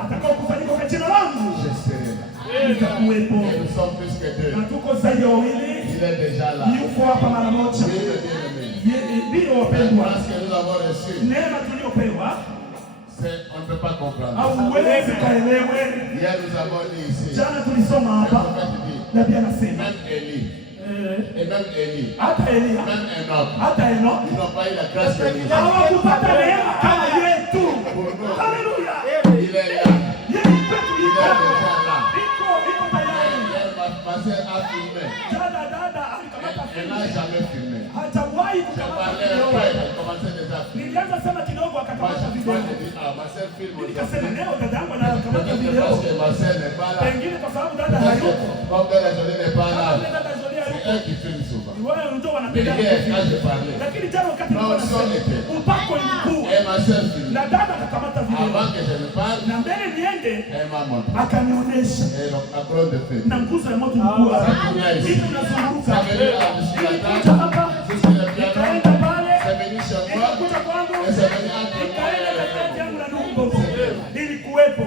atakao kufanyika kwa jina langu, je serai là. nitakuwepo. Et nous sommes plus que deux. Na tuko zaidi ya wawili. Il est déjà là. Yuko hapa mara moja. Oui, le bien-aimé. Ndio wapendwa. Parce que nous avons reçu. Neema tuliyopewa On ne peut pas comprendre. hauwezi kaelewe. Hier nous avons dit ici. Jana tulisoma hapa. Na pia nasema. Même Élie. Et même Élie. Hata Elia. Même Enoch. Hata Enoch. Ils n'ont pas eu la grâce de Dieu. Hawakupata neema kama yetu. Haleluya. Il est là. Yeye kwetu Il est yuko. déjà là. Iko tayari. Hier, ma sœur a filmé. Dada alikamata Elle n'a jamais filmé. hajawahi J'ai kukamata parlé video. un peu, elle commençait déjà à filmer. Nilianza sema kidogo Moi, akakamata je video. dis, ma sœur filme Nikasema aujourd'hui. leo dada yangu anakamata Peut-être video. parce que ma sœur n'est pas là. Pengine kwa sababu dada Parce que hayuko. comme Dada Jolie n'est pas là, Kama dada Zolia c'est hayuko. elle qui filme souvent. Wao ndio Mais wanapenda. hier, quand je parlais, Lakini jana wakati nilikuwa nasema upako mkuu. et ma sœur filme. Na dada akakamata video. Avant que je ne parle, Na mbele niende elle m'a montré. akanionyesha. Et donc, la colonne de feu. Na nguzo ya moto mkuu. Ça tournait ici. Hivi nazunguruka. Ça venait là, jusqu'à la Ilikuja table, hapa. jusqu'à le piano. Ikaenda pale. C'est venu chez moi. Ikakuja kwangu. Et c'est venu entre moi Ikaenda et katikati le yangu na ndugu Bobo. Ilikuwepo.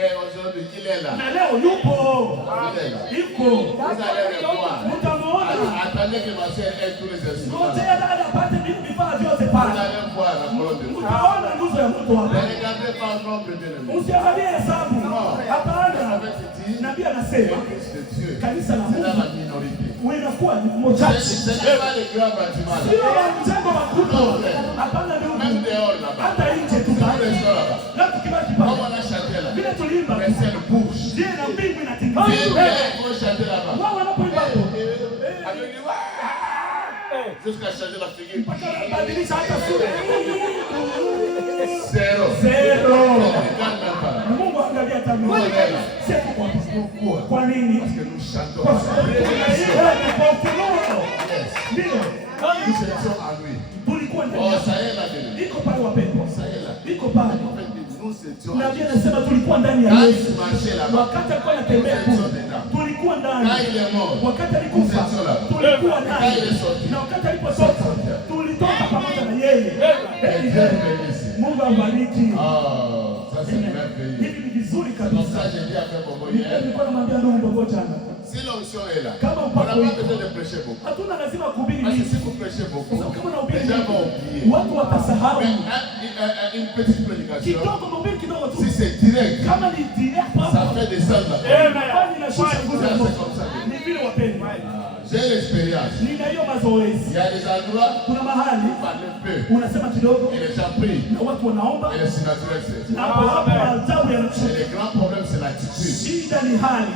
Et aujourd'hui, il est là. Na leo yupo. Il est là. Iko. Vous allez le voir. Mtamuona. Attendez que ma sœur ait tous les instruments. Ngojea dada apate vifaa vyote Vous pale. allez voir la colonne de feu. Mtaona nguzo ya moto Ne hapa. regardez pas le nombre d'ennemis. Usiangalie hesabu. Hapana. Nabii anasema L'église de Dieu, kanisa la c'est dans Mungu la minorité. unakuwa ni mmojaji. Ce n'est pas les grands bâtiments. Sio mjengo makubwa. Hapana ndugu. Même dehors là-bas. Hata nje Tout tuka. le reste là-bas. Na tukibaki Comme pale. on a chanté là. Vile tulimba. Mais c'est le bouche. Je na mbingu Viens, inatikisa. viens, il faut chanter là-bas. Wao wanapoimba hapo. Avec du jusqu'à changer la figure. Mpaka wanabadilisha hata sura. Zéro. Zero. Regarde même pas. Na Mungu angalia tamu. Sio kwa Pourquoi? kwa nini? Parce que nous chantons. Kwa sababu tunaiona ni kwa ufunuo. Yes. Ndio. Nous étions en lui. Tulikuwa ndani. Oh, ça y est là, bien. Iko pale wapendwa. Ça y est là. Iko pale. En fait, nous étions en Nabii lui. anasema tulikuwa ndani ya Quand Yesu. il marchait là-bas, Wakati alikuwa anatembea kule, tulikuwa ndani. quand il est mort, Wakati alikufa, tulikuwa ndani. Na wakati alipotoka, tulitoka pamoja na yeye. Mungu ambariki. oh, ça c'est merveilleux. Hivi ni vizuri C'est comme kabisa. ça que j'ai dit à Frère Bobo hier. Nilikuwa namwambia ndugu Bobo jana. Si l'onction est là, Kama on n'a upako pas iko. besoin de prêcher beaucoup. Hatuna lazima kuhubiri Parce que mingi. si vous prêchez beaucoup, Kwa sababu kama unahubiri les gens vont mingi, oublier. watu watasahau. Mais une petite prédication, Kidogo mahubiri kidogo tu. si c'est direct, Kama ni direct ça hapo. fait descendre la foi. Nafanya inashusha nguzo ya C'est moto. comme ça. Ni vile wapendwa. J'ai l'expérience. Nina hiyo mazoezi. Il y a des endroits Kuna mahali où on parle peu unasema kidogo et les gens prient na watu wanaomba et les surnaturels se na hapo hapo ajabu Et yanashuka. le grand problème, c'est l'attitude. Shida ni hali,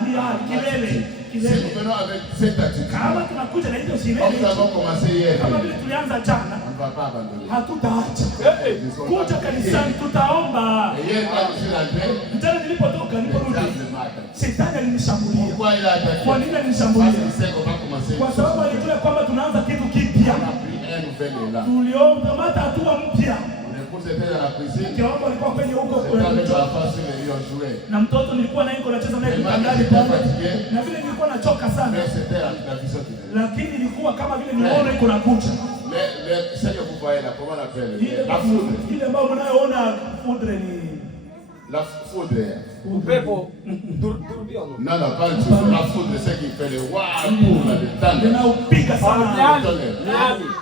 kilele, Si kilele. nous venons avec cette attitude, Kama tunakuja na hiyo comme kilele, nous avons commencé hier, kama on vile tulianza jana, ne va pas abandonner. hatutaacha. Nous Kuja kanisani tutaomba. Et hier, quand je suis rentré, Jana nilipotoka, le niliporudi, diable m'a attaqué. shetani alinishambulia. Pourquoi il a attaqué? Kwa nini Parce alinishambulia? qu'il sait qu'on va commencer. Kwa sababu alijua kwamba tunaanza kitu kipya. On a pris un nouvel élan. Tuliomba hatua mpya. Mon épouse était dans la cuisine. Mke wangu alikuwa kwenye huko J'étais avec la face sur les lions joués. na mtoto nilikuwa naye nacheza naye Tellement kitandani j'étais pale. fatigué, Na vile nilikuwa nachoka sana. mais c'était la vision qui venait. Lakini ilikuwa kama vile niona iko nakuja. Ce que vous voyez là, comment on appelle? Ile La foudre. ile ambayo mnayoona foudre ni La foudre. Upepo turbion. Non, non, pas le tout. La foudre, c'est qui fait le waouh pour la détente. linaupiga sana.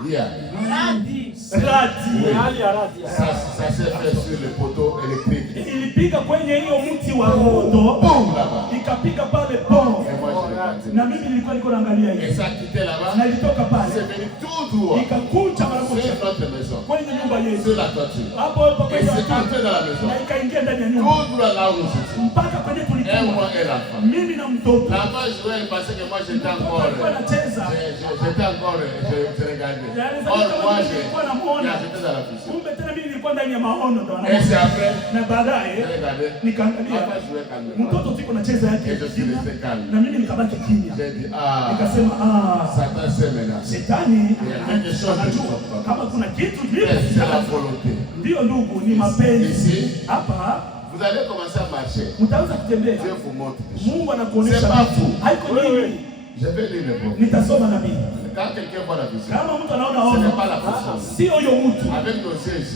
Yeah. Radi. Hali ya radi. Ça s'est fait sur le poteau électrique. Ilipiga kwenye hiyo mti wa moto. Boum là-bas. Ikapiga pale pom. Et moi je l'ai regardé. Na mimi nilikuwa niko naangalia Et hiyo. ça quittait là-bas. Na ilitoka pale. C'est venu tout droit. Ikakuja mara moja Sur notre maison. kwenye nyumba yetu. Sur la toiture. Hapo hapo Et kwenye c'est wakati. entré dans la maison. Na ikaingia ndani ya nyumba. Tout droit là où nous étions. Mpaka kwenye Et tulikuwa. moi et l'enfant. Mimi na mtoto. L'enfant jouait, il pensait que moi j'étais encore. Alikuwa anacheza. J'étais encore. Je regardais. Or moi j'étais dans la cuisine. Kumbe tena mimi nilikuwa ndani ya maono ndo Et c'est après. na Je baadaye regardais. nikaangalia L'enfant jouait calmement. mtoto tiko nacheza yake Et je suis kimya, resté calme. na mimi nikabaki kimya. J'ai dit, ah, Nikasema Satan s'est menacé. shetani Anajua kama kuna kitu C'est la volonté. ndio ndugu, ni mapenzi. Ici, Hapa vous allez commencer à marcher. mtaanza kutembea, Dieu vous montre des choses. Mungu anakuonesha C'est pas vitu. fou. Haiko nini, Je vais lire le prophète. nitasoma na mimi Kama mtu anaona ono, sio huyo mtu.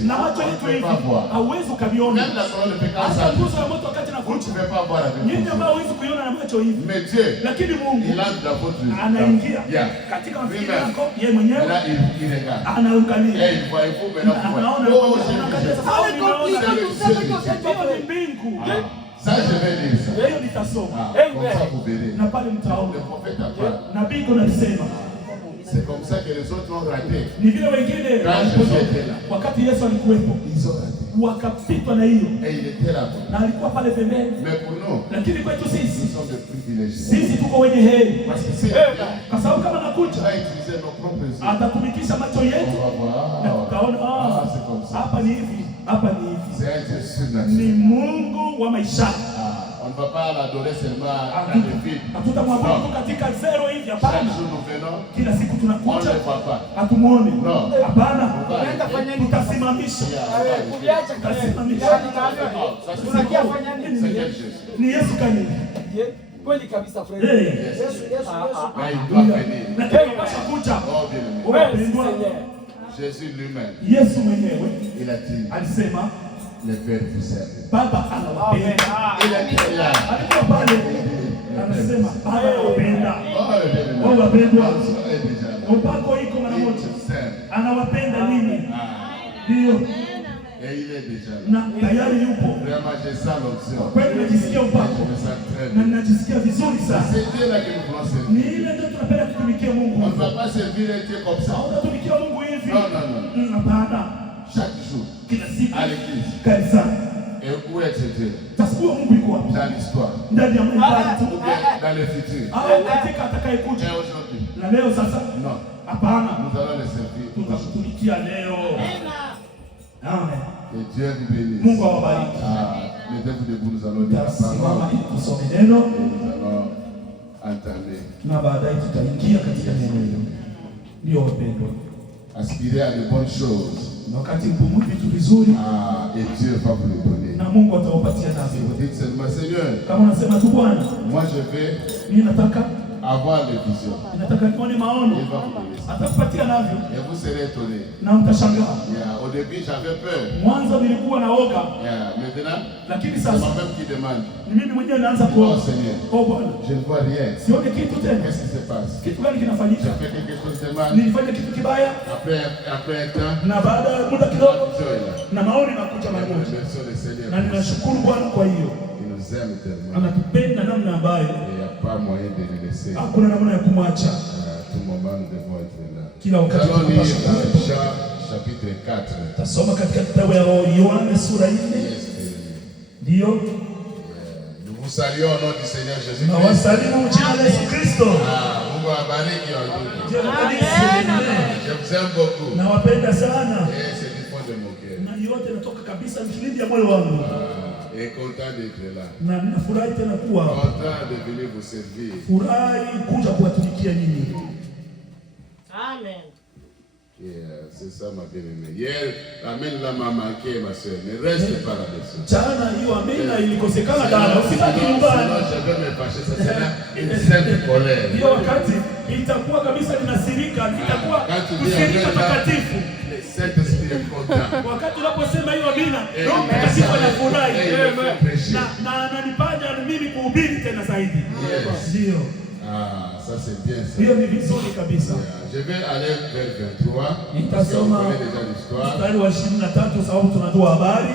Na macho yetu hivi hauwezi ukaviona. Hata nguzo ya moto wakati inakuja, nyinyi ambao hauwezi kuiona na macho hivi, lakini Mungu anaingia katika mafikiri yako, yeye mwenyewe anaangalia, anaona ni mbingu. Ça je vais lire ça. Leo nitasoma. Na pale mtaona. Nabii anasema. C'est comme ça que les autres ont raté. Ni vile wengine wakati Yesu alikuwepo, wakapitwa na hiyo. Na alikuwa pale pembeni. Lakini kwetu sisi tuko wenye heri. Kwa sababu kama nakuja atatumikisha macho yetu na tukaona hapa ni hivi, hapa ni hivi. Ni Mungu wa maisha. On ne va pas l'adorer seulement dans le vide. Hatutamwabudu katika zero hivi, hapana. Kila siku tunakuja, hatumuone. Hapana. Tutasimamisha. Tutasimamisha. Tunakia fanya nini? Ni Yesu kanini. Kweli kabisa Fred. Yesu. Na tena kuja. Jésus lui-même. Yesu mwenyewe. Il a dit. Alisema le Père vous aime. Baba anawapenda. Alikuwa pale anasema Baba anawapenda. Wao wapendwa. Upako iko mara moja. Anawapenda nini? Ndio. Na tayari yupo. Kweli najisikia upako. Na najisikia vizuri sana. Ni ile ndio tunapenda kutumikia Mungu. Tunatumikia Mungu hivi. Hapana. Chaque jour. Kila siku. À l'église. Kanisa. Et où est Dieu? Tasikuwa Mungu yuko wapi? Dans l'histoire. Ndani ya Mungu tu. Dans le futur. Au katika atakayekuja. Et aujourd'hui. Na leo sasa? Non. Hapana. Nous allons le servir. Tutamtumikia leo. Amen. Que Dieu vous bénisse. Mungu awabariki. Mettez-vous debout, nous allons lire la parole. Tusome neno. Nous allons entamer. Na baadaye tutaingia katika neno hilo. Ndio wapendwa. Aspirez à de bonnes choses. Wakati mpumui vitu vizuri. Et Dieu va vous le donner. Na Mungu atawapatia navyo. Vous dites seulement Seigneur. Kama unasema tu Bwana. Moi je vais. Mimi nataka avoir les visions. Nataka nione maono. Atakupatia navyo. Et vous serez étonné. Na mtashangaa. Au début j'avais peur. Mwanzo nilikuwa naoga. Maintenant. Lakini sasa. C'est moi-même qui demande. Ni mimi mwenyewe naanza kuoga. Seigneur. Oh Bwana. Je ne vois rien. Sioni kitu tena. Qu'est-ce qui se passe? Kitu gani kinafanyika? J'ai fait quelque chose de mal. Nilifanya kitu kibaya. Après un temps. Na baada ya muda kidogo. Na maoni nakuja mara moja. Na ninashukuru Bwana kwa hiyo. Il nous aime tellement. Anatupenda namna ambayo. Il n'y a pas moyen de le laisser. Hakuna namna ya kumwacha. Tout moment nous devons être là. Kila wakati tunapaswa kuwepo. Chapitre 4. Tasoma katika kitabu ya Yohana sura 4. Ndio. Nous vous saluons au nom du Seigneur Jésus. Na wasalimu jina la Yesu Kristo. Mungu awabariki wandugu. Je vous aime beaucoup. Nawapenda sana. Et c'est du fond de mon cœur. Na yote natoka kabisa mkilindi ya moyo wangu. Et content d'être là. Na ninafurahi tena kuwa. Content de venir vous servir. Furahi kuja kuwatumikia nyinyi. Amen. C'est ça ma bien-aimée. Hier, Amen là m'a manqué ma soeur. Ne reste pas là-dessus. Jana hiyo amina ilikosekana dada. Usibaki nyumbani. Je vais me fâcher, ça sera une sainte colère. Hiyo wakati itakuwa kabisa ninasirika, itakuwa kusirika takatifu. Saint Esprit est content. Wakati unaposema hiyo amina, Roho Mtakatifu anafurahi. Na ananipanda mimi kuhubiri tena zaidi. Ndio. Ça c'est bien ça. Hiyo ni vizuri kabisa. Je vais aller vers 23. Nitasoma mstari wa 23 sababu tunatoa habari.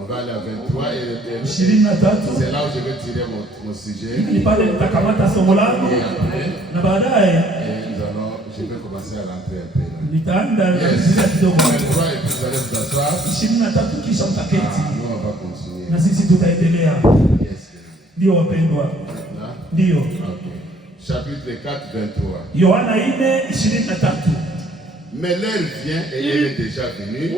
On va aller à 23 et 23. C'est là où je vais tirer mon sujet. Ni pale nitakamata somo langu. Na baadaye je vais commencer à rentrer un peu. Nitaanza kidogo. 23 et puis vous allez vous asseoir. 23 kisha mtaketi. Nous on va continuer. Na sisi tutaendelea. Ndio wapendwa. Ndio. Chapitre 4, 23. Yohana 4:23. Mais l'heure vient et elle est déjà venue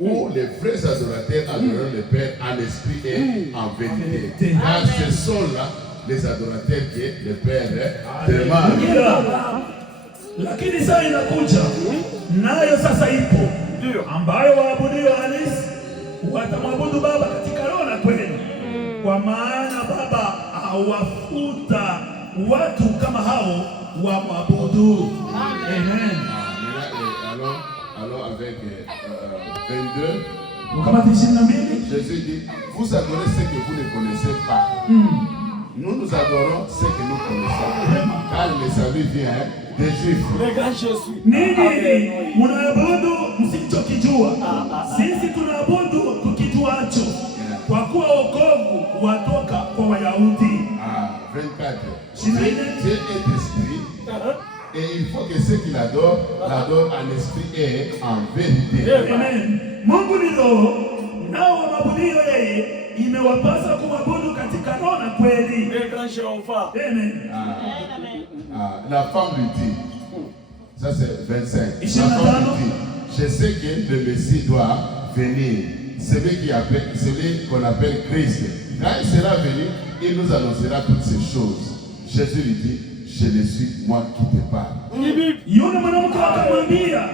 où les vrais adorateurs adoreront le Père en esprit et en vérité. Car ce sont là les adorateurs que le Père demande. Lakini saa inakuja nayo sasa ipo ambayo waabudio halisi watamwabudu Baba katika roho na kweli, kwa maana Baba hawafuta watu kama hao wamwabudu. Amen. Alors avec 22, Jésus dit, vous adorez ce que vous ne connaissez pas. Nous adorons ce que nous connaissons. Car le salut vient des Juifs. Le grand Jésus. Nini mnaabudu msichokijua? Sisi tunaabudu tukijuacho, kwa kuwa wokovu watoka kwa Wayahudi. 24. Dieu est esprit. Et il faut que ceux qui l'adorent en esprit et en vérité. Amen. Mungu ni roho, nao waabudio yeye imewapasa kumwabudu katika roho na kweli. Amen. La femme lui dit, ça c'est 25. La femme lui dit, je sais que le Messie doit venir, celui qu'on appelle Christ. Quand il sera venu, il nous annoncera toutes ces choses. Jésus lui dit, je le suis, moi qui te parle. Yule mwanamke akamwambia,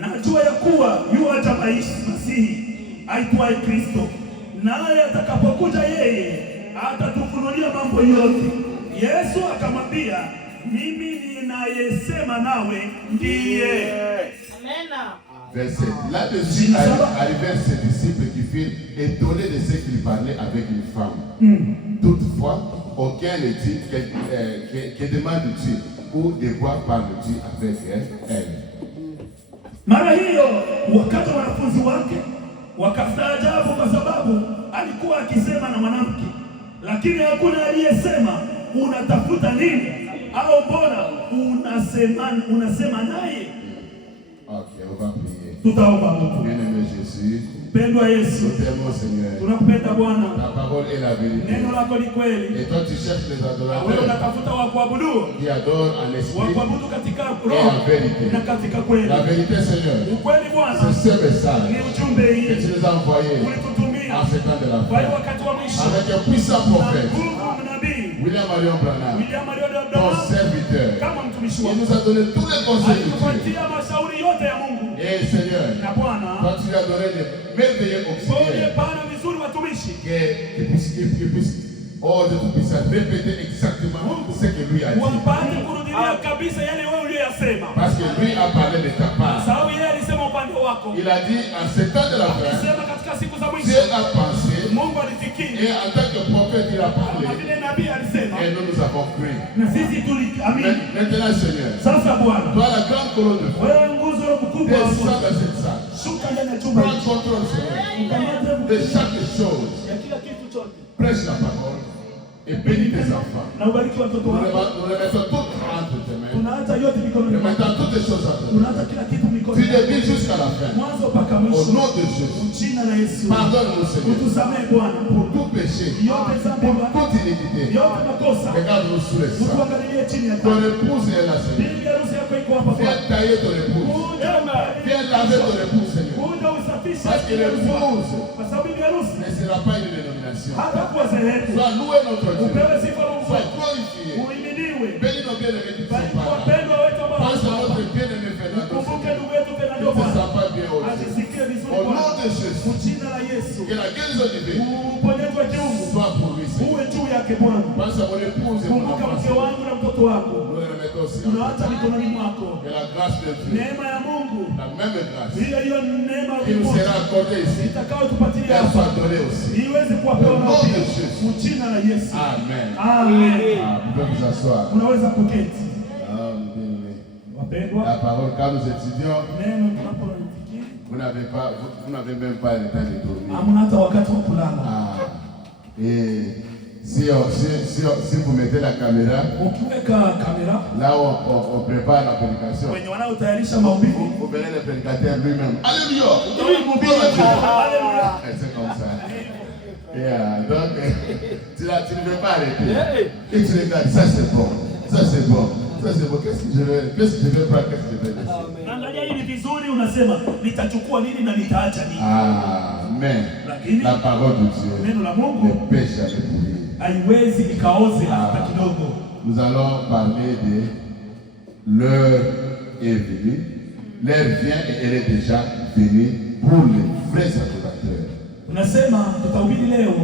najua ya kuwa yuaja Masihi aitwaye Kristo, naye atakapokuja yeye atatufunulia mambo yote. Yesu akamwambia, mimi ninayesema nawe ndiye. Amen. Verset. Là-dessus arrivèrent ses disciples qui furent étonnés de ce qu'il parlait avec une femme. Toutefois, aucun ne dit que demandes-tu ou de quoi parles-tu avec elle. Mara hiyo wakati wanafunzi wake wakastaajabu kwa sababu alikuwa akisema na mwanamke, lakini hakuna aliyesema unatafuta nini au mbona unasema naye. Okay, on va prier. Tutaomba Mungu. Bien-aimé Jésus, mpendwa Yesu, Seigneur, tunakupenda Bwana. Ta parole est la vérité. Neno lako ni kweli. Et toi tu cherches les Wewe adorateurs unatafuta wa kuabudu, qui adorent en esprit wa kuabudu katika et roho en vérité. na katika kweli. La vérité, Seigneur, Ukweli Bwana, c'est ce message ni ujumbe que hii tu nous as envoyé ulitutumia en ce temps de la kwa fin wakati wa mwisho, avec un puissant prophète, nguvu nabii William Marion Branham, William Marion ton Branham, serviteur. kama mtumishi Il wako nous a donné tous les conseils utiles. alitupatia mashauri yote ya Mungu. Et Seigneur, Na Bwana, quand tu lui as donné les merveilleux wewe auxiliaires, pana vizuri watumishi qu'il puisse, oh, de tout puissance, répéter exactement ce que lui a dit. wapate kurudia kabisa yale wewe uliyosema, Parce que lui a parlé de ta part. sababu yeye alisema upande wako. Il a dit en ce temps de la fin, Alisema katika siku za Dieu mwisho a pensé, Mungu alifikiri, et en tant que prophète, il a parlé, na vile nabii alisema, et nous avons cru. na sisi tuliamini. Maintenant, Seigneur, Sasa Bwana, toi la grande colonne de feu, wewe nguzo mkubwa wa descends moto, dans cette salle. shuka ndani ya chumba Prends hiki, contrôle, Seigneur, ukamate de chaque chose. ya kila kitu chote, Prêche la parole et bénis tes enfants. na ubariki watoto Nous wako. remettons tout entre tes mains. Tunaacha yote mikononi Nous mwako, mettons toutes les choses entre tes mains. tunaacha kila kitu Tu mikononi le mwako, dis jusqu'à la fin. mwanzo mpaka Au mwisho. nom de Jésus, Jina la Yesu, pardonne-nous, Seigneur, utusamehe Bwana pour tout péché, yote dhambi, pour Bwana, toute iniquité. yote makosa. Regarde-nous sous les sang. Utuangalie chini ya Ton taa. épouse est là, Seigneur. Bibi harusi yako iko hapa Bwana. Viens tailler ton épouse. Kuja Viens laver ton épouse, Seigneur. kuja usafishe Parce que bibi harusi wako. l'épouse Kwa sababu bibi harusi ne sera pas une dénomination. hata kuwa dhehebu. Sois loué notre Dieu. Upewe sifa Mungu Sois wetu, glorifié. uhimidiwe. Bénis nos bien-aimés qui sont Bariki par là. wapendwa wetu ambao Pense à wako hapa. notre bien-aimé Fernando. Kumbuke ndugu yetu Il Fernando ne se Bwana, sent pas bien au Dieu. ajisikie vizuri Au nom Bwana. de Jésus, Jina la Yesu, que la guérison divine uponyaji wa kiungu soit pour lui, Seigneur. uwe juu yake Bwana. Pense à mon épouse et mon Kumbuka enfant. mke wangu na mtoto wako, Nous les remettons aussi. tunaacha mikononi mwako. Que la grâce de Dieu, Neema ya Mungu, la même grâce hiyo hiyo neema qui nous sera accordée ici, itakayotupatia qu'elle hapa soit donnée aussi. iweze kuwapewa Au nom nao de pia. Jésus. Jina la Yesu, Amen. amen. Ah, vous pouvez vous asseoir. Unaweza kuketi Ah, bien-aimé. wapendwa. La parole, quand nous étudions, Neno tunapolifikia vous n'avez même pas le temps de dormir. hamna hata wakati wa kulala. Ah, et si vous mettez la caméra, Ukiweka kamera là où on prépare la prédication, wenye wanaotayarisha mahubiri, vous verrez le prédicateur lui-même. Alléluia! haleluya, C'est comme ça. Et donc, tu ne veux pas arrêter. Et tu regardes, ça c'est bon, ça c'est bon, ça c'est bon. Qu'est-ce que je vais prendre, qu'est-ce que je vais laisser? angalia hili vizuri, unasema nitachukua nini na nitaacha nini. Amen. Lakini La parole de Dieu neno la ne Mungu pêche jamais pour lui. haiwezi ikaoze hata kidogo. Nous allons parler de l'heure est venue. L'heure vient et elle est déjà venue pour les vrais adorateurs. Unasema tutahubiri leo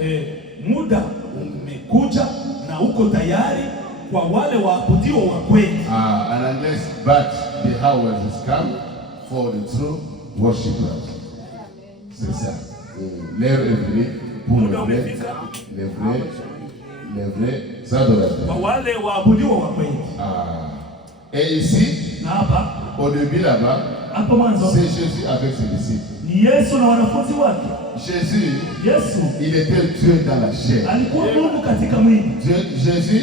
Yeah. muda umekuja na uko tayari kwa wale waabudiwa wa kweli. En anglais, but the hour has come for the true worshippers. C'est ça. L'heure est venue pour les vrais adorateurs. Kwa wale waabudiwa wa kweli. Et ici, na hapa au début là-bas, hapo mwanzo c'est Jésus avec ses disciples. Ni Yesu na wanafunzi wake. Jésus, Yesu, il était Dieu dans la chair. Alikuwa Mungu katika mwili. Jésus,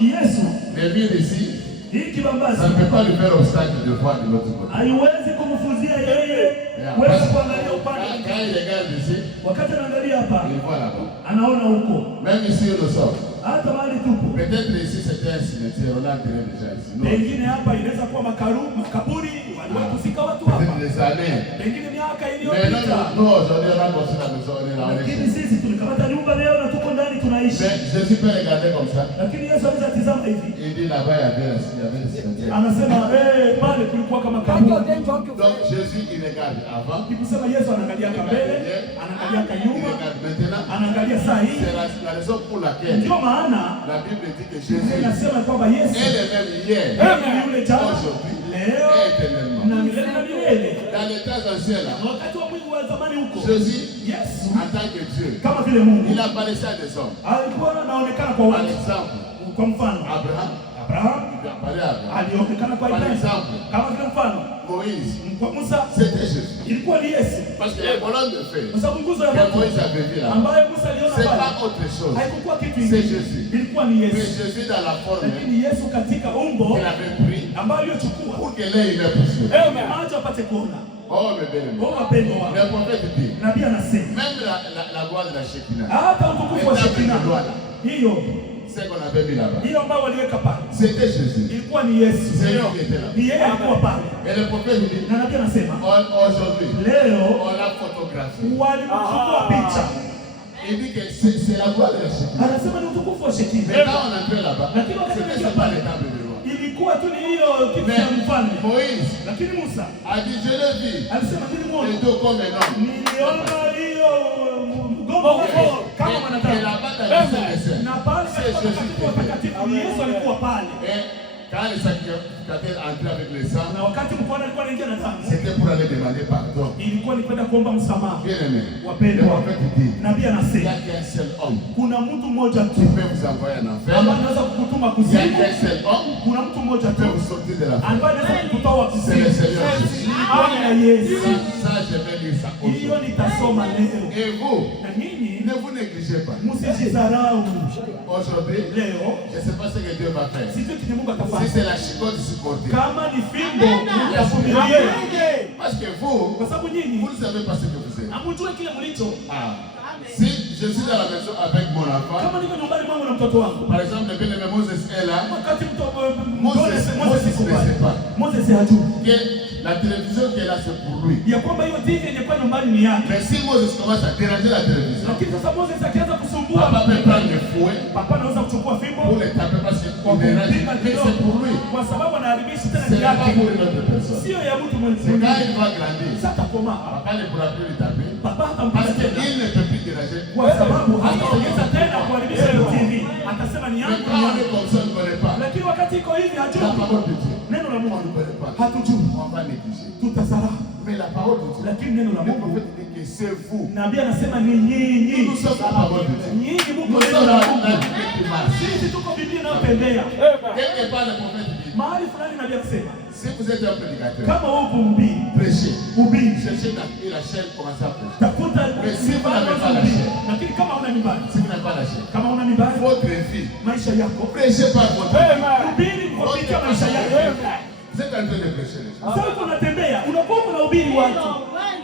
Yesu, le mur ici, hii kibambazi, ça ne peut pas lui faire obstacle de voir de l'autre côté. Haiwezi kumfuzia yeye wewe kuangalia upande. Quand il regarde ici, wakati anaangalia hapa, il voit là-bas. Anaona huko. Même ici nous sommes. Hata mahali tupo. Peut-être ici c'était un cimetière, on a enterré déjà ici. Pengine hapa inaweza kuwa makaburi, waliwahi kuzika watu hapa. Les années. Pengine miaka iliyopita. Non, aujourd'hui on a construit la maison, on est là. Lakini sisi tulikamata nyumba leo na tuko ndani tunaishi. Mais Jésus peut regarder comme ça. Lakini Yesu anaweza tazama hivi. Il dit là-bas il y avait le cimetière. Anasema pale kulikuwa kama kaburi. Donc Jésus il regarde avant. Nikusema Yesu anaangalia mbele, anaangalia nyuma, anaangalia saa hii. C'est la raison pour laquelle ndio maana la Bible dit que Jésus inasema kwamba Yesu est le même hier, yule jana, leo et éternellement. na milele na milele. Dans les temps anciens là, wakati wa mwili wa zamani huko, Jésus, Yesu en tant que Dieu, kama vile Mungu, il apparaissait à des hommes. Alikuwa anaonekana kwa Par watu. exemple, Kwa mfano Abraham, il apparaît à Abraham. alionekana kwa Par Ibrahimu. exemple, Kama vile mfano Moïse, kwa Musa, c'était Jésus. ilikuwa ni Yesu. Parce que la colonne de feu Kwa sababu nguzo ya que moto Moïse avait vu là, ambayo Musa aliona c'est pale pas autre chose. haikuwa kitu C'est kingine, Jésus. ilikuwa ni Mais Yesu. Jésus dans la forme Lakini Yesu katika umbo qu'il avait pris ambayo aliyochukua pour que l'œil ait possible. macho apate kuona. Oh, mes belles. Kwa wapendo wao, Le prophète dit, nabii anasema même la gloire de la Shekinah, hata utukufu wa Shekina, hiyo c'est qu'on avait mis là-bas. hiyo ambayo waliweka pale, C'était Jésus. ilikuwa ni Yesu. Seigneur qui était là. Ni yeye alikuwa pale. Et le prophète dit, Na nabii anasema aujourd'hui, leo on l'a photographié. walimchukua picha. Il dit que c'est la gloire de la Shekinah. Anasema ni utukufu wa Shekina. Mais quand on entrait là-bas, Lakini wakati c'était anaingia pas pale, les tables de roi. ilikuwa tu ni hiyo kitu cha mfalme. Moïse Lakini Musa a dit, je l'ai vu. alisema nilimwona, Les dos comme un homme. niliona hiyo mgongo kama Et mwanadamu. là-bas, dans le Saint-Saint, Na pale c'est katika Jésus qui patakatifu était. ni Yesu alikuwa pale. Et quand les sacrificateurs entraient avec le sang, Na wakati mkono alikuwa anaingia na damu, c'était pour aller demander pardon. ilikuwa ni kwenda kuomba msamaha. Bien aimé, le Wapendwa, prophète dit, nabii il n'y anasema a qu'un seul homme kuna mtu mmoja tu qui peut vous envoyer en enfer. ambaye anaweza kukutuma Il n'y a kuzimu. qu'un seul homme Kuna mtu mmoja qui tu peut vous sortir de la ambaye foi. anaweza kukutoa C'est le kuzimu. Seigneur Jésus. Bwana Yesu. Ça, je vais lire ça Hiyo aujourd'hui. nitasoma leo. Et vous, Na nyinyi ne vous négligez pas. msijidharau. Aujourd'hui, Leo je ne sais pas ce que Dieu va faire. sijui kile Mungu Si atafanya. c'est la chicote supportée. Kama ni fimbo mtavumilia. Parce que vous, Kwa sababu nyinyi vous ne savez pas ce que vous êtes. hamjui kile mlicho. Ah. Si je suis dans la maison avec mon enfant, Kama niko nyumbani mwangu na mtoto wangu. par exemple, le bien-aimé Moses est là, Wakati Moses ne sait pas Moses hajui que la télévision qui est là, c'est pour lui. ya kwamba hiyo TV yenye kwa nyumbani ni yake. Mais si Moses commence à déranger la télévision, Lakini sasa Moses akianza kusumbua, papa peut prendre le fouet papa anaweza kuchukua fimbo pour le taper parce qu'il kwa dérange. kumpima Mais c'est pour lui. kwa sababu anaharibisha tena Ce ni n'est pas yake, pour une autre personne. sio ya mtu C'est mwingine. quand il va grandir, Sasa koma papa ne pourra plus le taper papa parce hatampiga tena qu'il ne peut plus déranger. kwa sababu hataongeza tena kuharibisha hiyo TV. Atasema ni Mais yangu, quand ni on est yangu. comme ça, on ne connaît pas. Lakini wakati iko hivi La hajui parole de Dieu, neno la on ne Mungu, connaît pas. hatujui, On va négliger. tutasahau. Mais la parole de Dieu, Lakini neno la le Mungu, prophète dit que c'est vous. nabii anasema ni nyinyi. Nous sommes la parole de Dieu. Nyinyi Mungu Nous neno sommes la la Mungu. Bible qui marche. Sisi tuko Biblia inayotembea. Quelque part, le prophète dit, Mahali fulani nabii anasema si vous êtes un prédicateur, kama upo mhubiri, prêchez. hubiri. Cherchez la chaîne, commencez à prêcher. Tafuta Mais si vous n'avez pas la hubiri. chair. Lakini kama una mibali, Si vous n'avez pas la chaîne, kama una mibali, votre vie, maisha yako prêchez par votre vie. hubiri kupitia maisha yako. Vous êtes en train de prêcher les gens. Sasa unatembea, unakuwa unahubiri watu.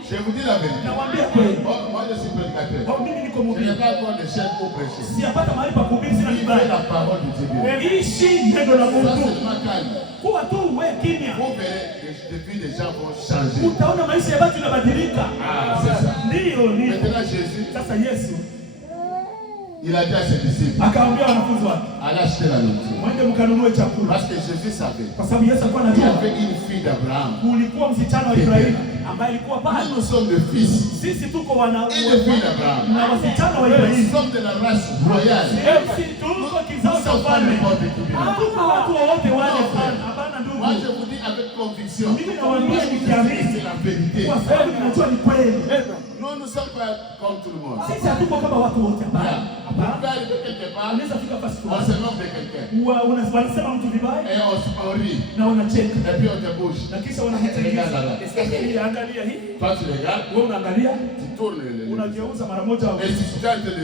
Je vous dis la vérité. Nawaambia kweli. Moi, je suis prédicateur. Au mimi niko Je n'ai mhubiri. pas encore de chaîne pour prêcher. Siyapata mahali pa kuhubiri, sina Vivez mibali. la parole de Dieu. Ishi neno la Ça, Mungu. c'est ma calme. Kuwa tu we kimya. Vous verrez, depuis les gens vont changer. Utaona maisha ya watu yanabadilika. Ah, c'est ça. Ndio. Maintenant, Jésus, Sasa Yesu il a dit à ses disciples, akaambia wanafunzi wake, allez acheter la nourriture. mwende mkanunue chakula. Parce que Jésus savait Kwa sababu Yesu alikuwa qu'il y anajua avait une fille d'Abraham kulikuwa msichana wa Ibrahimu ambaye alikuwa pale. Nous sommes des fils. Sisi tuko wana Et les filles d'Abraham. na wasichana wa Nous Ibrahimu. sommes de la race royale. Sisi tuko kizao cha ufalme. Tuko watu wote wale sana. Hapana ndugu. Moi je vous dis avec conviction. Mimi nawaambia nikiamini. C'est la vérité. Kwa sababu ninajua ni kweli. Nous ne sommes pas comme tout le monde. Sisi hatuko kama watu wote. Voilà. On Hapana. peut arriver quelque part, Unaweza fika fasi on fulani. se moque de quelqu'un. Wanasema mtu vibaya Et on rit. na wanacheka. Et puis on te bouge. Na kisha wanakutegeza. Angalia hii. Toi tu regardes, Wewe unaangalia, tu tournes les unageuza mara moja. Et si tu es en train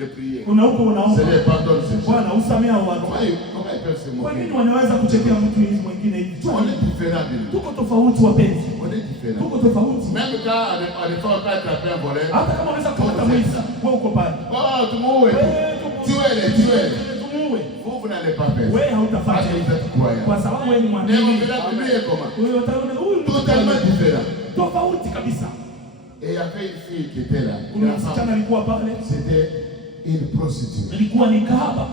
de prier, Kuna huko unaomba. Seigneur, pardonne ces gens. Bwana usamea watu. Comment ils peuvent se Kwa moquer? nini wanaweza kuchekea mtu hivi mwingine hivi? On est différents de nous. Tuko tofauti wapenzi. On est différents. Tuko tofauti. Même quand on est fort, quand tu as un voleur, Hata kama unaweza kupata mwizi, wewe uko pale. oh, tu m'oues. Tuez-les. Tumuue. Vous n'allez pas faire ça. Wewe Parce hautafanya. que vous êtes croyants. Kwa sababu wewe ni Mais on mwamini. verra lui est comment? Wewe utaona huyu mtu Totalement différent. tofauti kabisa. Et il y avait une fille qui était là. Kuna msichana alikuwa pale. C'était une prostituée. Ilikuwa ni kahaba.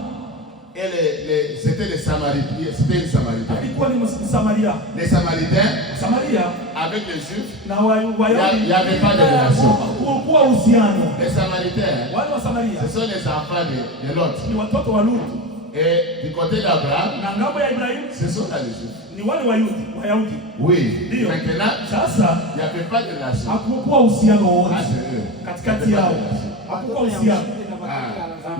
C'était les Samaritains. C'était une Samaritaine. Alikuwa ni Msamaria. Les Samaritains, Samaria avec les Juifs, na il n'y avait pas de relation. kuwa uhusiano. Les Samaritains, Wale wa Samaria ce sont les enfants de Lot. ni watoto wa Lutu. Et du côté d'Abraham, Na ngambo ya Ibrahimu ce sont les Juifs. ni wale Wayahudi. Oui. Ndio. Maintenant, Sasa il n'y avait pas de relation. hakukuwa uhusiano wowote Entre eux. katikati yao. Hakukuwa uhusiano.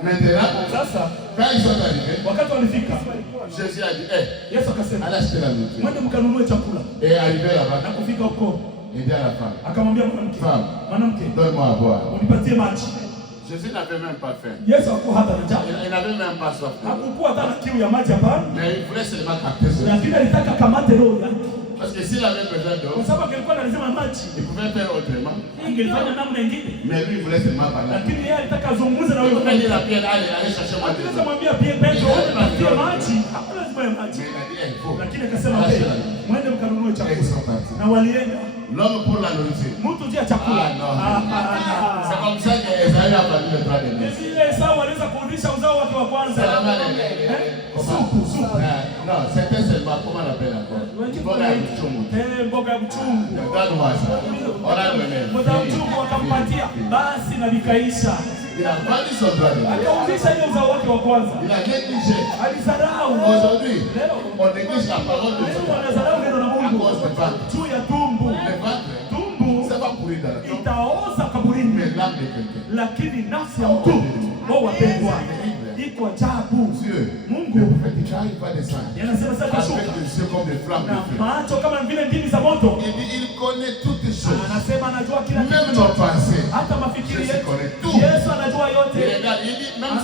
Maintenant, Sasa quand ils sont arrivés, wakati walifika, Jésus a dit, hey, Yesu akasema, allez acheter la nourriture. mwende mkanunue chakula. Et arrivé Na là-bas, kufika huko il dit à la femme, akamwambia mwanamke, femme, mwanamke, donne-moi à boire. unipatie maji. Jésus n'avait même pas faim. Yesu hakuwa hata na njaa. Il n'avait même pas soif. Hakukuwa hata na kiu ya maji hapana. Mais il voulait seulement capter ce. Lakini alitaka kamate roho yake. Parce que s'il avait besoin d'eau, Kwa sababu angekuwa anasema maji, il pouvait faire autrement. ingelifanya namna nyingine. Mais lui, il voulait seulement parler. Lakini yeye alitaka azungumze na Il wewe. pouvait dire à Pierre, allez chercher moi de Anaweza l'eau. mwambia pia Petro, "Nipatie maji." Hakuna lazima ya maji. Mais il a dit, hey, faut. Lakini akasema, "Okay, mwende mkanunue Et ils chakula." sont partis. Na walienda. L'homme pour la nourriture. Mtu juu ya chakula. Ah, non. C'est comme ça qu'Esaïe a parlé le droit de Ni naissance. vile Esau aliweza kurudisha uzao wake wa kwanza. Seulement Supu. non, c'était seulement, comment on appelle encore? Mboga ya mchungu. Mboga ya mchungu. Regarde-moi ça. On a donné. Mboga ya mchungu wakampatia. Basi na vikaisha. Il a vendu son droit de naissance. Akauzisha ile uzao wake wa kwanza. Il a négligé. Alizarau. Aujourd'hui, Leo on néglige la parole de leo Dieu. wanazarau neno la À Mungu. cause de ventre. Juu ya tumbu. Le ventre, Tumbu ça va pourrir dans la tombe. itaoza kaburini. Mais l'âme de quelqu'un. Lakini nafsi ya mtu wao wapendwa iko ajabu. Dieu, Mungu le prophète Isaïe va descendre. yanasema sasa Avec kashuka des yeux comme des flammes na de feu. macho kama vile ndimi za moto. Il dit, il connaît toutes les choses. Anasema anajua kila Même kitu, nos pensées. hata mafikiri Jésus yetu. connaît tout. Yesu anajua Il yote. regarde, il dit, même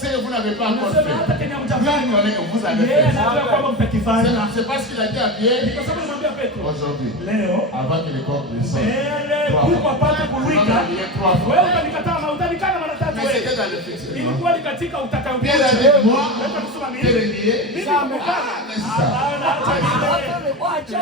ce que vous n'avez pas encore Anasema hata fait. kenye Lui, il mtafanya connaît que vous avez yeye fait. anajua kwamba mtakifanya. C'est parce qu'il a dit à Pierre, Kwa sababu nimwambia Petro aujourd'hui, leo avant que les corps ne sortent, mbele kuko apate kuwika wewe utanikataa na utanikana mara tatu mais wewe. c'était dans le futur. Ilikuwa ni katika utakayokuja. Pierre a dit, moi, Wewe kusema je mimi. l'ai nié. Mimi nimekana. Mais c'est ça. Hapana, acha niwe.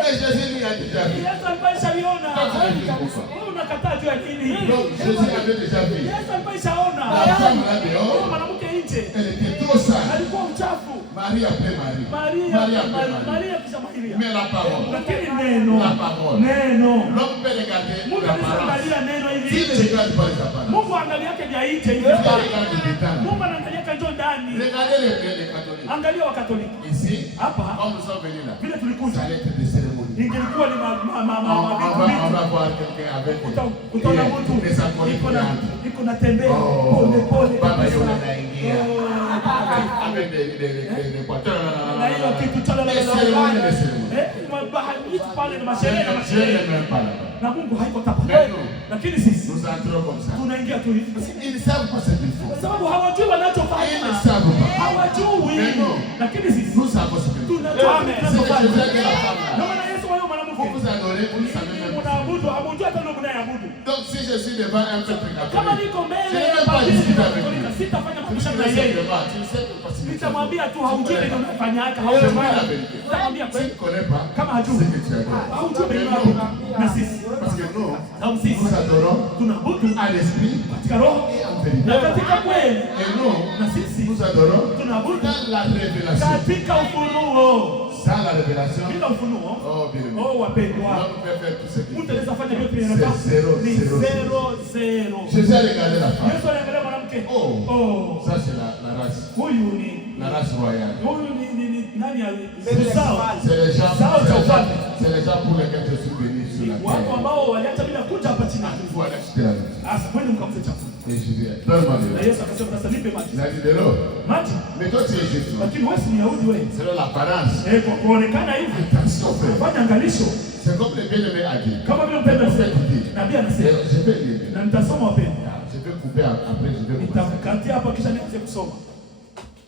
Mais Jésus lui a déjà vu. Yesu alikuwa ishaliona. Toi, tu l'as vu pourquoi? Wewe unakataa juu ya nini? Donc, Jésus avait déjà vu. Yesu alikuwa ishaona. La femme là Huyo dehors, mwanamke nje elle était trop sale. alikuwa mchafu. Marie après Marie. Marie après Marie. Maria kisha Maria. Mais la parole, Lakini neno. la parole. Neno. L'homme peut regarder Mungu l'apparence. anaangalia neno hivi S'il ne hivi. regarde pas les apparences, Mungu angalia yake vya nje hivi. il regarde les détails. Mungu anaangalia kanjo ndani. Regardez les catholiques. Angalia wa Katoliki. Ici, Hapa comme nous sommes venus là, vile ça tulikuja. allait être des cérémonies. Ingelikuwa ni On va voir quelqu'un avec utaona mtu des alcooliques iko natembea pole pole. Baba yule anaingia avec des poiteurs. Na hiyo kitu cha Des cérémonies, des cérémonies. mahali pale na masherehe na Je masherehe. n'ai même pas là-bas. Na Mungu haiko tapa. Mais nous, Lakini sisi nous entrons comme ça. tunaingia tu hivi. Ils ne savent pas ce qu'ils font. Kwa sababu hawajui Ils ne wanachofanya. savent pas. Hawajui. Mais non. Lakini sisi Nous savons ce qu'ils font. tunajua C'est que tunachofanya. je veux que la femme Ndio là, maana Yesu wao mwanamke. vous vous adorez, vous ne savez même pas. Mnaabudu, hamjui hata ndio mnayeabudu. Donc si je suis devant un peuple Kama catholique, niko je mbele n'ai ya même pas padri discuté na avec lui. Katolika, sitafanya Je mabishano me na sais yeye. devant, tu ne sais pas si tu Nitamwambia tu haujui ndio unafanya haka, Je vois haujui. la vérité. Nitamwambia Tu kweli ne connais pas kama ce hajui. que tu as dit. Haujui Mais ndio nous, na sisi. parce que nous, Au sisi nous adorons tunaabudu à l'esprit katika roho et en vérité. na katika kweli. Et nous, Na sisi nous adorons tunaabudu dans la révélation. katika ufunuo. Sans la révélation. Bila ufunuo. Oh, bien aimé. Oh, wapendwa. On peut faire tout ce qu'il Mtu faut. anaweza fanya vyote C'est vinavyofa. zéro, Ni zéro. 0-0. Jésus a regardé la femme. Yesu aliangalia mwanamke. Oh. Oh. Ça c'est la race. Huyu ni La race royale. huyu ni nani ali? C'est les gens pour lesquels je suis venu sur la Watu terre. ambao waliacha bila kuja hapa chini. Il faut aller acheter la vie. Asa mwende mkamse chakula. Et Jésus a dit, donne-moi de Na l'eau. Yesu akasema sasa nipe maji. Il a dit de l'eau. Maji. Mais toi tu es juif. Lakini wewe si Myahudi wewe. Selon l'apparence. Kwa kuonekana hivi. Attention frère. Fanya angalisho. C'est comme le bien-aimé a dit. Kama vile mpendwa anasema. Nabii anasema. Je vais lire. Na nitasoma wapendwa. Je vais couper après, je vais couper. Nitamkatia hapa kisha nianze kusoma.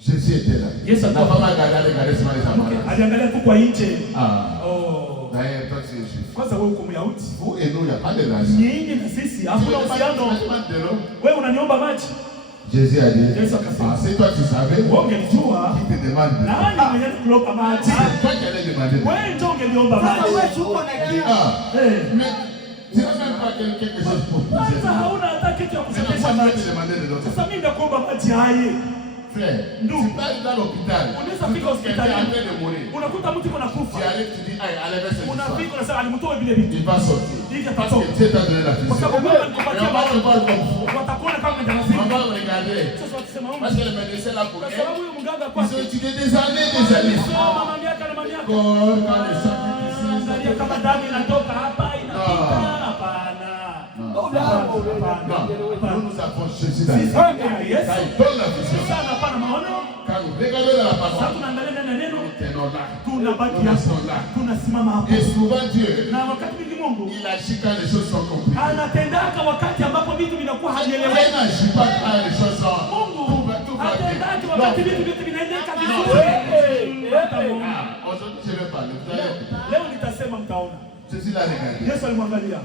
Jésus était là. Yes, la femme a regardé sur les apparences. Aliangalia tu kwa nje. Ah. Oh. D'ailleurs, toi tu es juif. Kwanza wewe uko Myahudi. Vous et nous, il n'y a pas de race. Nyinyi na sisi hakuna uhusiano. de l'eau. Wewe unaniomba maji. Jésus a dit, Yesu akasema. c'est toi tu savais. Wewe ungelijua. Qui te demande de l'eau? Nani mwenye kuomba maji? Toi qui allais demander de l'eau. Wewe ndio ungeliomba maji. Ah. Mais tu n'as même pas quelque chose pour pousser. Kwanza hauna hata kitu ya Maintenant, kuchotesha moi, je vais maji. te demander de l'eau. Sasa mimi nakuomba maji haye. Frère, tu pars dans l'hôpital. Unaweza fika Quelqu'un est en hospitalini. train de mourir. Unakuta mtu kuna Tu kufa. arrives, tu dis, aïe, enlevez cette histoire. Unafika unasema alimtoa vile vitu. Il va sortir. Hivi Parce atatoka. que Dieu t'a donné la Kwa puissance. sababu Mungu Et alikupatia on va te maji. voir comme fou. Watakuona kama On mjamzito. va regarder. Sasa watasema Parce que les médecins là pour kwa eux, sababu huyu mganga ils kwa ont étudié des années, des années. soma mamiaka na mamiaka. Quand le sang est Angalia kama damu inatoka hapa inapita. Hapana. Non, nous avons Jésus dans Sisi les kama Yesu. Quand il donne la puissance, Sasa hapana maono. quand nous regardons dans la Sasa parole, tunaangalia ndani ya neno. nous tenons là. Tunabaki Nous hapo. restons là. Tunasimama hapo. Et souvent Dieu, Na wakati mwingi Mungu il agit quand les choses sont compliquées. anatendaka wakati ambapo vitu vinakuwa Il havieleweki. n'agit pas quand les choses sont... Mungu Tout va atendake bien. wakati Non. vitu vyote vinaendeka vizuri. Hata Mungu. Ah, aujourd'hui je vais parler. Vous allez écouter. Leo nitasema mtaona. Jésus l'a regardé. Yesu alimwangalia.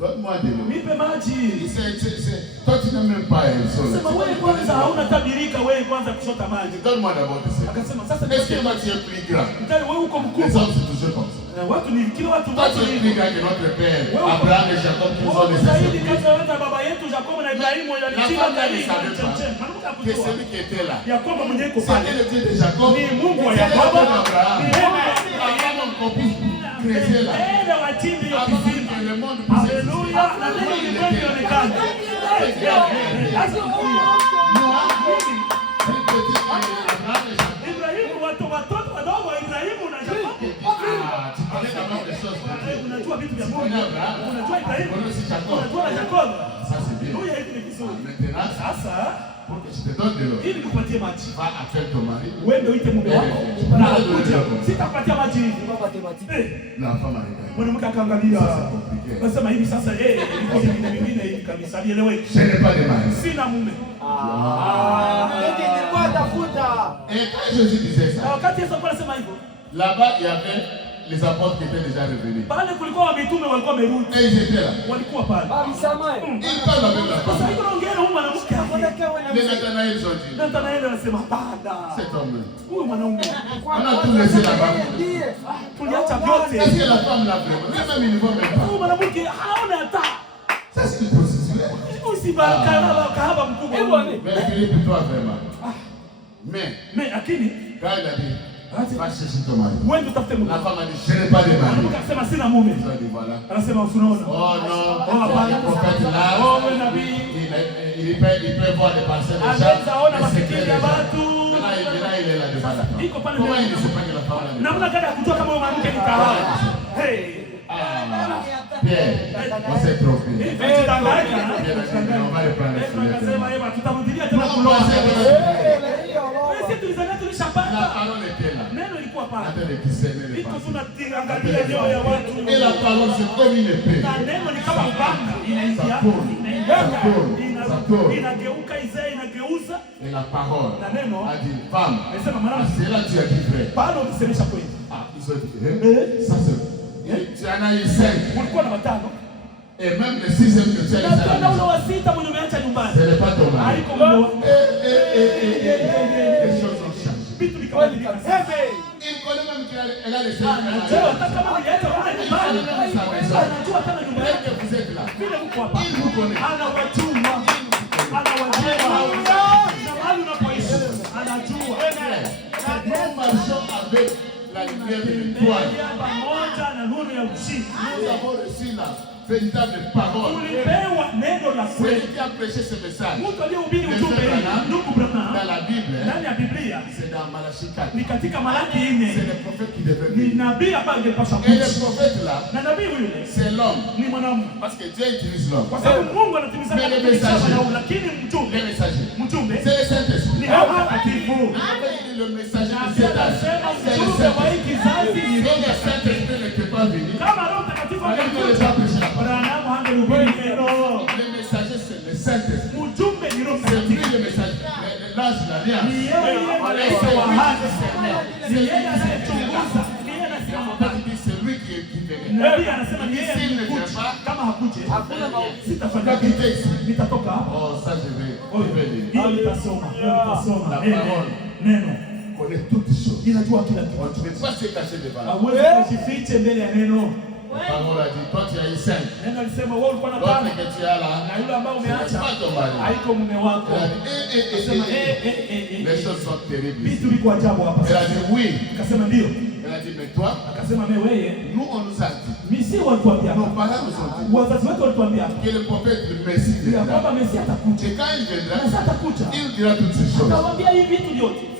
Donne-moi de l'eau. Nipe maji. Toi tu n'as même pas un sol. Sema wewe kwanza hauna tabirika, wewe kwanza kushota maji. Donne-moi d'abord de ça. Akasema sasa Est-ce que toi tu es plus grand? mtani wewe uko Les mkubwa. hommes c'est toujours comme ça. Watu ni kila watu Toi tu es plus grand que notre père, Abraham et Jacob qui nous ont wewe laissé zaidi sortir. kati ya watu baba yetu Yakobo na Ibrahimu La walichimba femme là ne ndani savait pas que celui qui était là, Yakobo mwenyewe iko c'était pale. le Dieu de Jacob, Ni Mungu wa c'est le Dieu Yakobo. d'Abraham. Ni Mungu wa Abraham qu'on puisse creuser là. Ele wachimbe hiyo Avant kisima. que le monde puisse exister. Haleluya, na neno limwengu lionekane. Ibrahimu watoto wadogo wa Ibrahimu na Yakobo. Tu connais d'abord les choses de Dieu. Unajua vitu vya Tu Mungu. connais Abraham. Unajua Tu Ibrahimu. connais aussi Jacob. Unajua na Yakobo. Ça c'est bien. Haleluya, hivi ni vizuri. Maintenant, Sasa pour que je te donne de l'eau, ili nikupatie maji. va appeler ton mari. Uende uite mume wako. Na akuja. Sitakupatia maji hivi. La femme a regardé. Mwanamke akaangalia. C'est compliqué. Nasema hivi sasa niko vingine hivi kabisa. Alieleweki. Je n'ai pas de mari. Sina mume. Et quand Jésus disait Na ça, wakati Yesu alikuwa anasema hivyo, là-bas, il y avait les apôtres qui étaient déjà revenus. pale kulikuwa wa mitume walikuwa wamerudi. Et ils étaient là. Walikuwa pale. Ils parlent avec la Sasa femme. hivi naongea na huyu mwanamke. Les Nathanaël ont dit, Nathanaeli anasema hapana. cet homme, Huyu mwanaume. on a tout laissé là-bas. Tuliacha vyote. Est-ce que la femme l'a vraiment? Même ils ne vont même pas. Huyu mwanamke haona hata. Ça, c'est une prostituée. Kahaba mkubwa. Mais Philippe, toi, vraiment. Mais, Lakini quand il a dit, va chercher ton mari. wewe utafute mume. La femme a dit, je n'ai pas de mari. Mwanamke akasema sina mume. Il a dit, voilà. Anasema usunaona. Oh non, hapana. le prophète là, Oh, wewe nabii. il peut voir des pensées des gens. Anaweza ona des mafikiri secrets ya des gens. watu. Maintenant, il est là devant la femme. Iko pale Comment mbele. il ne sait pas que la femme l'a dit? Namna gani ya kujua kama huyu mwanamke ni kahaba? Hey. Pierre, on s'est trompé. Hivi tutanganya. On va reprendre le sujet. Akasema yeye tutarudilia tena Non, kuloa. on va Wewe si tulizania La tulishapata. parole était là. Neno ilikuwa En pale. train de discerner les Iko pensées. tunaangalia nyoyo ya watu. Et la parole, c'est comme une épée. Na neno ni kama upanga. Inaingia. Inageuka izee inageuza. Et la parole Na neno a dit, femme, nasema mwanamke. c'est là que tu as dit vrai. Pale ulisemesha kweli. Ah, ils ont dit, ça c'est... Tu en as eu 5. Ulikuwa na watano. Et même le 6e que tu as eu, Na tena ule wa sita mwenye umeacha nyumbani. ce n'est pas ton mari. Haiko mume wako. Les choses ont changé. Vitu vikabadilika. Il connaît même qu'elle a laissé Anajua hata kama niliacha wale nyumbani. Anajua tena nyumba Dès yake. que vous êtes là, Vile mko hapa. il vous connaît. Anawajua. Na mahali unapoishi. Anajua. Nous marchons avec la lumière de l'étoile. Nous avons reçu la véritable parole. Celui qui a prêché ce message, dans la Bible, c'est dans Malachie 4. C'est le prophète qui devait venir. Et le prophète là, c'est l'homme. Parce que Dieu utilise l'homme. Mais les messagers, c'est le Saint-Esprit. Le messager de cet âge, c'est le Saint-Esprit. Et le Saint-Esprit ne peut pas venir. Le messager, c'est le Saint-Esprit. C'est lui le messager. L'âge de l'alliance. C'est lui qui venait. S'il ne vient pas, oh, ça je vais lire. La parole connaît toutes choses. On ne peut pas se cacher devant la parole. La parole a dit, toi tu as eu 5. L'autre que tu as là, ce n'est pas ton mari. Les choses sont terribles. Elle a dit oui. Elle a dit, mais toi, nous on nous a dit, nos parents nous ont dit que le prophète, le Messie viendra. Et quand il viendra, il dira toutes ces choses.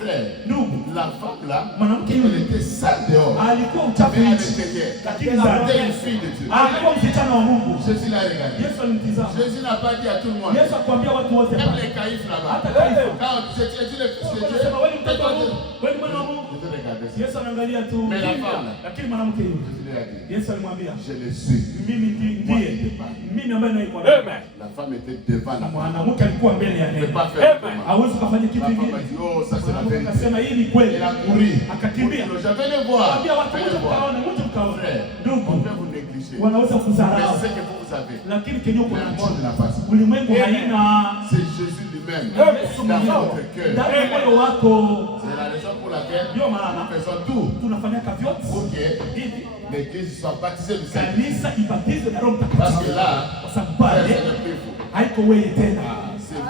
Frère, la femme là, elle était sale dehors. Mais à l'intérieur, c'était une fille de Dieu. Jésus l'a regardé. Jésus n'a pas dit à tout le monde. Même les caïfs là-bas. Quand tu es le fils de Dieu, mais la femme, je le suis. La femme était devant la femme. Elle ne peut pas faire. La femme a dit, oh, ça c'est la vérité. Elle a couru. J'avais le voir. Frère, on peut vous négliger. Mais c'est que vous avez. Le monde n'a pas ça. C'est Jésus lui-même dans votre cœur. C'est la raison pour laquelle nous faisons tout pour que l'Église soit baptisée du Saint-Esprit. Parce que là, c'est le plus fou. C'est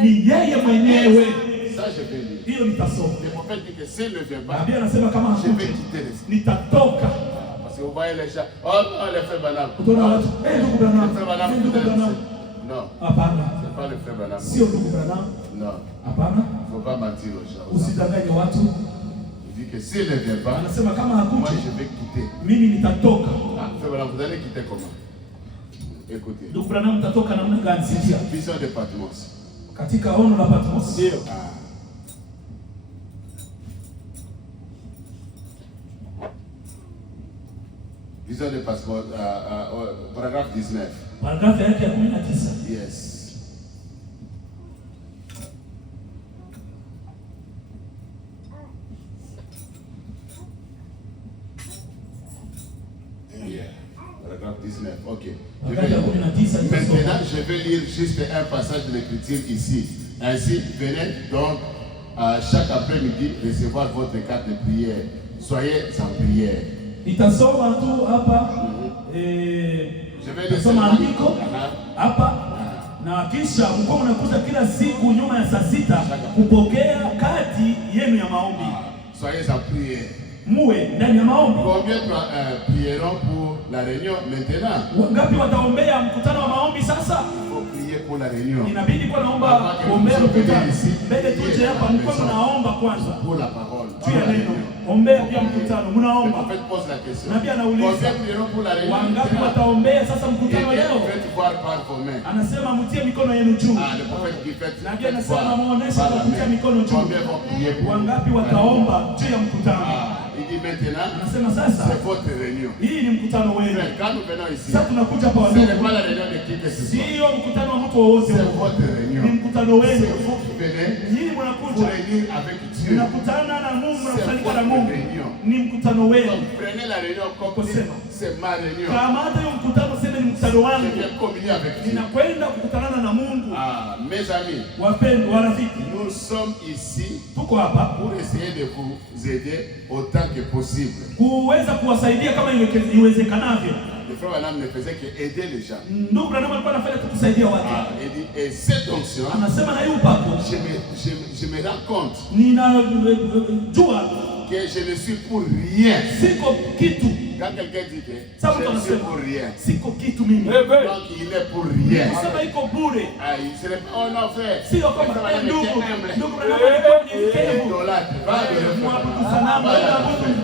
lui-même. Ça, je vais lire. Le prophète dit que s'il ne vient pas, je vais quitter les Parce que vous voyez les gens. Oh non, les frères Banam. Non, non. C'est pas le frère Banam. Non. Il ne faut pas mentir aux gens. Il dit que s'il ne vient pas, moi je vais quitter. Frère Banam, vous allez quitter comment? Écoutez. Vision de Patmos. Katika ono la Patmos. Vision de Patmos, paragraphe 19. Paragraphe yake ya 19. Yes. Paragraphe 19, ok. Maintenant, je vais lire juste un passage de l'Écriture ici. Ainsi, venez donc chaque après-midi recevoir votre carte de prière. Soyez en prière. Nitasoma tu hapa nitasoma andiko hapa na kisha mko mnakuja kila siku nyuma ya saa 6 kupokea kadi yenu ya maombi. Soyez en prière. Muwe ndani ya maombi. Combien prieront pour la réunion maintenant? Wangapi wataombea mkutano wa maombi sasa? Prier pour la réunion. Inabidi kwa naomba kuombea mkutano. Mbele tuje hapa mko mnaomba kwanza. Pour la parole. Tu ya neno. Ombea pia mkutano. Mnaomba. En fait, pose la question. Na pia anauliza. Combien prieront pour la réunion? Wangapi wataombea sasa mkutano leo? Anasema mtie mikono yenu juu. Le prophète dit faites. Na pia anasema muoneshe kwa kutia mikono juu. Wangapi wataomba juu ya mkutano? Il dit maintenant, c'est votre réunion. Hii ni mkutano wenu. Quand nous venons ici, sasa tunakuja hapa ce n'est pas la réunion de qui que ce soit. Sio mkutano wa mtu wowote. C'est votre réunion. Ni mkutano wenu. C'est vous qui venez. Nyinyi mnakuja réunir avec Dieu. Mnakutana na Mungu, mnakusanyika na Mungu. Ni mkutano wenu. Donc prenez la réunion comme c'est ma réunion. Kama hata hiyo mkutano sema ni mkutano wangu. Je viens communier avec Dieu. Ninakwenda kukutana na Mungu. Mes amis, wapendwa warafiki, nous sommes ici tuko hapa pour essayer de vous aider autant que possible. Kuweza kuwasaidia kama iwezekanavyo. Le frère Branham ne faisait que aider les gens. Ndugu Branham alikuwa anafanya kusaidia watu. Et cette onction, anasema na hiyo upako, je me rends compte ninajua que que je ne suis pour rien. Siko kitu. Quand quelqu'un dit que Sababu je ne suis tunasema pour rien, siko kitu mimi. donc il est pour rien. Sema iko bure. Ah, ce n'est pas, oh non frère. Sio kama ndugu mwabudu sanamu,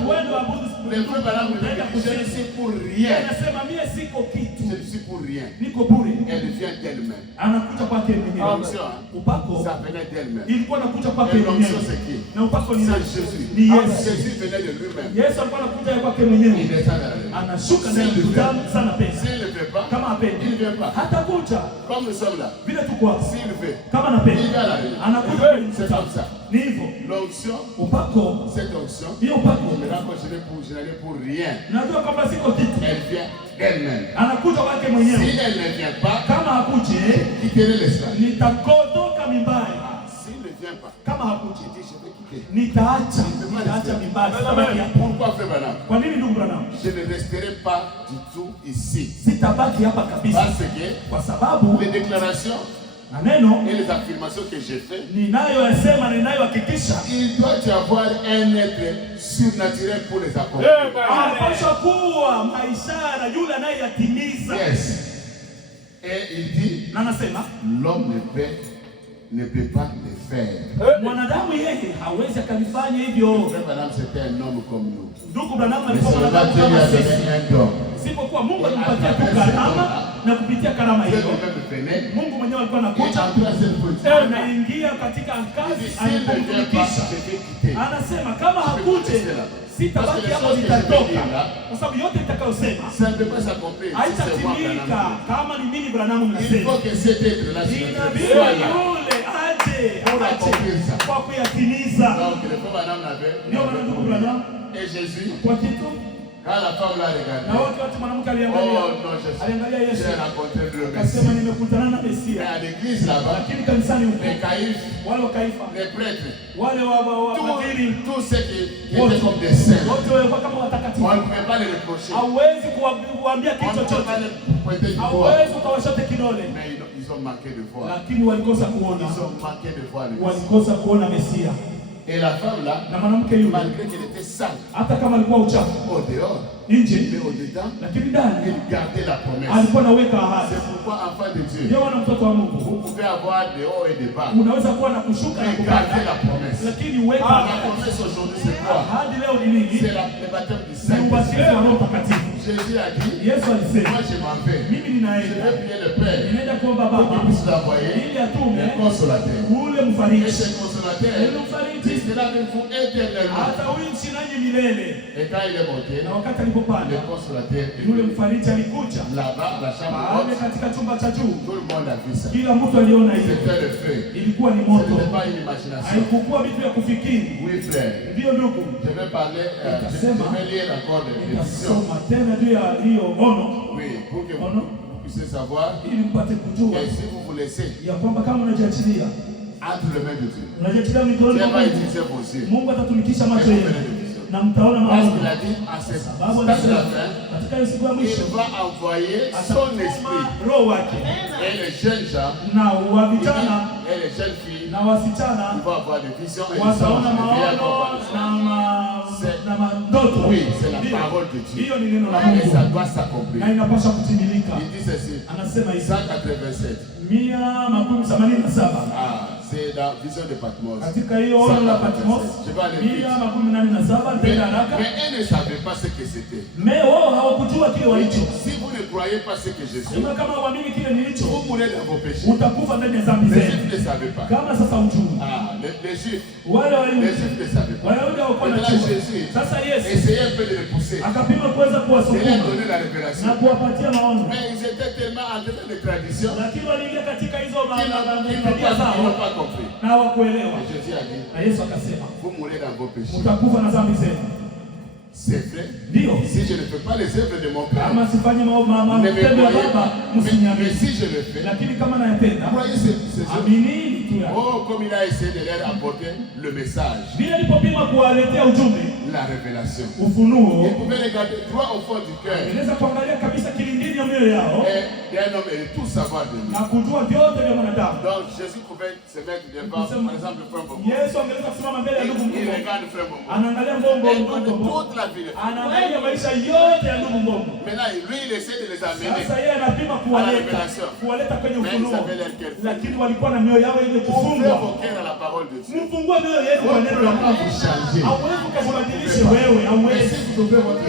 wendo abudu. Le frère Branham dit je ne suis pour rien. Anasema mimi siko kitu. Je ne suis pour rien. Niko bure. Elle vient d'elle-même. Anakuja kwake mwenyewe. Upako Ça venait d'elle-même. ilikuwa anakuja kwake Et mwenyewe. l'onction c'est qui? Na upako ni nani? C'est Jésus. Ni Yesu. Jésus venait de lui-même. Yesu alikuwa anakuja kwake mwenyewe. Il descend dans la rue. Anashuka ndani ya mkutano sana pesa. S'il ne veut pas, Kama hapendi il ne vient pas. hatakuja. Comme nous sommes là. Vile tuko hapa. S'il veut, Kama anapenda il vient à la rue. anakuja. C'est comme ça. Ni hivyo. L'onction, Upako cette onction, hiyo upako. maintenant je n'allais pour rien. Najua kwamba siko kitu. Elle vient d'elle-même. Anakuja kwake Si mwenyewe. elle ne vient pas, Kama hakuje quittez l'espace. nitakotoka mimbari. S'il ne vient pas, Kama hakuje il dit je vais quitter. nitaacha mimbari. Sitabaki hapa. Pourquoi frère Branham? Kwa nini ndugu Branham? Je ne resterai pas du tout ici. Sitabaki hapa kabisa. Parce que Kwa sababu les déclarations maneno et les affirmations que j'ai faites, ninayoyasema ninayohakikisha il doit y avoir un être surnaturel pour les accomplir. anapaswa kuwa maishara yule anayeyatimiza. Yes. Et il dit, Na anasema l'homme ne peut pas le faire. mwanadamu yeye hawezi akalifanya hivyo. Frère Branham, c'était un homme comme nous. Ndugu Branham Mais alikuwa seulement mwanadamu Dieu lui kama a donné sisi, un don. isipokuwa Mungu alimpatia tu karama, na kupitia karama Dieu hiyo lui-même venait Mungu mwenyewe alikuwa et anakuja entra à cette position. naingia katika Il dit, kazi s'il ne vient pas, alipomtumikisha. je vais quitter. Anasema kama hakuje sitabaki hapo, nitatoka, kwa sababu yote nitakayosema Ça ne peut pas s'accomplir. Si c'est moi, haitatimika Branham. kama ni mimi Branham Il nasema. faut que cet être-là Inabidi soit là. yule aje accomplir ça. kwa kuyatimiza. Donc le frère Branham n'avait Ndio maana ndugu Branham et Jésus, kwa kitu quand la femme l'a na regardé, wote mwanamke aliangalia, oh non, aliangalia Yesu j'ai rencontré le akasema Messie. nimekutana na Mais Mesia. à l'église là-bas, Lakini kanisani huko les caïfs, wale wa Kaifa, les prêtres, wale wa padri tous ceux qui étaient comme des saints, wote walikuwa kama on watakatifu. ne pouvait pas les reprocher. Hauwezi kuambia On kitu ne peut chochote, pas les pointer du doigt. hauwezi ukawashote kidole, Mais ils ont manqué de foi. lakini walikosa kuona, Ils ont manqué de foi. le Messie. walikosa kuona Mesia. Et la femme là, Na mwanamke yule malgré qu'elle était sale hata kama alikuwa uchafu au dehors, nje, mais au dedans, lakini ndani elle gardait la promesse. alikuwa anaweka ahadi. C'est pourquoi, enfant de Dieu, Ndio wana mtoto wa Mungu, vous pouvez avoir des hauts et des bas. unaweza kuwa na kushuka na Mais gardez kupanda, la promesse. lakini weka La ahadi. promesse aujourd'hui, c'est quoi? Ahadi leo ni nini? C'est le baptême du Ni Saint-Esprit. ubatizo wa Roho Mtakatifu. Jésus a dit, Yesu alisema, moi je m'en vais. mimi Je ninaenda, vais prier le Père ninaenda kuomba pour qu'il Baba puisse l'envoyer ili atume le consolateur. ule Et mfariji, ce consolateur, ule mfariji il sera avec vous éternellement. hata uishi nanyi milele. Et quand il est monté, Na wakati le alipopanda consolateur est yule venu. mfariji alikuja Là-bas, la chambre pale haute, katika chumba cha juu, tout le monde a vu ça. kila mtu aliona hiyo, C'était le feu. ilikuwa ni Ce moto, n'était pas une imagination. haikukuwa vitu vya kufikiri. Oui, frère. Ndiyo ndugu, Je vais parler, je vais lire encore des pétitions. nitasoma tena juu ya hiyo ono, Oui, pour que Oh non. vous puissiez savoir. ili mpate kujua Et si vous vous laissez ya kwamba kama unajiachilia, entre les mains de Dieu, unajiachilia mikononi Dieu mwa va Mungu, utiliser vos yeux. Mungu atatumikisha macho yenu na mtaona Parce maono. qu'il a dit à cette Sababu stade de la anasema fin, katika hiyo siku ya mwisho il va envoyer son atatuma esprit. roho wake, Et les jeunes gens, na wa vijana et les jeunes filles, na wasichana ils vont avoir des visions et ils seront wataona réveillés maono comme na mandoto. Oui, c'est la Ndiyo. parole de Dieu. Hiyo ni neno la Et Mungu ça doit s'accomplir. na inapaswa kutimilika. Il dit ceci, Anasema hivi 187. 187 C'est la vision de Patmos. katika hiyo ono la Patmos, Je vais aller vite. 187 Mais tena haraka. elles ne savaient pas ce que c'était. Mais wao hawakujua kile walicho. Si vous ne croyez pas ce que je suis, Sema kama uamini kile nilicho, vous mourrez dans vos péchés. utakufa ndani ya dhambi Les zenu. Juifs ne savaient pas. Kama sasa ujui, Les Juifs, wale les Juifs ne savaient pas. Wayahudi hawakuwa na Maintenant, chua. Jésus Sasa Yesu essayait un peu de les pousser, akapima kuweza de leur kuwasukuma donner la na révélation. kuwapatia maono, Mais ils étaient tellement entraînés de tradition lakini waliingia katika hizo qu'ils tabia n'ont zao pas compris. na hawakuelewa. Et Jésus a dit, Na Yesu akasema vous mourrez dans vos péchés. mtakufa na dhambi zenu. C'est vrai. Ndio, Si je ne fais pas les œuvres de mon Père, kama sifanyi ne me matendo ya croyez Baba pas. Mais msiniamini, si je le fais, lakini kama nayatenda croyez ces œuvres. aminini tu yake. Oh, comme il a essayé de leur apporter le message. Vile alipopima kuwaletea ujumbe, la révélation. Ufunuo. Ils pouvaient regarder droit au fond du cœur. Inaweza kuangalia kabisa kilindini ya mioyo yao. Et d'un homme et tout savoir de lui. Na kujua vyote vya mwanadamu. Donc Jésus pouvait se mettre devant, par exemple, Frère Bongo. Yesu angeweza kusimama mbele ya ndugu Il Mbongo. regarde Frère Bongo. Anaangalia Mbongo. Il connaît toute la vie de Frère Bongo. Anaangalia maisha yote ya ndugu Mbongo. Maintenant, lui, il essaie de les amener. Sasa yeye anapima kuwaleta kwenye ufunuo. Lakini walikuwa na mioyo yao yenye kufungwa. Mfungue mioyo yenu kwa neno la Mungu. Hauwezi ukabadilishe wewe, hauwezi.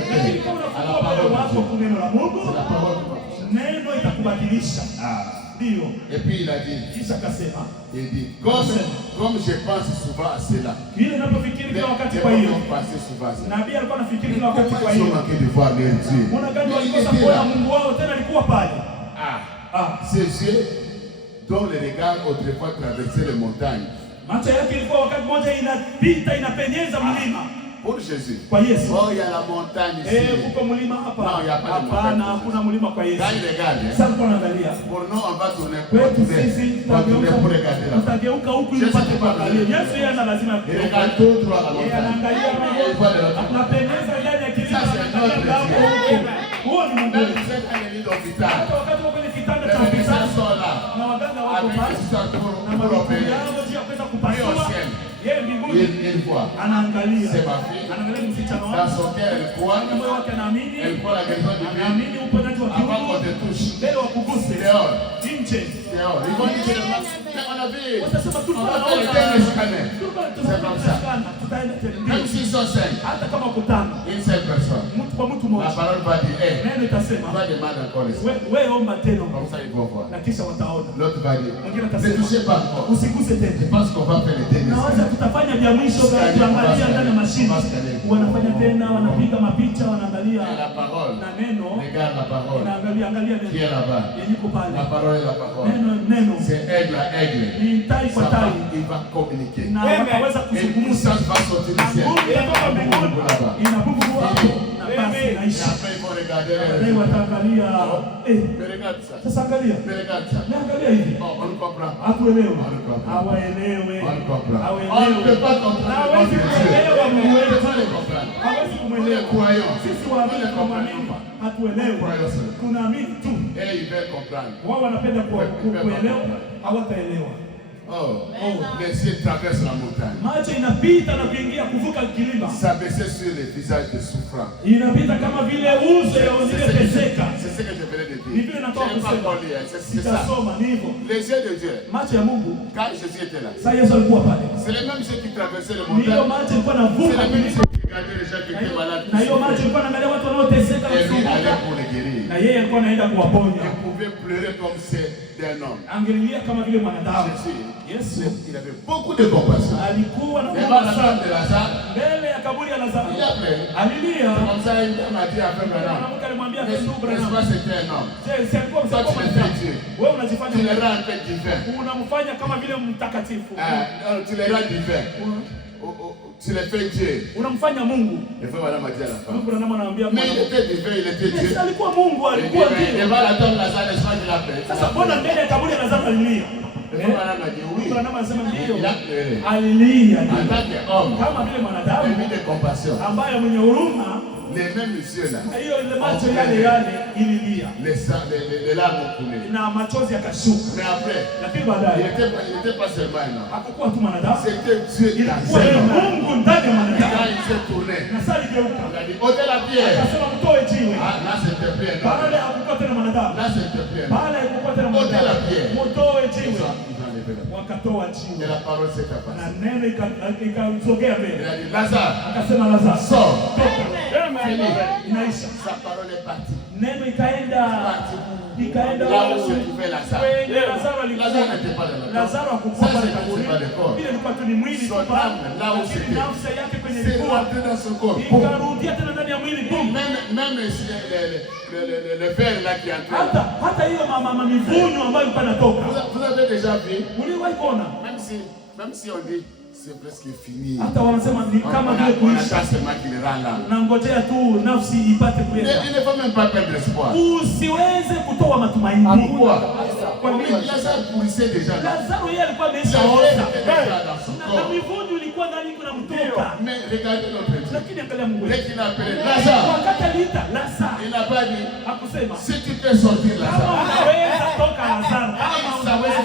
Lakini kama unafungua moyo wako kwa neno la Mungu, neno itakubadilisha. Ndio. Et puis il a dit, Kisha akasema, il dit, comme je pense souvent à cela. Ile ninapofikiri kila wakati kwa hiyo. Nabii alikuwa anafikiri kila wakati kwa hiyo. Mbona gani walikosa kuona Mungu wao tena alikuwa pale? Ces yeux dont les regards autrefois traversaient les montagnes. Macho yake ilikuwa wakati mmoja inapita inapenyeza mlima. Pour Jésus. Kwa Yesu. Oh, il y a la montagne ici. Kuko mlima hapa. Non, il y a pas de montagne. Hapana, hakuna mlima kwa Yesu. Quand il regarde, sasa kwa angalia. Pour nous, on va tourner pour regarder là. Tutageuka huku ili tupate kuangalia. Yesu yeye ana lazima il regarde tout droit la montagne. Anaangalia anapeneza ndani ya kilima. Huo ni Mungu. Hata wakati wako kwenye kitanda cha hospitali na waganga wako pale na madaktari yao ndio kuweza kupasua. Yeye mbinguni anaangalia. Anaangalia msichana wake. Dans son cœur, elle croit. Moyo wake anaamini. Elle croit la guérison divine. Anaamini uponyaji wa kiungu. Avant qu'on te touche. Mbele wa kuguse. Dehors. Nje. Dehors. Ils vont dire que on a vu. Watasema tu On va faire le dernier scanner. C'est comme ça. Tutaenda tena. Même s'ils sont 5. Hata kama kutano. Une seule personne. Mtu kwa mtu mmoja. La parole va dire, hey, neno itasema, va demander encore les wewe omba tena. Comme ça ils vont voir. Na kisha wataona. L'autre va dire, ne touchez pas encore. Usiguse tena. Je pense qu'on va faire le dernier. Nawaza tutafanya vya mwisho vya kuangalia ndani ya mashine. Wanafanya tena, wanapiga mapicha, wanaangalia. La parole. Na neno. Regarde la parole. Naangalia neno. Qui est là-bas? Yuko pale. La parole est la parole. Neno. C'est aigle à aigle. Ni tai kwa tai. Il va communiquer. Na wataweza kuzungumza. Ça va sortir du ciel. Inabubu hapo. Na basi naisha. Après ils vont regarder. Leo wataangalia. Mais regarde ça. Sasa angalia. Mais regarde ça. Naangalia hivi. On ne comprend pas. Hatuelewi. Hawaelewi. Hawaelewi. On ne peut pas comprendre. Hawezi kuelewa Mungu wetu. Hawezi kumwelewa. Sisi waamini tunaamini. Hatuelewi. Tunaamini tu. Et ils veulent comprendre. Wao wanapenda kuelewa, hawataelewa. Les yeux traversent la montagne. Macho inapita na kuingia kuvuka kilima. S'abaisser sur les visages des souffrants. Inapita kama vile uso ya walioteseka. C'est ce que je venais de dire. Ni vile natoka kusema. C'est ça. Les yeux de Dieu. Macho ya Mungu. Quand Jésus était là. Sasa Yesu alikuwa pale. C'est les mêmes yeux qui traversaient les montagnes. Ndio macho ilikuwa inavuka. C'est les mêmes yeux qui regardaient les gens qui étaient malades. Na hiyo macho ilikuwa inaangalia watu wanaoteseka na kusumbuka. Na yeye alikuwa anaenda kuwaponya. Il pouvait pleurer comme c'est d'un homme. Angelilia kama vile mwanadamu. Yesu il avait beaucoup de compassion. Alikuwa na huruma sana. Mbele ya kaburi ya Lazaro. Alilia. Comme ça il m'a dit à frère Branham. Mwanamke alimwambia ndugu Branham. N'est-ce pas c'était un homme? Si alikuwa msako mtakatifu. Wewe unajifanya tu le rends un peu divin. Unamfanya kama vile mtakatifu. Tu le rends divin. Tu le fais Dieu. Unamfanya Mungu. Et frère Branham a dit à la femme. Mungu anamwambia mais il était divin, il était Dieu. Alikuwa Mungu, alikuwa Dieu. Et devant la tombe Lazare, n'est-ce pas qu'il a fait? Sasa mbona mbele ya kaburi ya Lazaro alilia? Branham a dit oui. Branham anasema ndio. Il a pleuré. Alilia. En tant qu'homme. Kama vile mwanadamu. Lui de compassion. Ambaye mwenye huruma. Les mêmes yeux là. Hiyo ile macho yale ililia. Les larmes coulaient. Na machozi yakashuka. Mais après, lakini baadaye il n'était pas seulement un homme. Hakukuwa tu mwanadamu. C'était Dieu dans un homme. Mungu ndani ya mwanadamu. Quand il s'est tourné. Na sasa aligeuka. Il a dit ôtez la pierre. Akasema mtoe jiwe. Là c'était plus un homme. Baada hakukuwa tena mwanadamu. Là c'était plus un homme. Baada hakukuwa tena mwanadamu. Ôtez la pierre. Mtoe jiwe. Wakatoa jiwe. Et la parole s'est passée. Na neno ikasogea mbele. Il a dit Lazare. Akasema Lazaro. Sors. Amen. Inaisha. Sa parole est partie. Neno ikaenda. Ikaenda là où se trouvait Lazare. Lazaro alikuwa. Lazare n'était pas dans le corps. Lazaro hakukuwa pale kaburi. Ile ilikuwa tu ni mwili tu pale. Là où c'était. Nafsi yake kwenye c'est rentré dans son corps. Ikarudia tena ndani ya mwili. Même le verre là qui est entré. Hata hiyo mama mivunyo ambayo ilikuwa inatoka. Vous avez déjà vu? Uliwahi kuona? Même si on dit C'est presque fini. Hata wanasema ni kama vile kuisha. Nangojea tu nafsi ipate kuenda. Il ne faut même pas perdre espoir. Usiweze kutoa matumaini. Kwa nini Lazaro pourissait déjà? Lazaro yeye alikuwa ameshaoza. Na mivunjo ilikuwa ndani kuna mtoka. Mais regardez notre Dieu. Lakini angalia Mungu. Dès qu'il a appelé Lazare, wakati aliita Lazaro, il n'a pas dit hakusema si tu peux sortir Lazare. Unaweza toka Lazaro. Kama unaweza.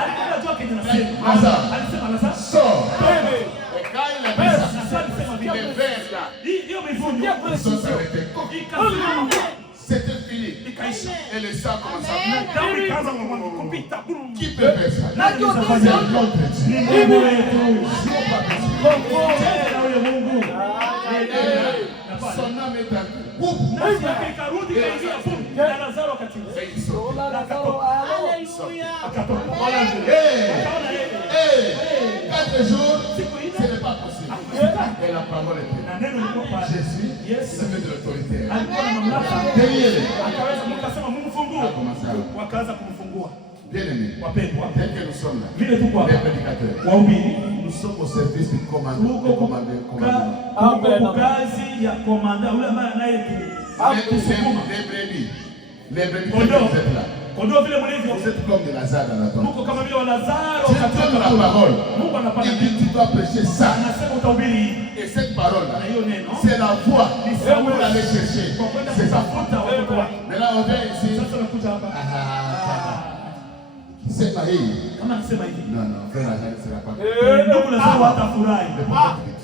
Alikuwa anajua kenye anasema. Lazare. Alisema Lazaro. Sors. Et quand il a dit ça, Alisema les vers là, hiyo mivunjo sont arrêtés. C'était fini. Et le sang commence à kupita. Qui peut faire ça? Nani C'est notre Dieu. Mungu. Son âme est en coup. Nafsi yake ikarudi kaingia fumu. Na Lazaro akatiwa. Hallelujah. Akatoka. Hey, 4 jours, ce n'est pas possible. Et la parole est Na neno lilikuwa pale. Jésus, Yes. il avait de l'autorité. Alikuwa na mamlaka. Derrière. Akaweza mkasema mumfungue. Wakaanza kumfungua. Bien-aimé, Wapendwa, dès que nous sommes là, vile tuko les hapa prédicateurs, wahubiri, nous sommes au service du commandement. tuko kazi ya komanda ule ambaye anayetusukuma. Les brebis que vous êtes là, Kondoo vile mlivyo, vous êtes comme de Lazare dans la tombe. mko kama vile wa Lazaro Dieu katika donne la kaburi. parole. Mungu anapana Il dit tu dois prêcher ça. anasema utahubiri Et cette parole-là, na hiyo neno c'est la voie pour aller chercher kwa kwenda ces enfants. kutafuta watoto wake. Maintenant, on vient ici. Sasa nakuja hapa C'est pas lui. kama nasema hivi, Non, non, frère Lazare ne sera pas. ndugu Lazaro hatafurahi.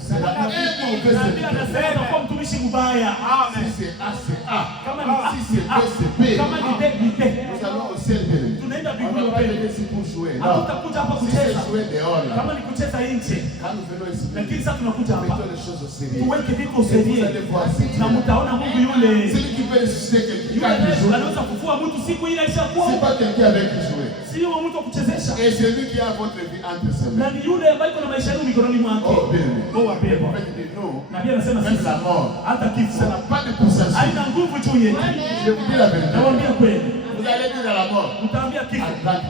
C'est la Nabii anasema utakuwa mtumishi mbaya. Si c'est A, c'est A. Kama ni Si c'est B, c'est B. kama ni B, ni B. Nous allons au ciel de l'Église. Tunaenda On mbinguni va pas mbele. venir ici pour jouer. Non. Hatutakuja hapa Si c'est kucheza. jouer dehors là. Kama ni kucheza nje. Quand nous venons ici, Lakini sasa tunakuja hapa. mettons les choses au sérieux. Tuweke vitu Vous usaidie. allez voir c'est Na Dieu. mtaona Mungu yule. Celui qui peut ressusciter quelqu'un Yule 4 jours, anaweza kufufua mtu siku ile alishakuwa. c'est pas quelqu'un avec qui jouer. Sio mtu wa kuchezesha. Et c'est lui qui a votre vie entre ses Na mains. ni yule ambaye kuna maisha yenu mikononi mwake. Oh, bien. Oh, wapendwa. En fait, il dit non. Nabii anasema Même sisi la mort, hata kifo ça n'a pas de puissance. haina nguvu juu yetu. Je vous dis la vérité. Nawaambia kweli. Vous allez dire à la mort, Mtaambia kifo. attends,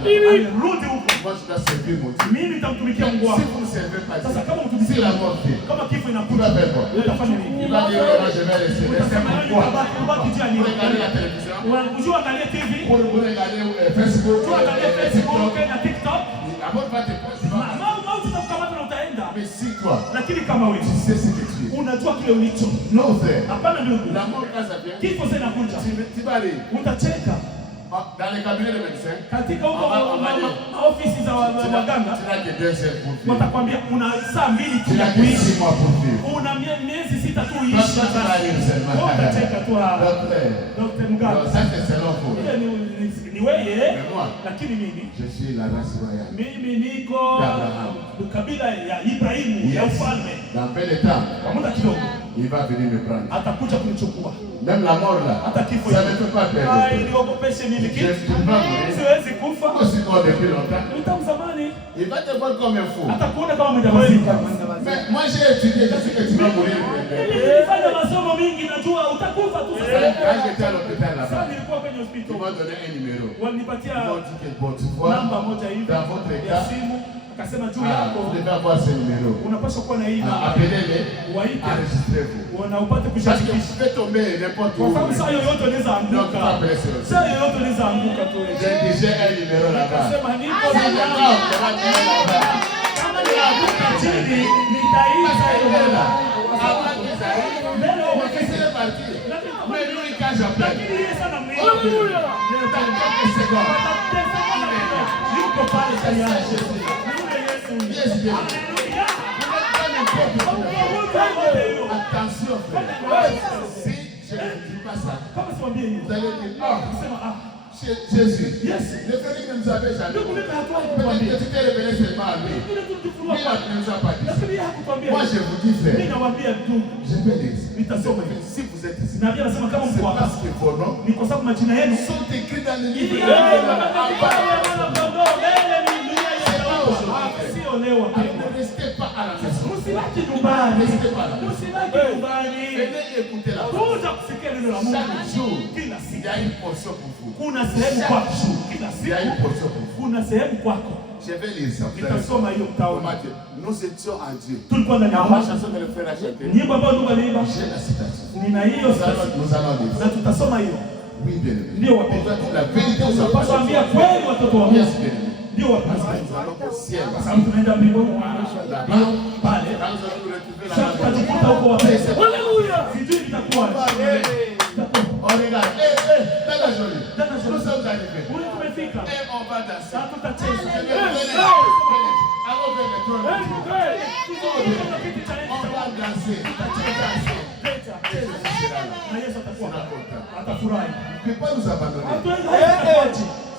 Rudi huko. moi je dois servir mon Dieu. Mimi nitamtumikia Mungu Si wangu. vous ne servez pas Sasa Dieu, kama si mtumikia la mort vient, kama kifo vous inakuja, allez faire quoi? utafanya nini? Il va dire, moi je vais rester. Mais c'est Utasema nini pourquoi? ubaki juu ya Vous nini? regardez la télévision, Unajua angalia TV, vous regardez Facebook, tu angalia Facebook na TikTok. la mort va te poser. Mauti itakukamata na utaenda. Mais si toi, Lakini kama wewe tu sais ce que tu es. unajua kile ulicho. Non frère, Hapana ndugu. la mort quand ça vient, Kifo sasa inakuja. tu vas aller Utacheka. dans les cabinets de médecins, Katika huko ofisi za waganga tu n'as que 2 heures pour vivre. watakwambia una saa 2 tu Tu ya n'as que kuishi. 6 mois pour vivre. Una miezi 6 tu Toi, uishi. toi, tu vas aller seulement. Wewe utacheka tu. Donc, frère, Dr. non, Muganga. ça c'est selon vous. Ile ni wewe, Mais moi, lakini mimi je suis la race royale. mimi niko Abraham. kabila ya Ibrahimu ya Yes. ufalme. Dans peu de temps, Kwa muda kidogo il va venir me prendre. atakuja kunichukua. Même la mort là, Hata kifo ça ne peut pas Ai, perdre. niogopeshe mimi Je kitu. ne peux pas mourir. Siwezi kufa. Moi aussi mort depuis longtemps. Tangu zamani Il va te voir comme un fou. atakuona kama mjamzito. Mais moi j'ai étudié, je sais que tu vas mourir. Nilifanya masomo mingi, najua utakufa tu sasa. Quand j'étais à l'hôpital Sasa là-bas, nilikuwa kwenye ils hospitali. m'ont donné un numéro. Walinipatia Ils m'ont dit que bon, tu vois, namba moja hivi dans votre ya cas, simu, akasema juu vous yako devez avoir ce numéro. unapaswa kuwa na hii namba. Appelez-les, Waite enregistrez-vous. na upate Parce que kushirikisha. je vais tomber n'importe Kwa où. sababu saa yoyote unaweza Donc, tu vas anguka. appeler sur le Saa yoyote unaweza anguka tu. J'ai déjà un numéro là-bas. Sema niko C'est na grave, namba. on va appeler là-bas. Kama nianguka chini nitaita hiyo namba. Avant qu'ils arrivent, Mbele on va wakati laisser partir. Mais lui, quand j'appelle, lakini yeye sana mwisho. dans quelques secondes, Yuko pale tayari. Jésus. Yes, Dieu. Haleluya. Pas n'importe où. Attention, frère. Si je ne dis pas ça, Kama siwaambie hivi. vous allez dire, oh, Sema Jésus. Yes. Le frère qui ne nous avait jamais ndio dit. kuleta hatua Peut-être kukwambia. que tu t'es révélé seulement à lui. Ile tulifunua Lui, là, tu ne nous as pas dit. lakini yeye hakukwambia. Moi, je vous dis, Mimi frère, nawaambia tu. je peux dire, Nitasoma hivi. si vous êtes ici, Nabii anasema kama c'est mko hapa parce que vos noms ni kwa sababu majina yenu sont écrits dans le livre ili de sio leo. Ne restez pas à la maison. Msibaki nyumbani. Restez pas à la maison. Msibaki nyumbani. Venez écouter la parole. Kuja kusikia neno la Mungu. Chaque jour, Kila il siku y a une portion pour vous. kuna sehemu kwako. Kila Il y a siku une portion pour vous. kuna sehemu kwako. Je vais lire ça. Nitasoma hiyo Au mtaona. Matthieu. nous étions en Dieu. Tulikuwa ndani ya La Mungu. chanson que le frère a chantée. Nyimbo ambayo ndugu aliimba. J'ai la citation. Nina hiyo sasa. Nous allons lire. Na tutasoma hiyo. Oui, bien aimé. Ndio On wapendwa. doit dire la vérité aux enfants. Tunawaambia kweli watoto wa Yes, Mungu. bien aimé. Ndio wapendwa. Nous allons au ciel. Kwa sababu tunaenda mbinguni. Là-bas, Pale. quand nous allons nous retrouver Sasa là-bas. tutajikuta huko wapendwa. Haleluya. Sijui itakuwa. On regarde. Tata Jolie. Nous sommes arrivés. Ule tumefika. Et on va danser. Sasa tutacheza. Allons vers le trône. On va danser. Na Yesu atakuwa atafurahi. Il ne peut pas nous abandonner.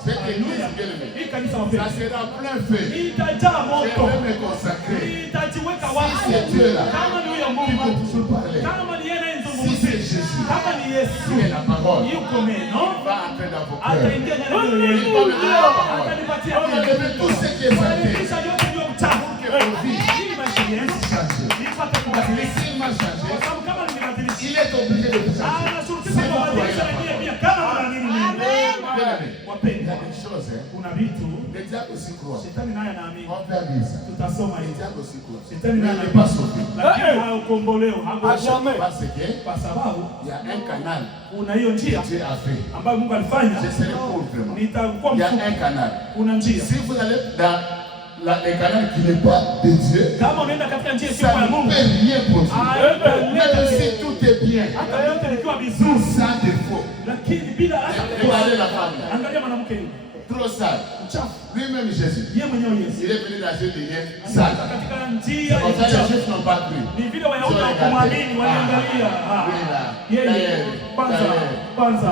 Cette église bien-aimée, Hii kanisa ça wapendwa. sera plein feu. Itajaa Je moto. vais me consacrer. Itajiweka Si wazi. c'est Dieu là, Kama ni huyo il Mungu. va toujours parler. Kama ni yeye Si anayezungumza. c'est Jésus, Kama ni Yesu. il est la parole. Yuko neno. Il va entrer dans vos cœurs. Ataingia ndani ya mioyo Il yenu. va me donner la parole. Atanipatia On va neno. lever tout ce qui est santé. Kisha yote ndio mchafu. Ili maisha yenu Changer. ipate kubadilika. S'il m'a changé, Kwa sababu kama nimebadilika. il est obligé de vous changer. Anashurutisha kubadilisha wengine pia kama wanaamini mimi. Bien-aimé, il y Wapendwa. a des choses, hein. Kuna vitu Le diable aussi croit. shetani naye anaamini. On peut dire ça. Tutasoma Le hivi. diable aussi croit. Shetani Mais naye il n'est pas anaamini. sauvé. Lakini haukombolewa. Hakuokolewa. Parce que Kwa sababu il y a un canal kuna hiyo que njia Dieu a fait. ambayo Mungu alifanya. Je serai pauvre vraiment. Nitakuwa Il y a mfupi. un canal. Kuna njia. Si vous allez dans le canal qui n'est pas de Dieu, Kama unaenda katika njia isiyo ça ya ne Mungu, peut rien produire. Même si tout est bien, hata yote likiwa tout vizuri, sans défaut. lakini bila hata Regardez la femme là. angalia mwanamke yule Trop sale. mchafu, Lui-même Jésus. yeye mwenyewe Yesu Il est venu dans une lignée sale. katika njia Comme ça, les chafu. Juifs n'ont pas cru. Ni vile Wayahudi hawakumwamini, waliangalia yeye kwanza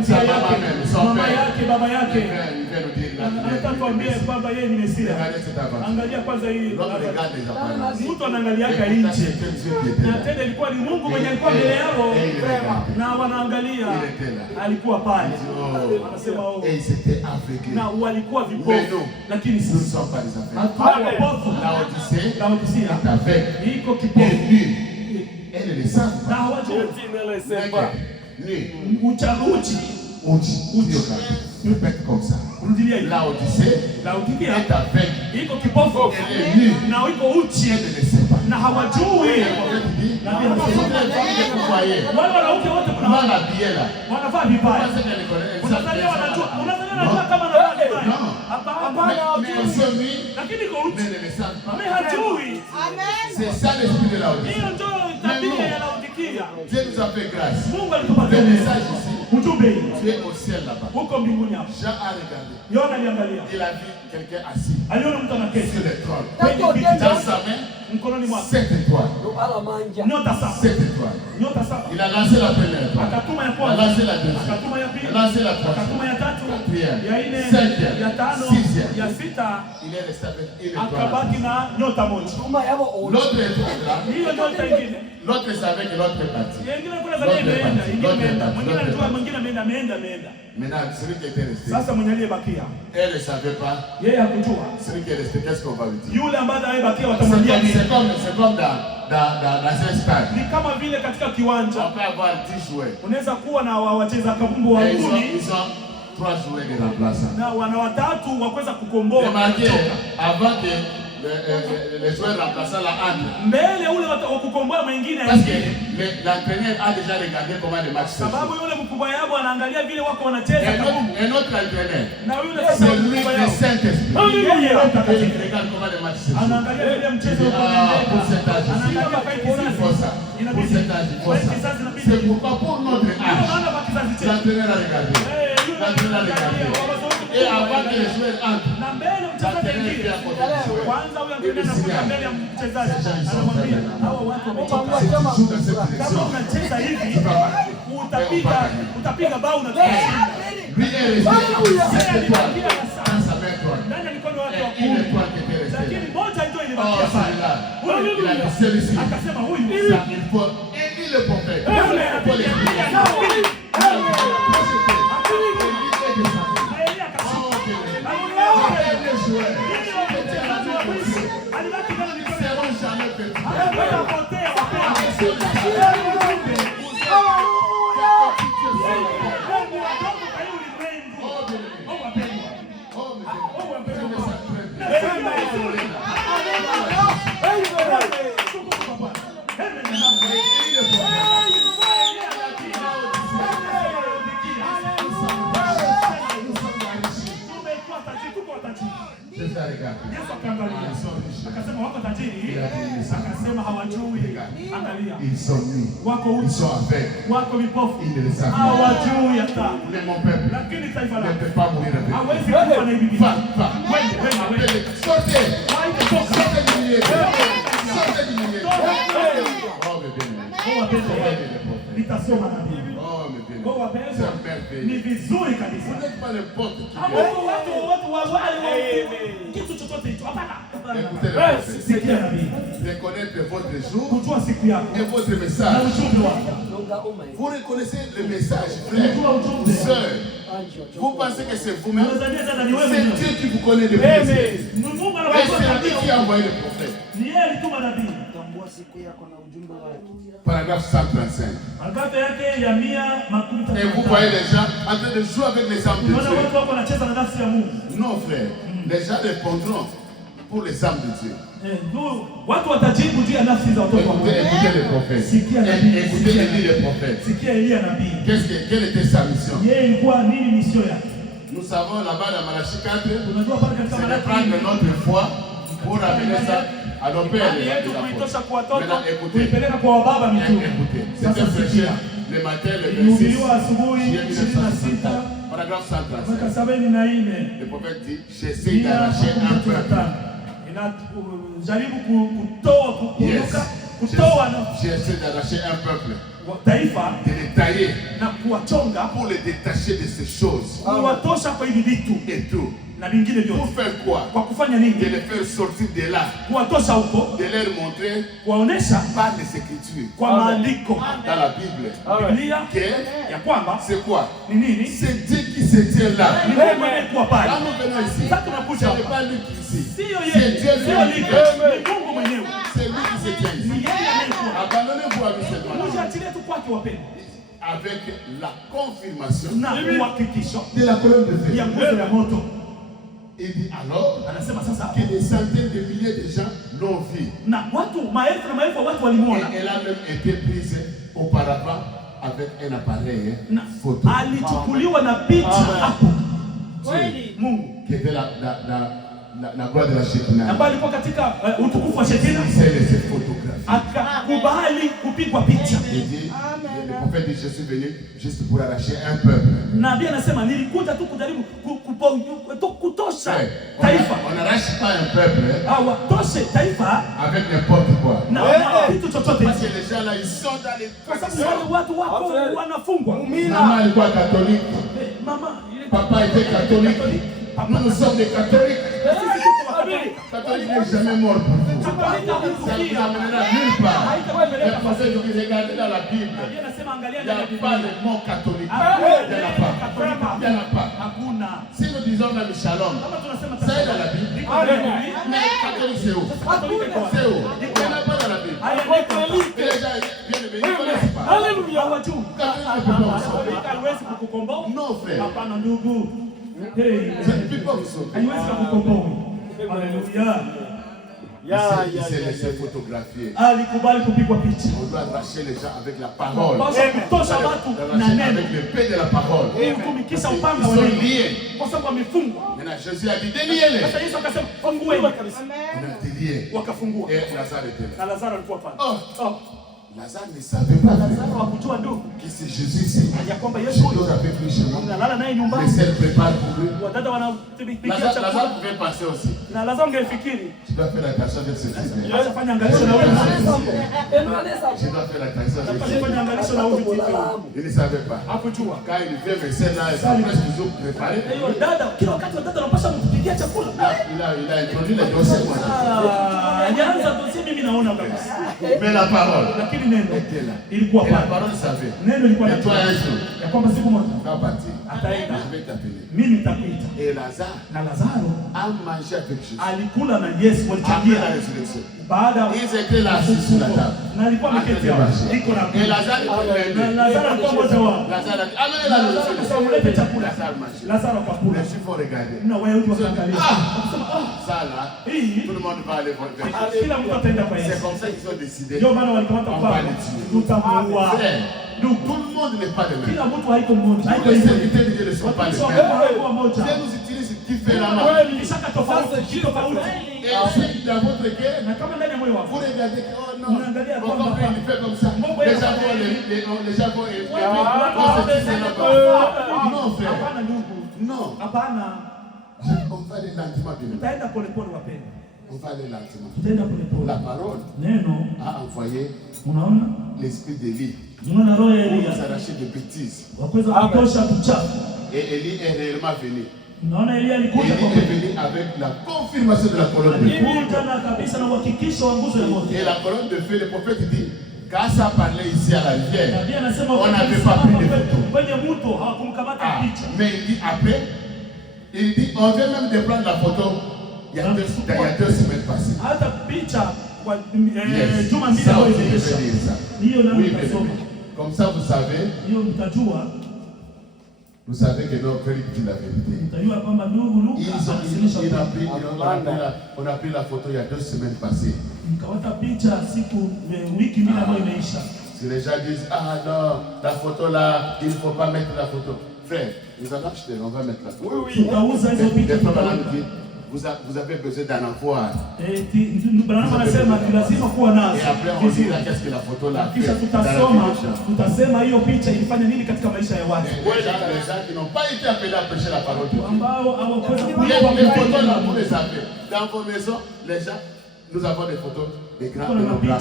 njia yake, mama yake, baba yake, anataka kuambia kwamba yeye ni Mesia. Angalia kwanza hii, mtu anaangaliaka nje, na tena ilikuwa ni Mungu mwenye alikuwa mbele yao, na wanaangalia alikuwa pale, anasema oh, na walikuwa vipofu, lakini sisi hatuwa vipofu. Laodicea iko kipofu na hawajui uchaguzi rudilia hiyo. Laodicea iko kipofu na iko uchi na hawajui. Wale wanaume wote wanavaa vibaya. Unadhania wanajua, unajua kama anavaa vibaya. Hapana, lakini iko uchi. Mimi hajui. C'est ça l'esprit de Laodicée. Hiyo ndio tabia ya Laodicea. Dieu nous a fait grâce. Mungu alitupatia message ici. Ujumbe hii. Tu es au ciel là-bas. Huko mbinguni hapo. Jean a regardé. Yona aliangalia. Il a vu quelqu'un assis. Aliona mtu anaketi sur le trône. Dans sa main, mkononi mwake 7 étoiles. Nyota saba. 7 étoiles. Nyota saba. Il a lancé la première étoile. Akatuma ya Il a kwanza. lancé la deuxième. Akatuma ya pili. Il a lancé la troisième. Akatuma ya tatu. Quatrième. Ya nne. Cinquième. Ya tano. Sixième. Ya sita. Il est resté avec une étoile. Akabaki na nyota moja. L'autre étoile là. Hiyo nyota ingine. L'autre savait que l'autre est parti. Yengine kuna zaidi imeenda, ingine imeenda. Mwingine anatoa, mwingine ameenda. Maintenant, celui qui était resté. Sasa mwenye aliyebakia. Elle ne savait pas. Yeye hakujua. Celui qui est resté, qu'est-ce qu'on va lui dire? Yule ambaye aliyebakia watamwambia nini? C'est comme dans un stade. Ni kama vile katika kiwanja. On peut avoir 10 joueurs. Unaweza kuwa na wacheza kabumbu wa ngumi. Ils ont 3 joueurs de remplaçants. Na wana watatu wa kuweza kukomboa. Remarquez, avant que les joueurs remplaçants la entrent. Mbele ule wa kukomboa mwingine Parce que aingie. l'entraîneur a déjà regardé comment les matchs se jouent. Sababu yule mkubwa yao anaangalia vile wako wanacheza kabumbu. Un autre entraîneur. Na yule C'est lui le Saint-Esprit. Yeye Il regarde comment les matchs se jouent. anaangalia vile mchezo uko Pour cet âge, anaangalia kwa il faut ça. Pour cet âge, il faut ça. C'est pourquoi pour notre âge, l'entraîneur a regardé. L'entraîneur a regardé. Et avant que les joueurs entrent, na mbele mchezaji aingie. Kwanza huyo mchezaji anakuja mbele ya mchezaji anamwambia hawa watu wamechoka. Kama unacheza hivi utapiga bao na kushinda. lui est resté 7 étoiles dans sa main droite. Ndani ya mikono wake wa Et une kuume. étoile qui était restée. Lakini moja ndio Oh, ilibakia pale. celui-là. Il a dit celui-ci. Akasema huyu Ça, il faut. Et il est prophète. Il faut les prier. alipohubiri akasema hawajui. Angalia. Ils sont nus. Wako Ils uchi. sont aveugles. Wako vipofu. Ils ne le savent pas. Hawajui hata. Mais mon peuple Lakini taifa ne lako peut pas mourir avec. hawezi kufa na hivi. Va, va. Wewe. Sortez. Haitoka. Sortez du milieu. Sortez du milieu. Oh, mes bien-aimés. Kwa wapenzi, nitasoma nabii. Oh, mes bien-aimés. Kwa wapenzi, C'est merveilleux. ni vizuri kabisa. Vous n'êtes pas n'importe qui. Hapo watu wale kitu chochote hicho. Hapana. Écoutez le prophète. Sikia nabii. Reconnaître votre jour Kujua siku yako et votre na message. ujumbe wako. Vous reconnaissez le message, frère, Kujua ujumbe. sœur. Vous pensez que c'est vous-même? Unadhania sasa ni wewe C'est mwenyewe. Dieu qui vous connaît de plus. Mungu Et anawajua c'est lui nabii. qui a envoyé le prophète. Ni yeye alituma nabii. Paragraphe 135. Albabe yake ya 135. Et vous voyez les gens en train de jouer avec les âmes de Unaona Dieu. watu wako wanacheza na nafsi ya Mungu. Non, frère. Les gens répondront pour les âmes de Dieu. Watu watajibu juu ya nafsi za watoto wa Mungu. Écoutez les prophètes. Sikia nabii. Écoutez les prophètes. Sikia Elia nabii. Quelle était sa mission? Yeye ilikuwa nini mission yake? Nous savons là-bas dans Malachie 4, Unajua pale katika c'est de Malaki prendre notre foi pour amener ça à nos pères. imani yetu kuitosha kwa watoto, Maintenant, écoutez. kuipeleka kwa wababa mitume. Écoutez, Sasa c'était prêché sikia. le matin, le 26 Ilihubiriwa asubuhi juillet 26 paragraphe mwaka 135. 74. Le prophète dit, j'essaie d'arracher un peuple. Inajaribu kutoa kuondoka kutoa na J'essaie d'arracher un peuple, taifa de les tailler na kuwachonga pour les détacher de ces choses kuwatosha kwa hivi vitu et tout. na vingine Pour vyote. faire quoi? Kwa kufanya De nini? les faire sortir de là, Kuwatosha huko, de leur montrer kuwaonesha par les Écritures, kwa maandiko dans la Bible, Biblia que ya kwamba c'est quoi? ni nini? C'est Dieu qui se tient là. Ni Mungu anayekuwa pale. Là, nous venons ici. Sasa tunakuja Ce hapa. n'est pas lui qui ici. Sio C'est yeye, Dieu sio lui. Liga, ni Mungu mwenyewe. C'est lui qui se tient Ni ici. yeye anayekuwa. Abandonnez-vous à lui seulement. Ujiachilie tu kwake wapendwa. Avec la confirmation Na uhakikisho de la colonne de ya feu. nguzo ya moto. Il dit alors Anasema sasa que des centaines de milliers de gens l'ont vu. na watu maelfu na maelfu ya watu walimuona. Et elle a même été prise auparavant avec un appareil Na photo alichukuliwa na picha hapo. Dieu, Mungu qui était la gloire de la Shekinah. ambaye alikuwa katika utukufu wa Shekina Il s'est laissé photographier. akakubali kupigwa picha. Il dit, le prophète dit, je suis venu juste pour arracher un peuple. Nabii anasema nilikuja tu kujaribu kutosha taifa. On n'arrache pas un peuple Hawatoshe taifa avec n'importe quoi. na kitu chochote. Parce que les gens là, ils sont dans les Kwa sababu wale watu wako wanafungwa. Maman alikuwa catholique, Mama, papa était catholique. Nous sommes des catholiques. sisi tuko Wakatoliki. Catholique n'est jamais mort pour vous. Ça vous amènera nulle part. Le prophète dit, regardez dans la Bible. Biblia inasema angalia Il n'y a ndani ya pas Biblia. de mot catholique. Il n'y en a pas. Katolika Il n'y en a pas. hakuna. Si nous disons même shalom, Kama tunasema ça est dans la Bible. liko ndani ya Biblia. Mais catholique c'est où? Katolika iko wapi? C'est où? Il n'y en a pas dans la Bible. Haya liko. Et les gens viennent de venir, ils ne connaissent pas. Haleluya. Hawajui. Catholique ne peut pas vous sauver. Katolika haiwezi kukukomboa. Non, frère. Hapana ndugu. Hey. Ça ne peut pas vous sauver. Haiwezi kukukomboa. Haleluya. Il s'est laissé photographier. Alikubali kupigwa picha. On doit arracher les gens avec la parole. Basi kutosha watu na Arracher neno. avec le paix de la parole. Kutumikisha Ils upanga wa sont neno. liés. Kwa sababu wamefungwa. Maintenant, Jésus a dit, déliez-les. Sasa Yesu akasema fungueni kabisa. On a délié. Wakafungua. Et Lazare était là. Na Lazaro alikuwa pale. Oh, Lazare ne savait pas Lazaro hakujua ndugu que c'est Jésus ici. ya kwamba Je Yesu dors avec lui chez moi. analala naye Les nyumbani. sœurs préparent pour lui. Wadada wanatupikia Lazare chakula. pouvait penser aussi. Na Lazaro angefikiri Tu dois faire attention avec ce type. acha fanya angalisho na wewe. Je dois faire attention avec Acha ce fanya angalisho na wewe vitu. type. Il ne savait pas. Hakujua. Quand il vient vers celle là, ils sont presque toujours préparés. Hiyo dada kila wakati wadada wanapaswa kutupikia chakula. Il a introduit les dossiers. Alianza dosi mimi naona kabisa. Mais la parole Lakini neno était là. ilikuwa Et la pale. parole savait. Neno ilikuwa Et toi na un jour, ya kwamba siku moja tu vas partir. ataenda. Je vais t'appeler. Mimi nitakuita. Et Lazare Na Lazaro a mangé avec Jésus. alikula na Yesu Après walichangia la résurrection. baada Ils étaient là assis sur la table. na alikuwa ameketi hapo. Iko na Et Lazare na était Lazaro alikuwa mmoja wao. Lazare a dit, amenez la Lazaro akasema mlete chakula. Lazare mange. Lazaro akakula. Les Juifs ont regardé. Na Wayahudi wakaangalia. Wakasema Ça là, hii tout le monde va aller voir. kila mtu ataenda kwa C'est Yesu. comme ça qu'ils ont décidé. Ndio maana walikamata mfano. Tutamuua. Frère, Ndugu, tout le monde n'est pas de même. kila mtu haiko mmoja. Tous Haiko les hivyo. serviteurs de Dieu ne sont pas les Watu mêmes. hawakuwa moja. Dieu nous utilise différemment. Et ensuite, dans votre cœur, vous regardez que, oh non, pourquoi il fait comme ça? Les gens vont aimer. Non, frère. Non. On va aller lentement. On va aller lentement. La parole a envoyé l'esprit d'Élie pour nous arracher de bêtises. Et Élie est réellement venu. Élie est venu avec la confirmation de la colonne de feu. Et la colonne de feu, le prophète dit, quand ça parlait ici à la rivière, on n'avait pas pris de photos. Mais il dit après, il dit, on vient même de prendre la photo il y a 2 semaines passées. Yes. Ça, on peut dire ça. Oui, comme ça, vous savez que nos frères disent la vérité. On a pris la photo il y a 2 semaines passées. Si les gens disent, ah non, la photo là, il ne faut pas mettre la photo. Frère, nous allons acheter, on va mettre la photo. Oui. Vous avez besoin d'en avoir. Et après on dira qu'est-ce que la photo là fait. Les gens qui n'ont pas été appelés à prêcher la parole de Dieu. Les photos là, vous les avez. Dans vos maisons, les gens, nous avons des photos des grands-pères.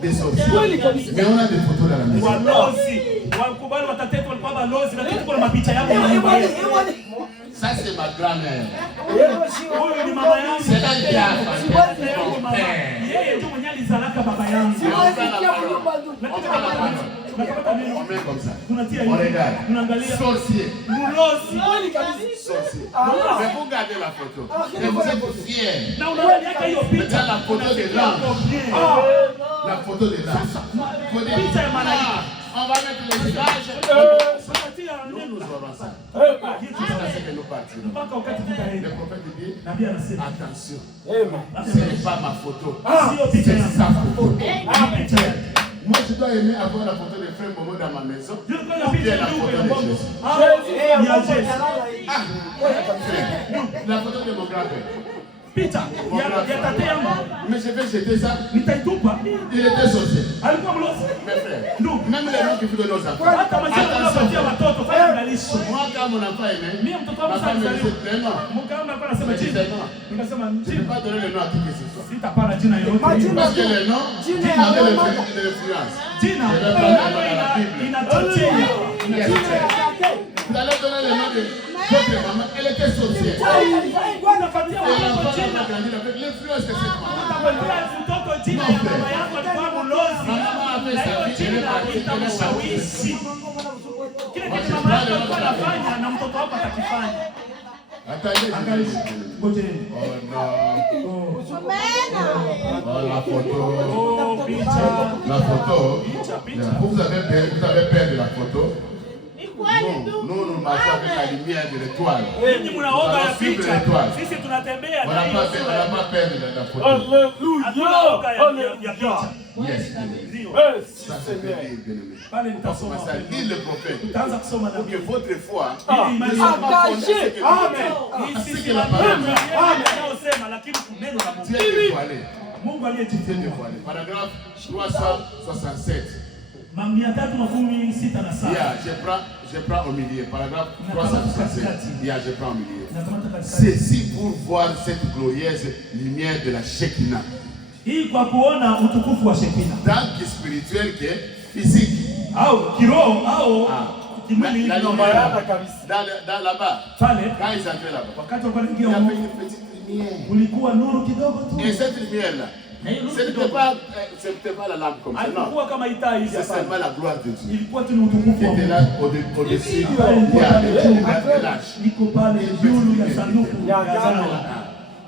Des sorciers. Mais on a des photos dans la maison. Ça c'est ma grand-mère. C'est la diable. On met comme ça. On regarde. Sorcier. Sorcier. Mais vous gardez la photo. Et vous êtes fiers. Regarde la photo de l'ange. La photo de l'ange. On va mettre les visages. Nous aurons ça. C'est que nous partirons. Le prophète dit, attention. Ce n'est pas ma photo. C'est sa photo. Moi, je dois aimer avoir la photo de frère Momo dans ma maison. Ou bien la photo de Jésus. La photo de mon grand-père. Mais je vais jeter ça. Il était sorcier. Mes frères, même les gens qui font de nos enfants. Moi, quand mon enfant est né, ma femme me dit non. Je ne peux pas donner le nom à qui que ce soit. Parce que le nom, il avait l'influence. Je vais parler dans la Bible. Vous allez donner le nom de votre maman. Elle était sorcière. Et l'enfant a grandi avec l'influence de cette maman. Attendez, la photo. Vous avez peur de la photo. Nous marchons avec la lumière de l'étoile. On n'a pas peur de la photo. Alléluia. Yes. Ça c'est bien aimé. Ça dit le prophète. Pour que votre foi ne soit pas fondée ce que la parole dit. Dieu est dévoilé. Paragraphe 367. Je prends au milieu. Paragraphe 367. Je prends au milieu. Ceci pour voir cette glorieuse lumière de la Shekinah. Tant que spirituel que physique. La lumière dans là-bas. Quand ils entraient là-bas, il y avait une petite lumière. Et cette lumière-là, ce n'était pas la lampe comme ça, non. C'est seulement la gloire de Dieu qui était là au-dessus.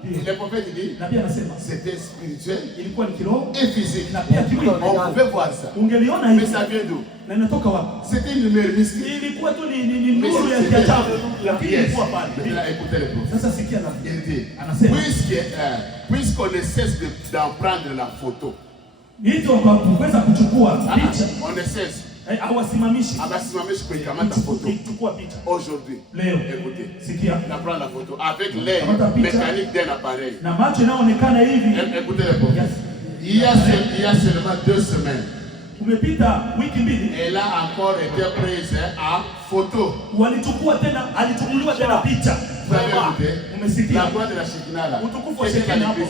Le prophète dit c'était spirituel et physique. On pouvait voir ça. Mais ça vient d'où? C'était une lumière mystique. Écoutez le prophète. Il dit puisqu'on ne cesse d'en prendre la photo. On ne cesse. Hawasimamishi. Abasimamishi kuikamata photo. Chukua picha. Aujourd'hui. Leo. Écoutez. Sikia. On prend la photo avec l'œil mécanique d'un appareil. Na macho inaonekana hivi. Écoutez les potes. Il y a seulement 2 semaines. Umepita wiki mbili. Elle a encore été prise en photo. Walichukua tena, alichukuliwa tena picha. Vous avez écouté? Umesikia? La gloire de la Shekinah là. Utukufu wa Shekinah hapo.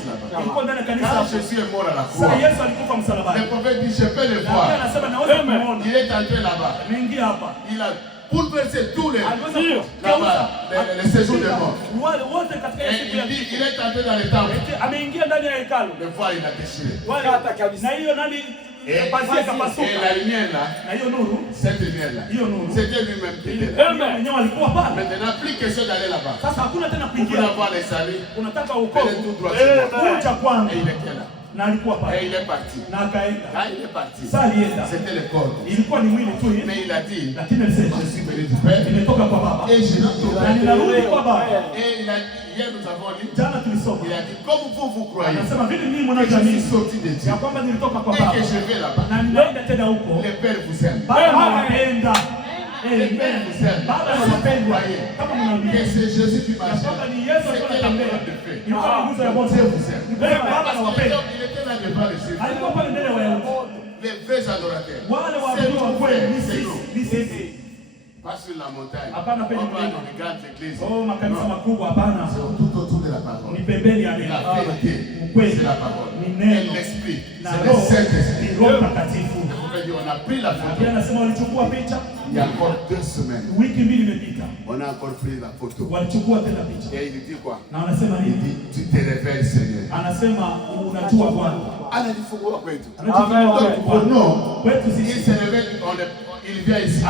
Ilikuwa ndani ya kanisa. Quand Jésus est mort à la croix. Sasa Yesu alikufa msalabani. Le prophète dit je peux le voir. Anasema naweza kumuona. Il est entré là-bas. Ameingia hapa. Il a bouleversé tous les là-bas, les séjours des morts. Et il dit il est entré dans le temple. Ameingia ndani ya hekalu. Le voile il a déchiré. Na hiyo nani? Et la lumière là, cette lumière là, c'était lui-même qui était là. Maintenant, plus question d'aller là-bas. Vous voulez avoir les saluts, venez tout droit sur moi. Et il était là. Et il est parti. Quand il est parti, c'était le corps. Mais il a dit, je suis venu du Père et je retourne. Et hier nous avons lu, il a dit, comme vous croyez, que je suis sorti de Dieu et que je vais là-bas. Le Père vous aime. Le Père vous aime. Vous croyez que c'est Jésus qui m'a aimé. C'était la parole de paix. Dieu vous aime. Il était là devant les yeux. Les vrais adorateurs. C'est nous. Pas sur la montagne. On va dans les grandes églises. C'est tout autour de la parole. La vérité, c'est la parole. Et l'esprit, c'est le Saint-Esprit. On a pris la photo. Il y a encore 2 semaines. On a encore pris la photo. Et il dit quoi? Il dit tu te réveilles Seigneur. Donc pour nous, il se réveille, il vient ici.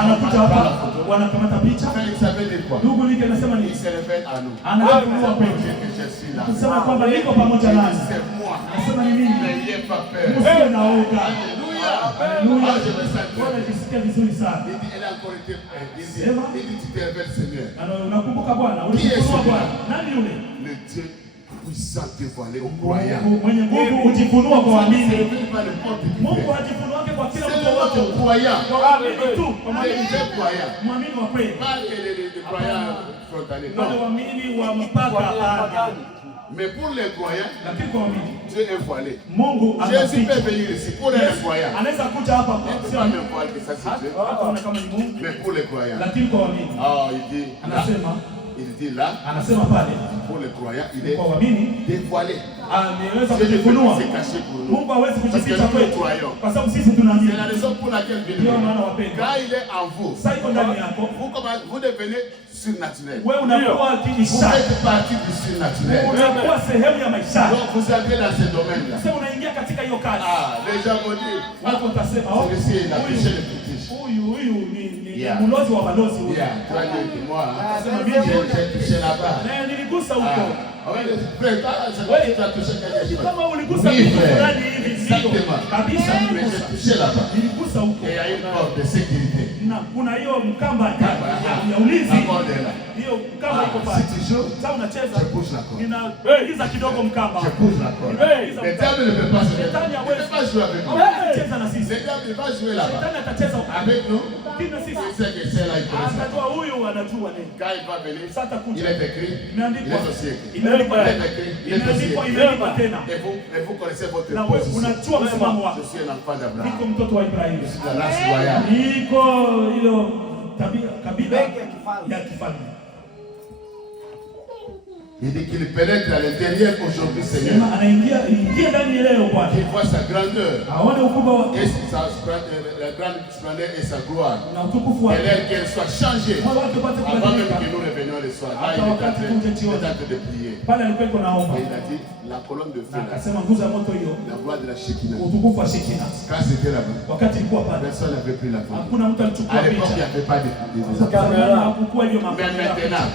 Félix avait dit quoi? Il se révèle à nous. Je suis là. C'est moi. N'ayez pas peur. Alléluia. Je me sens bien. Elle a encore été il dit tu te révèles Seigneur. Qui est celui-là? Le Dieu puissant dévoilé aux croyants. C'est le croyant. Pas les croyants frontaliers. Mais pour les croyants, Dieu est voilé. Jésus peut venir ici pour les croyants. Il ne peut pas même voir que ça c'est Dieu. Mais pour les croyants. Il dit là, pour les croyants, il est dévoilé. Dieu s'est caché pour nous. Parce que nous croyons. C'est la raison pour laquelle Dieu quand il est en vous, vous devenez surnaturel. Vous faites partie du surnaturel. Donc vous entrez dans ce domaine-là. Les gens vont dire, celui-ci il a touché le fétiche. Moi, j'ai touché là-bas. Kama uligusa kitu fulani hivi kabisa, mais j'ai touché là-bas. Niligusa huko. Et il y a une porte de sécurité. Na kuna hiyo mkamba ya ulinzi. Hiyo mkamba iko pale. Sasa unacheza. Ninaingiza kidogo mkamba. Le diable ne peut pas se mettre. Il ne peut pas jouer avec nous. Cheza na sisi. Le diable va jouer là-bas. Shetani atacheza avec nous. Kina sisi. C'est que c'est là il peut. Atajua huyu anajua nini. Quand il va venir, il est écrit. Il est aussi écrit. Et vous connaissez votre position. Je suis un enfant d'Abraham. Je suis de la race royale. Il dit qu'il pénètre à l'intérieur aujourd'hui, Seigneur. Il voit sa grandeur, et la grande splendeur et sa gloire. Et l'air qu'elle soit changée avant même que nous revenions le soir. Là, il est en train de prier. Et il a dit, la colonne de feu là, la voix de la Shekinah. Quand c'était là-bas, personne n'avait pris la photo. À l'époque, il n'y avait pas de caméra. Mais maintenant,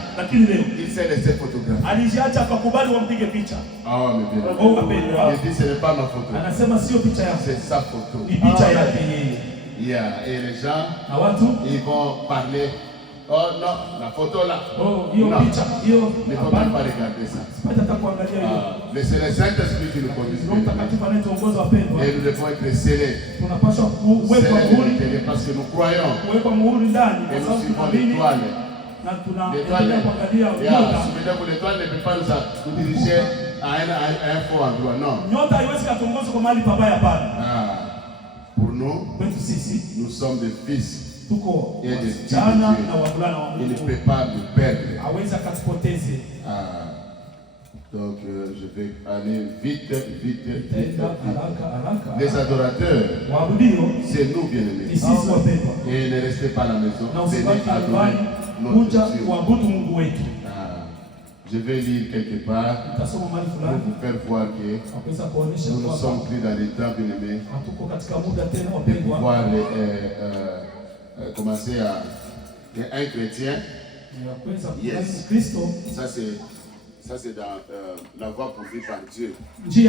il s'est laissé photographier. Alijiacha akakubali wampige picha. Il dit ce n'est pas ma photo. Anasema sio picha yako. C'est sa photo. Ni picha yake yeye. Et les gens, ils vont parler Oh non, la photo là. Oh, hiyo picha, hiyo. Ne faut pas regarder ça. Sipata kuangalia hiyo. C'est le Saint-Esprit qui nous conduit. Roho Mtakatifu anayetuongoza wapendwa. Et nous devons être scellés. Tunapaswa kuwekwa muhuri parce que nous croyons. Kuwekwa muhuri ndani Et nous suivons l'étoile. Na tunaendelea kuangalia nyota. Souvenez-vous, l'étoile ne peut pas nous diriger à un faux endroit, non. Nyota haiwezi kutuongoza kwa mahali pabaya pale. Pour nous, kwetu sisi nous sommes des fils. Tuko wasichana na wavulana wa Mungu. Il ne peut pas nous perdre. Hawezi akatupoteze. Donc je vais aller vite. Les adorateurs, c'est nous bien-aimés. Et ne restez pas à la maison. Venez adorer notre Dieu. Je vais lire quelque part pour vous faire voir que nous sommes pris dans les temps bien-aimés de pouvoir commencer à un chrétien. Yes. Ça c'est dans la voie pourvue par Dieu. Yes.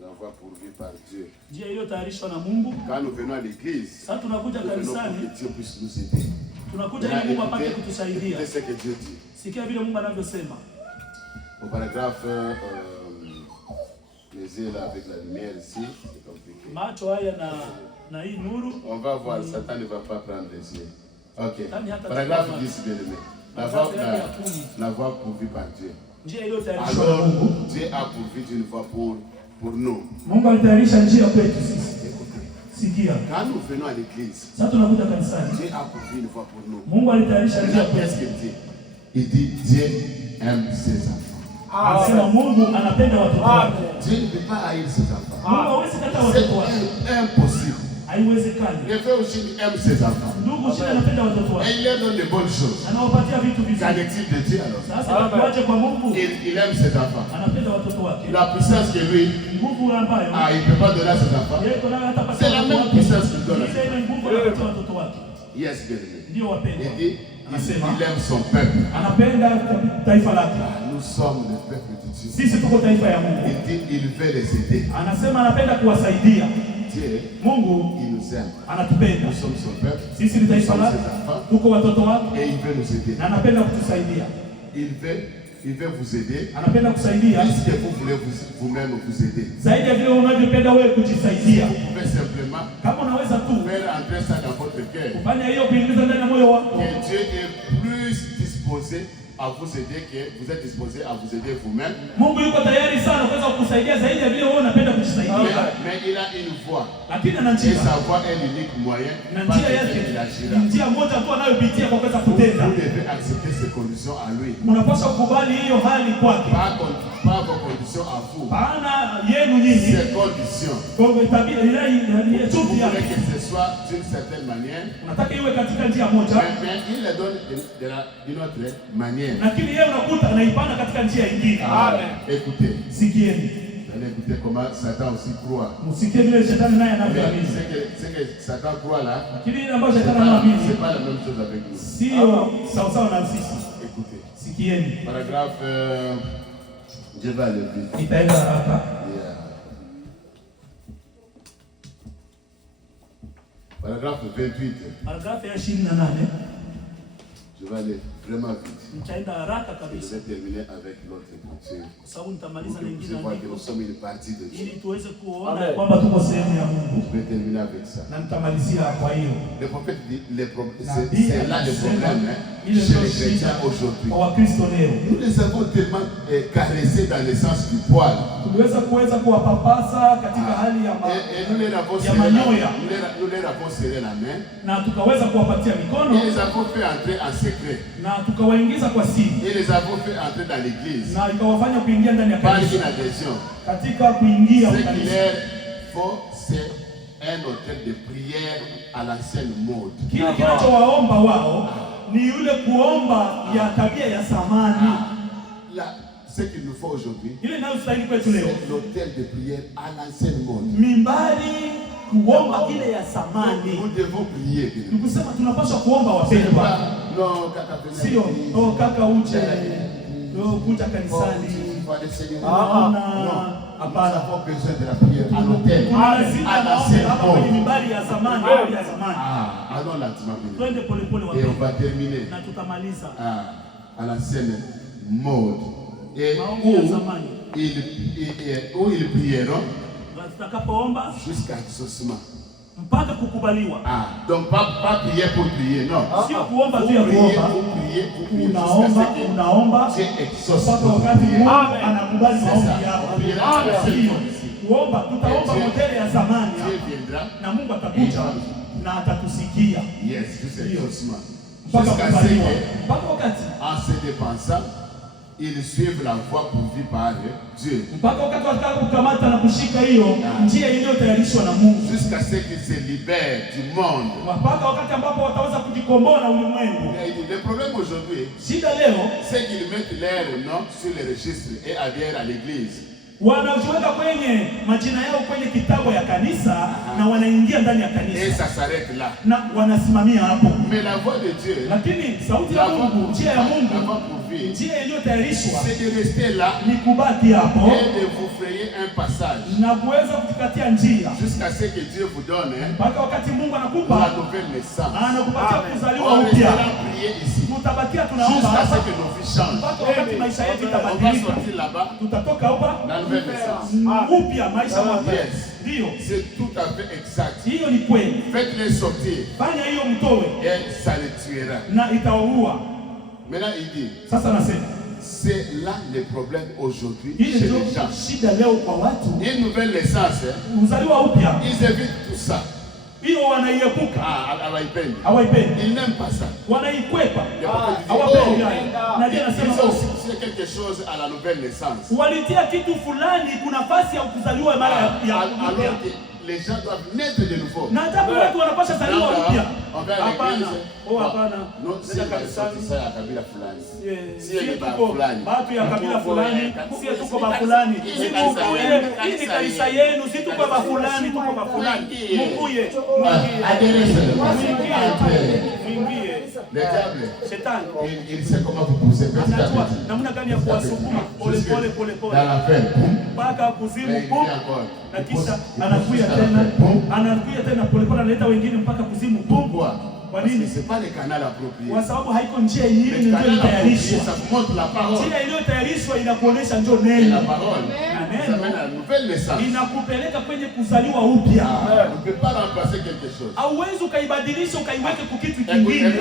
La voie pourvue par Dieu. Quand nous venons à l'église, nous venons pour que Dieu puisse nous aider. C'est ce que Dieu dit. Au paragraphe, les yeux là avec la lumière ici, c'est compliqué. On va voir, Satan ne va pas prendre les yeux. Ok. Paragraphe 10, bien aimé. La voie pourvue par Dieu. Alors, Dieu a pourvu d'une voie pour nous. Quand nous venons à l'église, Dieu a pourvu une voie pour nous. Qu'est-ce qu'il dit? Il dit Dieu aime ses enfants. Dieu ne peut pas haïr ses enfants. C'est impossible. Le frère aussi aime ses enfants. Et il leur donne de bonnes choses. Qu'en est-il de Dieu alors? Il aime ses enfants. La puissance que lui, il ne peut pas donner à ses enfants. C'est la même puissance qu'il donne à ses enfants. Yes, il dit, il aime son peuple. Nous sommes le peuple de Dieu. Il dit, il veut les aider. Dieu, il nous aime. Nous sommes son peuple. Nous sommes ses enfants. Et il veut nous aider. Il veut vous aider. Puisque vous voulez vous-même vous aider. Vous pouvez simplement faire entrer ça dans votre cœur. Que Dieu est plus disposé à vous aider que vous êtes disposé à vous aider vous-même. Mais il a une voie. Et sa voie est l'unique moyen par lequel il agira. Vous devez accepter ses conditions à lui. Pas vos conditions à vous. Ses conditions. Vous voulez que ce soit d'une certaine manière. Mais il le donne d'une autre manière. Écoutez. Allez écouter comment Satan aussi croit. C'est que Satan croit là. C'est pas la même chose avec nous. Écoutez. Paragraphe. Je vais aller vite. Paragraphe 28. Je vais aller vraiment vite. Je vais terminer avec l'autre écriture. Je vois que nous sommes une partie de Dieu. Je vais terminer avec ça. Le prophète dit, c'est là le problème chez les chrétiens aujourd'hui. Nous les avons tellement caressés dans le sens du poil. Et nous les avons serré la main. Et les avons fait entrer en secret. Et les avons fait entrer dans l'église. Par une adhésion. Ce qu'il leur faut, c'est un hôtel de prière à l'ancienne mode. Ce qu'il nous faut aujourd'hui, c'est l'hôtel de prière à l'ancienne mode. Nous devons prier. Non, kaka uje kuja kanisani. Hapana. Nous avons besoin de la prière à l'hôtel. Allons lentement. Et on va terminer à l'ancienne mode. Et où ils prieront jusqu'à exaucement. Mpaka kukubaliwa. Donc pas prier pour prier, non. Sio kuomba tu ya kuomba. Unaomba mpaka wakati Mungu anakubali maombi yako. Kuomba tutaomba modeli ya zamani na Mungu atakuja na atatusikia. Yes, jusqu'à exaucement. Mpaka kukubaliwa. Mpaka wakati en se dépensant, ils suivent la voie pourvue par Dieu. Mpaka wakati wataka kukamata na kushika hiyo njia iliyotayarishwa na Mungu. Jusqu'à ce qu'ils se libèrent du monde. Mpaka wakati ambapo wataweza kujikomboa na ulimwengu. Le problème aujourd'hui, shida leo, c'est qu'ils mettent leur nom sur les registres et adhèrent à l'église. Wanajiweka kwenye majina yao kwenye kitabu ya kanisa na wanaingia ndani ya kanisa. Et ça s'arrête là. Na wanasimamia hapo. Mais la voix de Dieu, lakini sauti ya Mungu, njia ya Mungu, njia iliyotayarishwa c'est de rester là, ni kubaki hapo et de vous frayer un passage na kuweza kutukatia njia jusqu'à ce que Dieu vous donne mpaka wakati Mungu anakupa la nouvelle naissance. Anakupatia kuzaliwa On upya. restera prier ici Tutabakia tunaomba jusqu'à ce hapa que nos vies changent. mpaka wakati maisha yetu On va itabadilika. sortir là-bas, Tutatoka hapa la nouvelle naissance. upya, maisha mapya. Yes. Ndio. C'est tout à fait exact. Hiyo ni kweli. Faites-les sortir. Fanya hiyo mtowe. Et ça les tuera. Na itawaua. Maintenant il dit, sasa nasema c'est là le problème aujourd'hui chez les gens. Shida leo kwa watu. Une nouvelle naissance, uzaliwa upya. Ils évitent tout ça. Hiyo wanaiepuka. Hawaipendi. Hawaipendi. Ils n'aiment pas ça. Wanaikwepa. Hawapendi hayo. Na ndio nasema c'est quelque chose à la nouvelle naissance. Walitia kitu fulani kuna nafasi ya kuzaliwa mara ya upya. Les gens doivent naître de nouveau. Na hata watu wanapaswa zaliwa upya. Hapana. Hapana. Nenda kanisani sasa ya kabila fulani. Sio tuko watu ya kabila fulani, sio tuko ba fulani. Hii ni kanisa yenu, si tuko ba fulani, tuko ba fulani. Munguye. Mwingie. Le diable, Shetani, il sait comment vous pousser petit à anajua petit. namna gani ya kuwasukuma pole pole Dans la ferme, mpaka kuzimu mais il pum, vient encore. na kisha anakuja tena pole pole, analeta wengine mpaka kuzimu pum. Kwa nini? C'est pas le canal approprié. Kwa sababu haiko njia hii ndio iliyotayarishwa. Ça vous montre la parole. Njia iliyotayarishwa inakuonesha ndio neno. La parole. Na Ça mène à la nouvelle naissance. inakupeleka kwenye kuzaliwa upya. On ne peut pas remplacer quelque chose. Hauwezi ukaibadilisha ukaiweke kwa kitu kingine.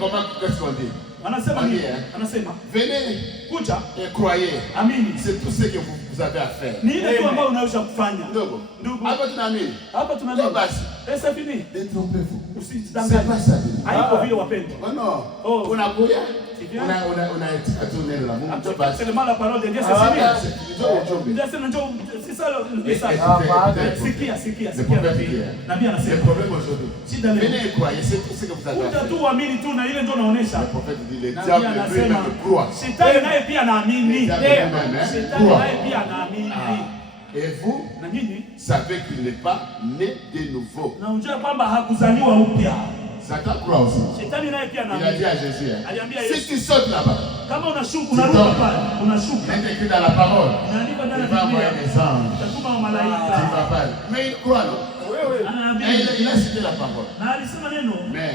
Comment qu'est-ce qu'on dit? Anasema nini? Anasema venez, kuja et croyez. Amini. C'est tout ce que vous avez à faire. Ni ile tu ambayo unaweza kufanya. Ndugu. Hapa tunaamini. Hapa tunaamini. Basi. Pesa fini. Détrompez-vous. Usidanganye. C'est pas ça. Haiko vile wapendwa. Oh non. Unakuja. Unaetika tu neno la Mungu. Basi. C'est mal la parole de Dieu, c'est fini. Ndio sema ndio c'est ça le message. Sikia. Nabii anasema. Le problème aujourd'hui. Venez et croyez, c'est tout ce que vous avez à faire. Uta tu uamini tu na ile ndio naonesha. Le prophète dit le diable veut même croire. Shetani naye pia anaamini. Shetani naye pia anaamini. Et vous, savez qu'il n'est pas né de nouveau. Na unajua kwamba hakuzaliwa upya. Satan croit aussi. Shetani naye pia anaamini. Il a dit à Jésus, aliambia si tu sautes là-bas, kama unashuka unaruka pale, unashuka. C'est écrit dans la parole. Inaandikwa ndani ya Biblia. Il va envoyer des anges. Utatuma malaika. Tu vas pas. Mais il croit non? Il a cité la parole. Na alisema neno. Mais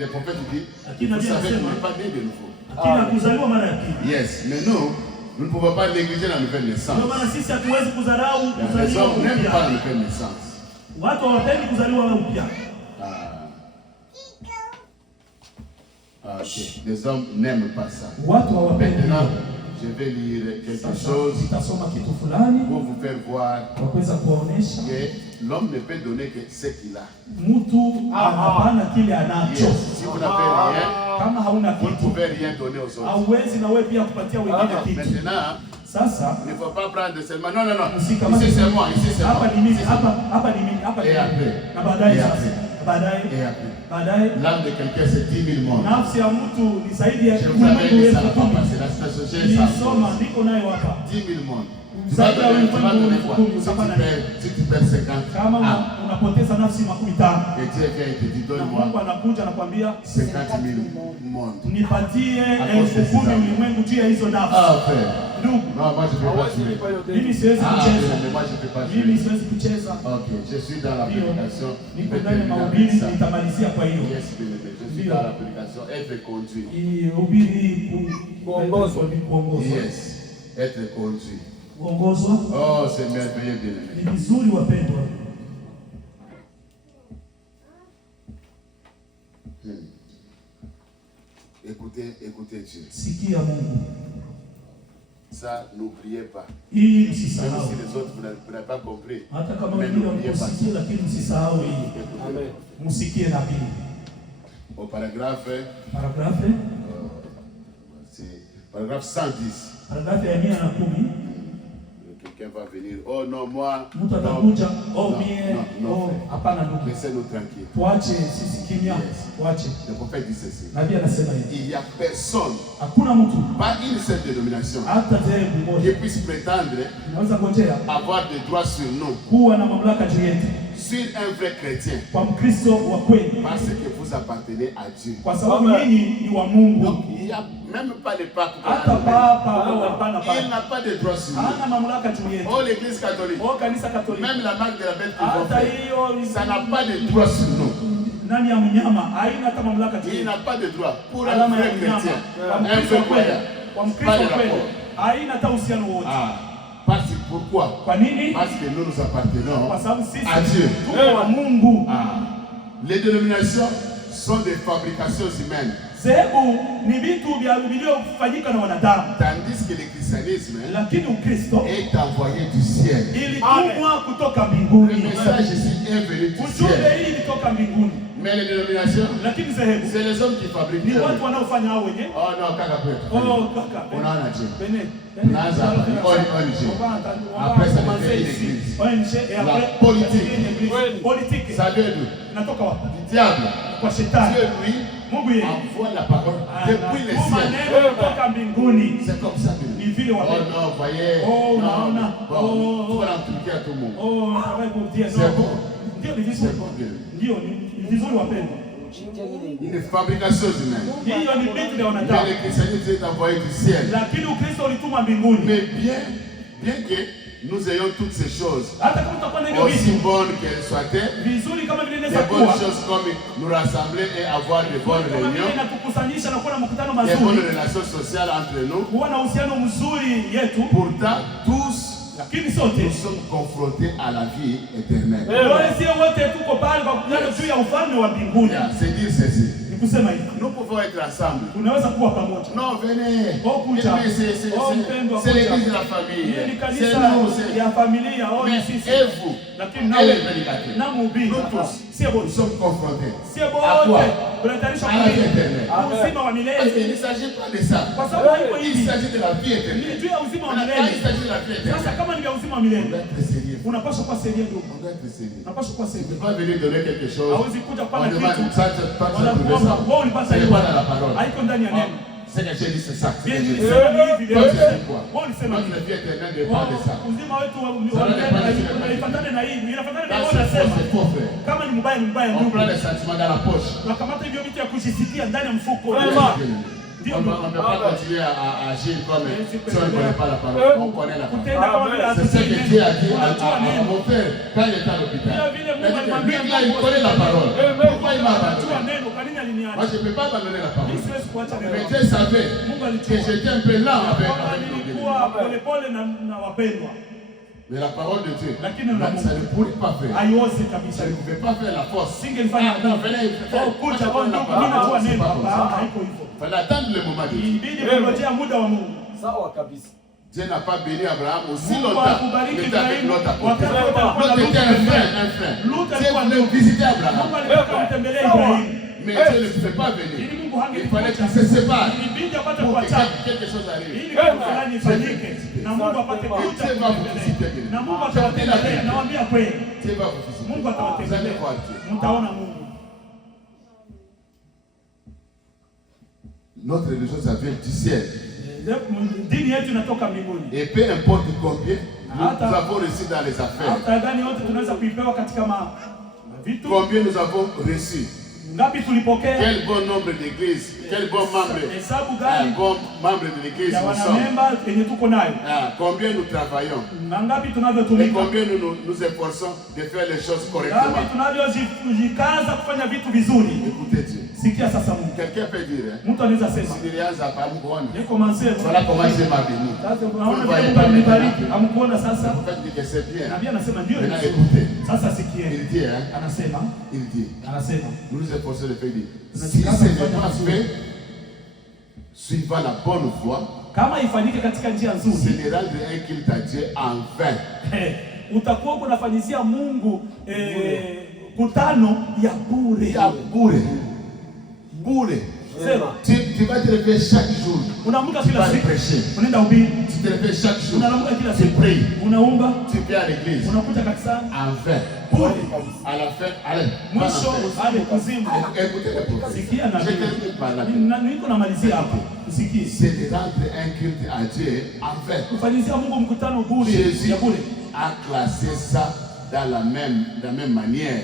le prophète dit, vous savez qu'il n'est pas né de nouveau. Akina kuzaliwa mara ya pili. Yes, mais nous ne pouvons pas négliger la nouvelle naissance. Ndio maana sisi hatuwezi kudharau Les kuzaliwa hommes n'aiment upya. pas la nouvelle naissance. Watu hawapendi kuzaliwa upya. Ok. Les hommes n'aiment pas ça. Watu hawapendi. Maintenant, je vais lire quelque chose pour vous faire voir que l'homme ne peut donner que ce qu'il a. Yes. Si vous n'avez rien, vous ne pouvez rien donner aux autres. Maintenant, il ne faut pas prendre seulement. Non. Ici c'est moi, ici c'est moi. Et après. L'âme de quelqu'un c'est 10 000 mondes. Je vous avais dit ça, papa, c'est la situation. 10 000 mondes. Tu vas donner quoi? Si tu perds 50. Et Dieu vient et te dit, donne-moi 50 000 mondes. Nipatie 10,000 ulimwengu juu ya hizo nafsi. Ndugu, Non, moi je peux pas jouer. mimi siwezi kucheza. Moi je peux pas jouer. Mimi siwezi kucheza. Ok, je suis dans la prédication. Niko ndani ya mahubiri, nitamalizia kwa hiyo. Yes, je suis dans la prédication. Être conduit. Hubiri kuongozwa. Yes, être conduit. Kuongozwa. Oh, c'est merveilleux, bien-aimé. Ni vizuri wapendwa. Écoutez Dieu. Sikia Mungu. Ça, n'oubliez pas. Hii Même msisahau. si les autres vous n'avez pas compris. Hata kama wengine wamesikia, lakini msisahau hii. Amen. Msikie nabii. Au paragraphe. Paragrafe. C'est paragraphe 110. Paragrafe ya 110. Quelqu'un va venir. Oh non, moi. Mtu atakuja, non, hapana ndugu. Laissez-nous tranquilles. Tuache sisi kimya. Tuache. Le prophète dit ceci. Nabii anasema hivi. Il n'y a personne, Hakuna mtu, pas une seule dénomination, hata dhehebu qui moja puisse prétendre inaweza ngojea avoir des droits sur nous, kuwa na mamlaka juu yetu, sur un vrai chrétien, kwa Mkristo wa kweli, parce que vous appartenez à Dieu. kwa sababu nyinyi ni wa Mungu. Donc il n'y a même pas de pape. Hata papa hapana Il papa n'a pas de droits sur nous. hana mamlaka juu yetu. Oh, l'église catholique, Kanisa Katoliki, même la marque de la bête qu'ils vont hata faire, hiyo ça n'a pas de droits sur nous. nani ya mnyama haina hata mamlaka juu Il yetu. n'a pas de droit. Pour un Alama vrai ya mnyama chrétien, kwa un Mkristo vrai wa kweli, croyant, kwa pas Mkristo de wa kweli rapport. haina hata uhusiano wote. Parce que pourquoi? Kwa nini? Parce que nous nous appartenons Kwa sababu sisi à Dieu. tuko wa Mungu. Les dénominations sont des fabrications humaines. Dhehebu ni vitu vilivyofanyika na wanadamu. Tandis que le christianisme Lakini Ukristo est envoyé du ciel. ilitumwa kutoka Le mbinguni. message ici est venu du Ujumbe ciel. hii ilitoka mbinguni. Mais les dénominations, Lakini dhehebu c'est les hommes qui fabriquent. ni watu wanaofanya hao wenyewe. Oh non, kaka kwetu. Kaka. Unaona je? Bene. Unaanza hapa, ni ONG. Après ça devient une église. ONG et La après politique. politique. Ça vient d'où? Inatoka wapi? Du diable. Kwa shetani. Dieu lui Mungu yeye envoie la parole depuis le ciel. maneno kutoka mbinguni. C'est comme ça que Ni vile oh wapenda. non, voyez. Oh, non, unaona. bon, tu vas l'impliquer à tout le monde. Travaille pour Dieu. C'est bon. Ndio ni vizuri. C'est bon, bien. Ndio ni vizuri wapendwa. Une fabrication humaine. Hiyo ni vitu vya Mais wanadamu. le christianisme est envoyé du ciel. Lakini Ukristo ulituma mbinguni. Mais bien que nous ayons toutes ces choses, Hata kama utakuwa na hiyo aussi vitu bonnes qu'elles soient, vizuri kama vile des inaweza bonnes kuwa choses comme nous rassembler et avoir de bonnes kama vile réunions, inatukusanyisha na kuwa na mkutano des bonnes mazuri, relations sociales entre nous. kuwa na uhusiano mzuri yetu, Pourtant, tous lakini sote nous sommes confrontés à la vie éternelle. wale sio wote tuko pale kwa kukutana juu ya ufalme wa mbinguni. C'est dire ceci. Ni kusema hivi, Nous pouvons être ensemble. tunaweza kuwa pamoja. Non, venez. Oh, kuja. Mais Oh, mpendwa, c'est kuja. l'église de la famille. Hiyo ni C'est kanisa nous. c'est- ya familia au ni Mais sisi. et vous, Lakini et nawe les prédicateurs, na mhubiri nous tous, sio nous wote. sommes confrontés. Sio À quoi? wote. Tunatarisha À la vie kwa éternelle. uzima wa Parce milele. qu'il ne s'agit pas de ça. Kwa sababu haiko Il hivi. s'agit de la vie Ni éternelle. juu ya uzima wa Maintenant, quand il milele. s'agit de la vie Sasa éternelle, kama ni vya uzima wa on milele, doit être sérieux. unapaswa kuwa seria ndugu. On doit être sérieux. Unapaswa kuwa Tu ne seria. peux pas venir donner quelque chose. Hawezi kuja On kupana demande kitu. ça, tu as trouvé Wanakuomba ça. wewe ulipata Ce n'est hiyo. pas dans la parole. Haiko ndani ya neno. C'est que j'ai dit c'est ça. C'est Bien que j'ai dit. nilisema ni hivi Toi, leo. tu as dit quoi? Wewe ulisema Notre hivi. vie éternelle dépend de ça. Uzima wetu wa Ça va dépendre de ce que tu as dit. unafatana na hivi. Inafatana na Là, wewe c'est faux, unasema. c'est faux, frère. Kama ni mbaya ni mbaya On ndugu. prend les sentiments dans la poche. Wakamata hivyo vitu ya kujisikia ndani ya mfuko. On Ndio. ne peut pas continuer à agir comme si on ne connaît pas la parole. On connaît la parole. Kutenda kama vile C'est ce que Dieu a dit Unajua à neno. mon père quand il était à l'hôpital. Vile vile Il a Mungu dit que alimwambia lui, là, il connaît la parole. Pourquoi il m'a Unajua abandonné? neno, kwa nini aliniacha? Moi, je ne peux pas abandonner la parole. Mimi siwezi kuacha Mais neno. Dieu savait Mungu que alijua. j'étais un peu lent avec Kwamba mon nilikuwa polepole na wapendwa. Mais la parole de Dieu, Lakini na Mungu ça ne pourrait pas faire. haiwezi Ça kabisa. ne pouvait pas faire la force. Singelifanya Ah, non, venez, Oh, kuja kwa ndugu, mimi najua neno hapa, haiko hivyo. fallait attendre le moment de Dieu. Ilibidi kungojea muda wa Mungu. Sawa kabisa. Dieu n'a pas béni Abraham aussi Mungu longtemps. akubariki Il était avec Ibrahimu l'autre wakati apôtre. wote alikuwa na L'autre était un Lutu. frère, un frère. Lutu Dieu alikuwa voulait ndugu. visiter Abraham. Mungu alitaka kumtembelea Ibrahimu. Mais Dieu ne pouvait pas venir. Ili Mungu Il fallait hangekuja. qu'il se sépare Ilibidi apate pour que kuachana. quelque chose arrive. Ili kitu fulani ifanyike na Mungu apate kuja Dieu va vous visiter. kumtembelea. Na Mungu atawatembelea, nawaambia kweli. Dieu va vous visiter. Mungu Vous allez atawatembelea. voir Dieu. Mtaona Mungu. Notre religion, ça vient du ciel. Dini yetu inatoka mbinguni. Et peu importe combien nous Hata- avons reçu dans les affaires, Hata gani yote tunaweza kuipewa katika vitu. combien nous avons reçu Ngapi tulipokea? Quel bon nombre d'églises, quel bon membre, Hesabu gani? bon membre de l'église Ya nous wana sommes. memba yenye tuko nayo. Combien nous travaillons? Ngapi Et tunavyotumika? combien nous efforçons de faire les choses correctement? Ngapi tunavyojikaza kufanya vitu vizuri? Écoutez Dieu. Sikia sasa Mungu. Quelqu'un peut dire, Mtu anaweza sema, si nilianza par Mouane, j'ai commencé. voilà comment Dieu m'a béni. Sasa unaona vile Mungu amenibariki. Amkuona sasa? En fait, dit que c'est bien. Nabii anasema ndio. Maintenant écoutez. Sasa sikia. Il dit, hein, Anasema, nous nous efforçons de faire dire, si ce n'est pas fait, suivant la bonne voie, kama ifanyike katika njia nzuri, c'est de rendre un culte à Dieu en vain. Utakuwa unafanyizia Mungu kutano ya bure. Ya bure. Bure. Tu vas te lever chaque jour. Unaamka kila siku. Unaenda ubiri. Tu te lèves chaque jour. Unaamka kila tu siku. pries. Unaomba. Tu viens à l'église. Unakuja kanisani. En vain. Bure. À la fin, allez. Mwisho hadi kuzimu. Écoutez le prophète. Sikia na mimi. Niko namalizia hapo. Usikie. C'est de rendre un culte à Dieu en vain. Kufanyizia Mungu mkutano bure. Jésus Ya bure. a classé ça dans la même manière.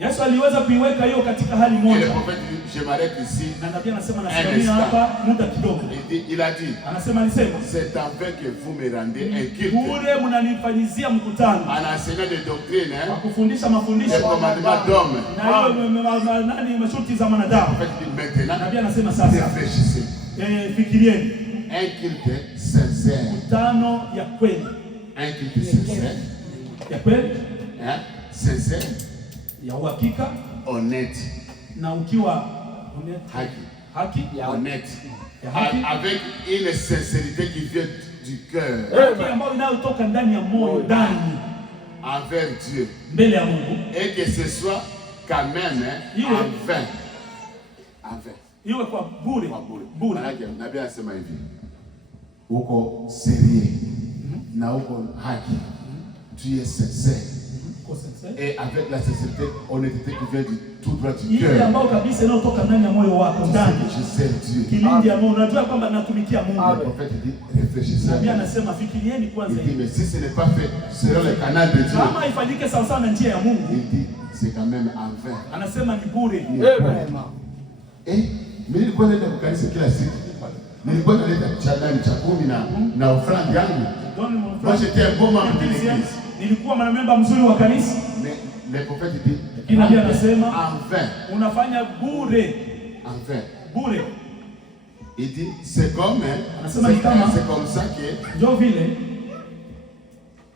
Yesu aliweza kuiweka hiyo katika hali Et moja. le prophète dit, je m'arrête ici. Na nabii anasema nasimamia hapa muda kidogo. Il a dit, Anasema c'est en vain que vous me rendez un culte. bure mnanifanyizia mkutano. En enseignant des doctrines, Kwa kufundisha mafundisho des commandements d'hommes. na hiyo nani masharti za wanadamu. En fait, il dit maintenant, Nabii anasema sasa, réfléchissez. Fikirieni Un culte sincère. mkutano ya kweli. Un culte sincère. Ya kweli, Hein? Sincère. ya uhakika Honnête. na ukiwa haki Honnête. ya haki Avec une sincérité qui vient du cœur. haki ambayo inayotoka ndani ya moyo ndani Envers Dieu. mbele ya Mungu, Et que ce soit quand même en vain. En vain. iwe kwa bure bure. Manake nabii anasema hivi, uko sérieux na uko haki, tu es sincère. Et avec la sincérité, honnêteté qui vient du tout droit du cœur. Ile ambayo kabisa inayotoka ndani ya moyo wako ndani. Je sers Dieu. Kilindi ya moyo, unajua kwamba natumikia Mungu. Le prophète dit, réfléchissez. Nabii anasema fikirieni kwanza. Il dit, mais si ce n'est pas fait selon le canal de Dieu, kama ifanyike sawa sawa na njia ya Mungu, il dit, c'est quand même en vain. Anasema ni bure. Mimi nilikuwa naenda kwa kanisa kila siku. Nilikuwa naleta chadani cha 10 na ofrande yangu. Moi j'étais un bon membre de l'église. Nilikuwa mwanamemba mzuri wa kanisa. Mais le prophète dit, Nabii anasema en vain. Unafanya bure. En vain. Bure. Il dit, c'est comme ça que ndio vile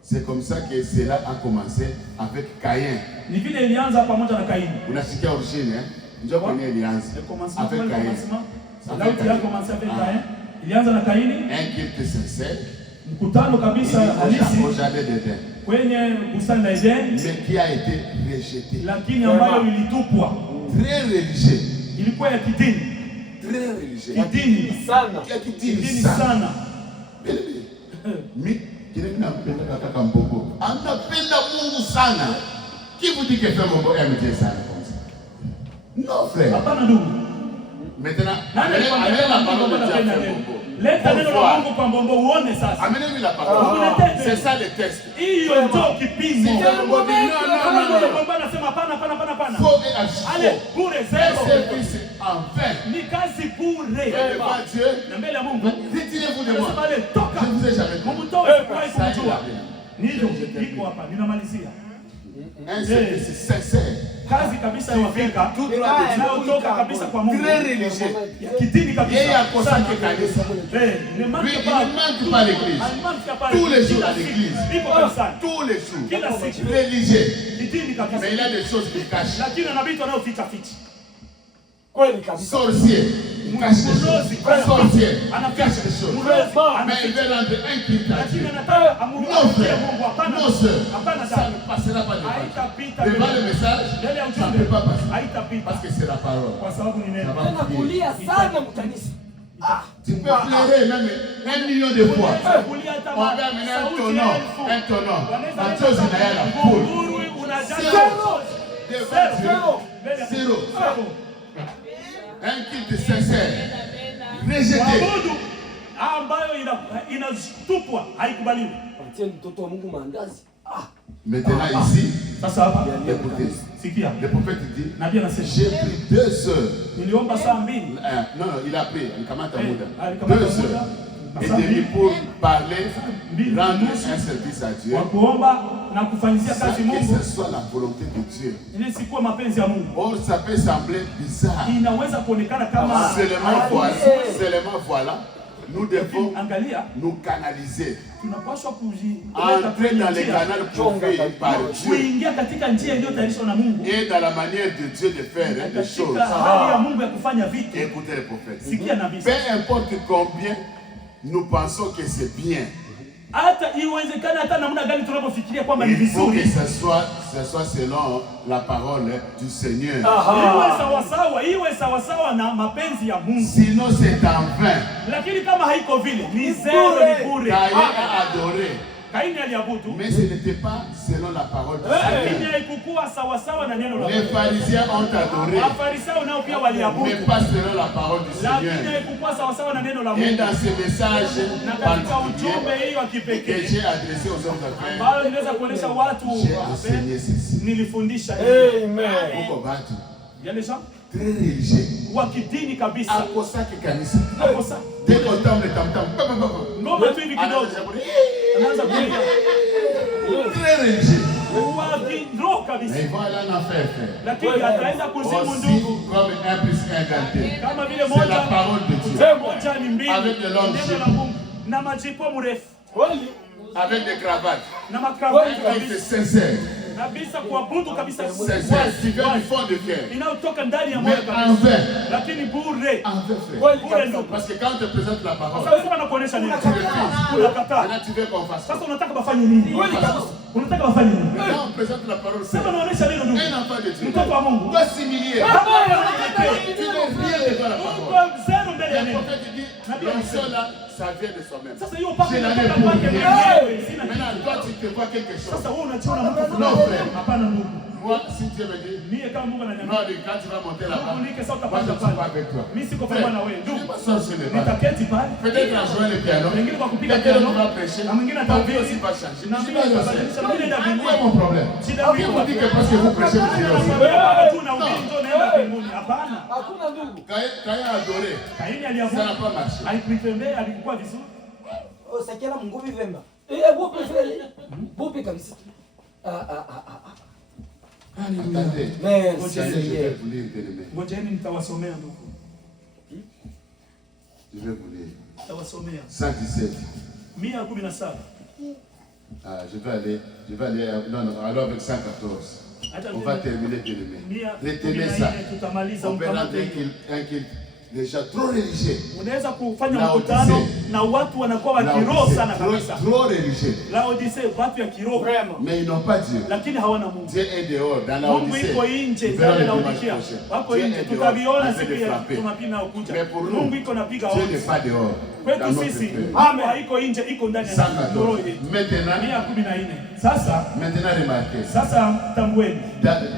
c'est comme ça que cela a commencé avec Caïn. Ni vile ilianza pamoja na Kaini. Unasikia origine eh? Ndio kwenye ilianza. Avec Caïn. Sauti yako commencé avec Caïn. Ilianza na Kaini. Un culte sincère. Mkutano kabisa halisi. Au jardin d'Éden. Kwenye bustani la Eden. Mais qui a été rejeté. Lakini ambayo ilitupwa. Très religieux. Ilikuwa ya kidini. Très religieux. Kidini sana. Kidini sana. Mimi kile ninapenda kaka Mbongo. Anapenda Mungu sana. Qui vous dit que frère Mbongo aime Dieu sana comme ça? Non frère. Hapana ndugu. Maintenant, amenez la parole de Dieu. Leta neno la Mungu kwa Mbongo uone sasa. Amenez la parole. C'est ça le texte. Hiyo ndio kipimo. Mbongo anasema hapana. Faux et absurde. Allez, bure zero. Service en vain. Ni kazi bure. Devant Dieu. Na mbele ya Mungu. Retirez-vous de moi. Toka. Je vous ai jamais dit. Mumtoe kwa kumjua. Ndio iko hapa ninamalizia. Un service sincère. Kazi kabisa ya Afrika inayotoka kabisa kwa Mungu. Très religieux. Kidini kabisa. Yeye akosake kanisa. Ne manque pas l'église. Tous les jours à l'église. Tous les jours. Kila siku. Religieux. Kidini kabisa. Mais il a des choses qu'il cache. Lakini ana vitu anayoficha ficha. Kweli kabisa. Sorcier. Il cache des choses. Sorcier. Ana cache des choses. Mais il veut rendre un culte à Dieu. Non frère. Non sœur. Ça ne passera pas devant le message. Ça ne peut pas passer. Parce que c'est la parole. Tu peux pleurer même 1 million de fois. On va amener un tonneau. La chose n'a rien à foutre. Zéro. Un culte sincère. Rejeté. Ambayo inatupwa haikubaliwi. Patia mtoto wa Mungu maandazi. Maintenant ici, écoutez, le prophète dit, j'ai pris 2 heures. Non, il a pris, il commence à Mouda. 2 heures et demi pour parler, rendre un service à Dieu. Sans que ce soit la volonté de Dieu. Or, ça peut sembler bizarre. Seulement voilà, nous devons nous canaliser. Entrer dans les canaux prouvés par Dieu et dans la manière de Dieu de faire les choses. Écoutez le prophète. Peu importe combien nous pensons que c'est bien, il faut que ce soit selon la parole du Seigneur. Sinon c'est en vain. Caïn a adoré, mais ce n'était pas selon la parole du Seigneur. Les pharisiens ont adoré, mais pas selon la parole du Seigneur. Et dans ce message particulier que j'ai adressé aux hommes d'affaires, j'ai enseigné ceci. Amen. Il y a des gens très religieux. Wakidini kabisa. Akosaki kanisa. Akosa. Deko tamle tamtam. Ngoma tu hivi kidogo. Anaanza kulia. Très religieux. Wakidro kabisa. Et voilà na fefe. Lakini ataenda kuzimu ndugu. Comme 1 plus 1 égalité. Kama vile moja. C'est la parole de Dieu. Moja ni mbili. Avec de longues jambes. Na majipo mrefu. Avec des cravates. Na makravati kabisa. Sincère. Kabisa kuabudu kabisa. Sincère. Qui vient du fond de cœur. Inayotoka ndani ya moyo kabisa. Lakini bure. Bure ndio. Parce que quand on te présente la parole. Sasa sema nakuonesha nini? Unakataa. Là tu veux qu'on fasse. Sasa unataka bafanye nini? Unataka bafanye nini? Quand on présente la parole. Sema naonesha nini ndugu? Un enfant de Dieu. Mtoto wa Mungu. Doit s'humilier. Tu n'es rien devant la parole. Zero mbele ya nini? Le prophète dit, l'onction là, ça vient de soi-même. Sasa hiyo paka inatoka kwake mwenyewe. Maintenant, toi tu te vois quelque chose. Sasa wewe unajiona mtu Non frère. Hapana ndugu. Moi, si Dieu me dit, Mie kama Mungu ananiambia, non, quand tu vas monter là-bas, Mungu nike sauta moi je panda ne suis pas pale. avec toi. Mimi siko pamoja na wewe. Ndugu, Nitaketi pale. Peut-être en jouant le piano. Wengine kwa kupiga Quelqu'un piano. va prêcher. Na mwingine Ta vie atahubiri. aussi va changer. Na mimi nitabadilisha. Mimi nenda Quel mbinguni. est mon problème? Shida Qui vous dit que parce que vous prêchez, vous irez aussi? Wewe tu unahubiri ndio unaenda mbinguni. Hapana. Hakuna ndugu. Caïn a adoré. Kaini Ça aliabudu. n'a pas marché. Alipitembea alikuwa vizuri. Usikiana mngumi vemba. Bupi frere. Bupi kabisa. Attendez. Merci Je vais Seigneur. vous lire, bien-aimé. Ngojeni nitawasomea ndugu. Je vais vous lire. Nitawasomea. 117. 117. Ah, je vais aller, non, alors avec 114. On va terminer, bien-aimé. Retenez ça. On peut rendre un culte déjà trop religieux. Unaweza kufanya mkutano na watu wanakuwa wa kiroho sana kabisa. Trop religieux. Laodicea watu ya kiroho. Mais ils n'ont pas Dieu. Lakini hawana Mungu. Dieu est dehors dans Mungu Laodicée. iko nje ndani ya Laodicea. Wako nje tutaviona siku ya Jumapili na ukuja. Mungu iko napiga Dieu wote. n'est pas dehors. Kwetu sisi Mungu haiko nje, iko ndani ya roho yetu. Maintenant, 14. Sasa remarquez. Sasa tambueni.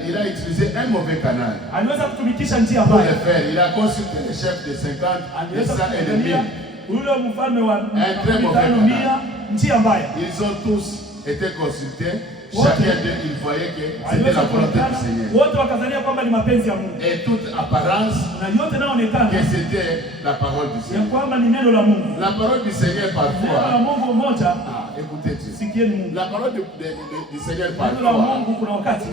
Il a utilisé un mauvais canal. Aliweza kutumikisha njia Pour le mbaya. faire, il a consulté les chefs de 50, de 100 et de 1000. Ule mfalme wa 100 njia mbaya. Ils ont tous été consultés. Chacun d'eux, il voyait que c'était la volonté du Seigneur. Wote wakazania kwamba ni mapenzi ya Mungu. Et toute apparence Na yote naonekana que c'était la parole du ya Seigneur. kwamba ni neno la Mungu. La parole du Seigneur Neno la parfois. Mungu moja, Écoutez Dieu. sikieni Mungu. La parole du Seigneur Neno la parfois. Mungu kuna wakati